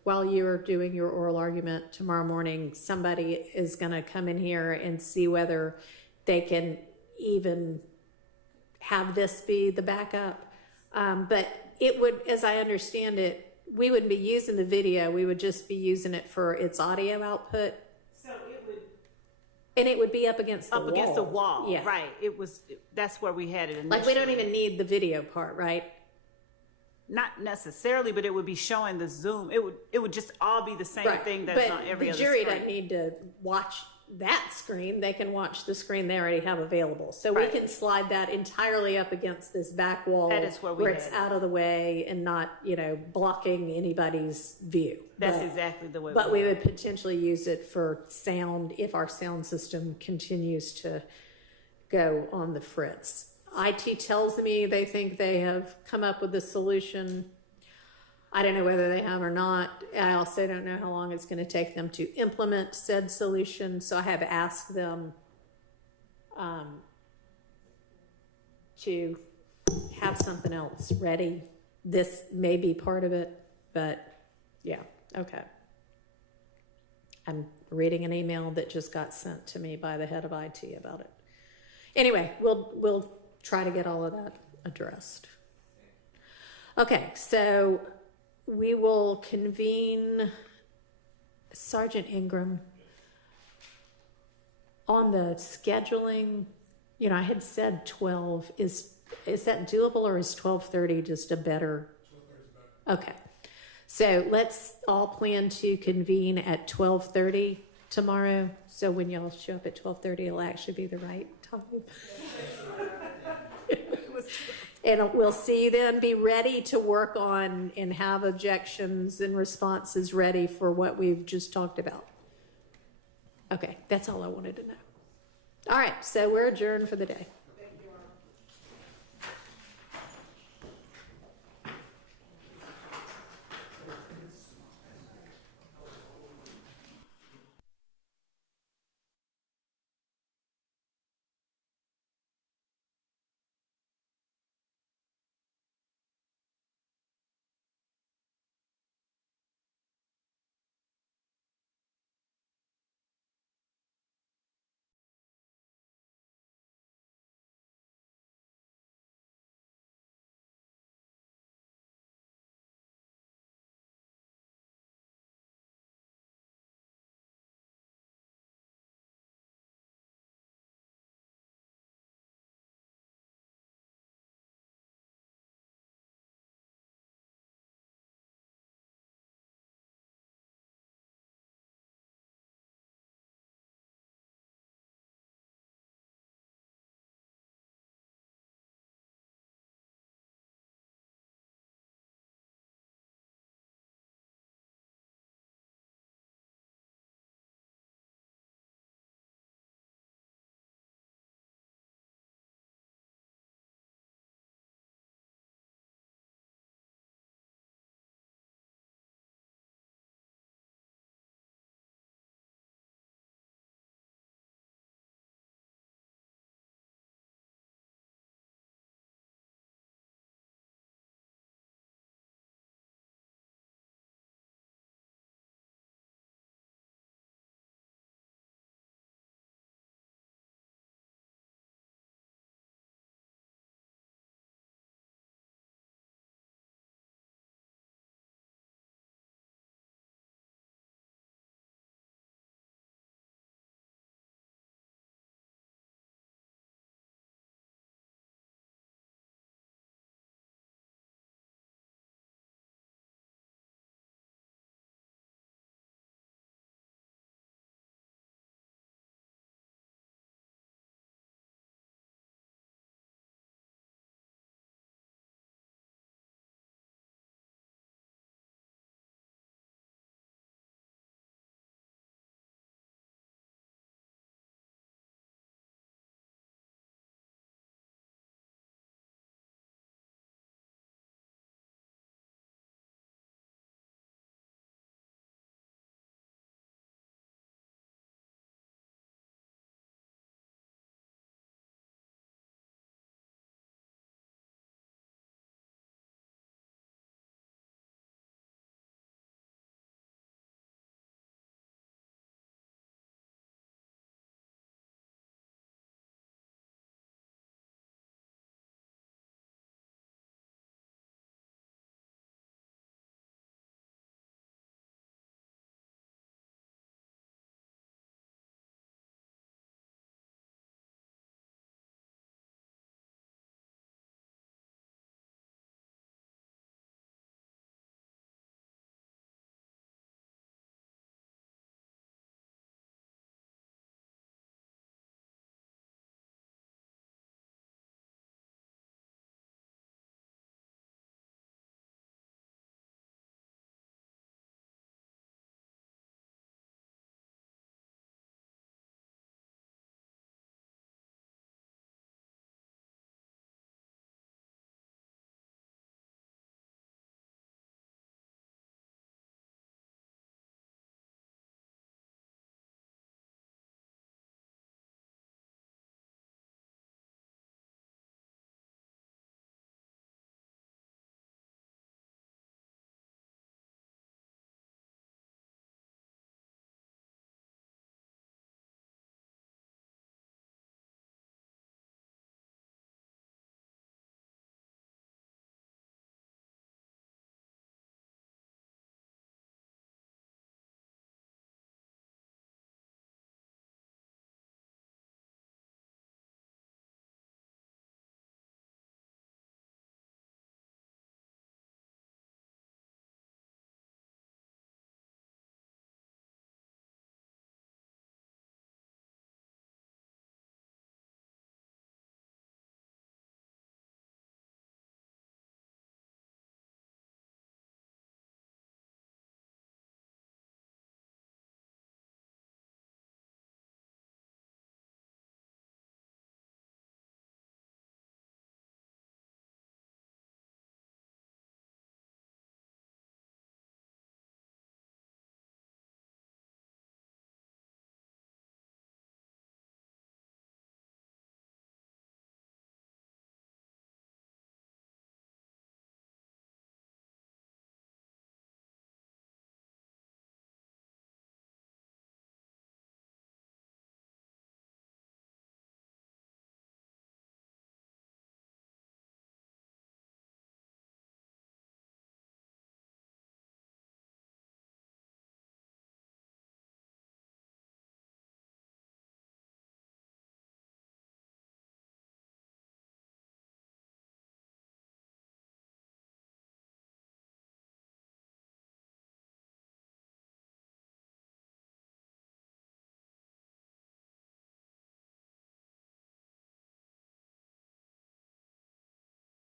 While you're doing your oral argument tomorrow morning, somebody is going to come in here and see whether they can even have this be the backup. But it would, as I understand it, we wouldn't be using the video. We would just be using it for its audio output. So it would. And it would be up against the wall. Up against the wall, yeah. Right. That's where we had it initially. Like we don't even need the video part, right? Not necessarily, but it would be showing the zoom. It would just all be the same thing that's on every other screen. The jury doesn't need to watch that screen. They can watch the screen they already have available. So we can slide that entirely up against this back wall that is where it's out of the way and not, you know, blocking anybody's view. That's exactly the way. But we would potentially use it for sound if our sound system continues to go on the fritz. IT tells me they think they have come up with a solution. I don't know whether they have or not. I also don't know how long it's going to take them to implement said solution. So I have asked them to have something else ready. This may be part of it, but yeah, okay. I'm reading an email that just got sent to me by the head of IT about it. Anyway, we'll try to get all of that addressed. Okay, so we will convene Sergeant Ingram on the scheduling. You know, I had said 12. Is that doable, or is 12:30 just a better? 12:30 is better. Okay, so let's all plan to convene at 12:30 tomorrow. So when y'all show up at 12:30, it'll actually be the right time. And we'll see you then. Be ready to work on and have objections and responses ready for what we've just talked about. Okay, that's all I wanted to know. All right, so we're adjourned for the day.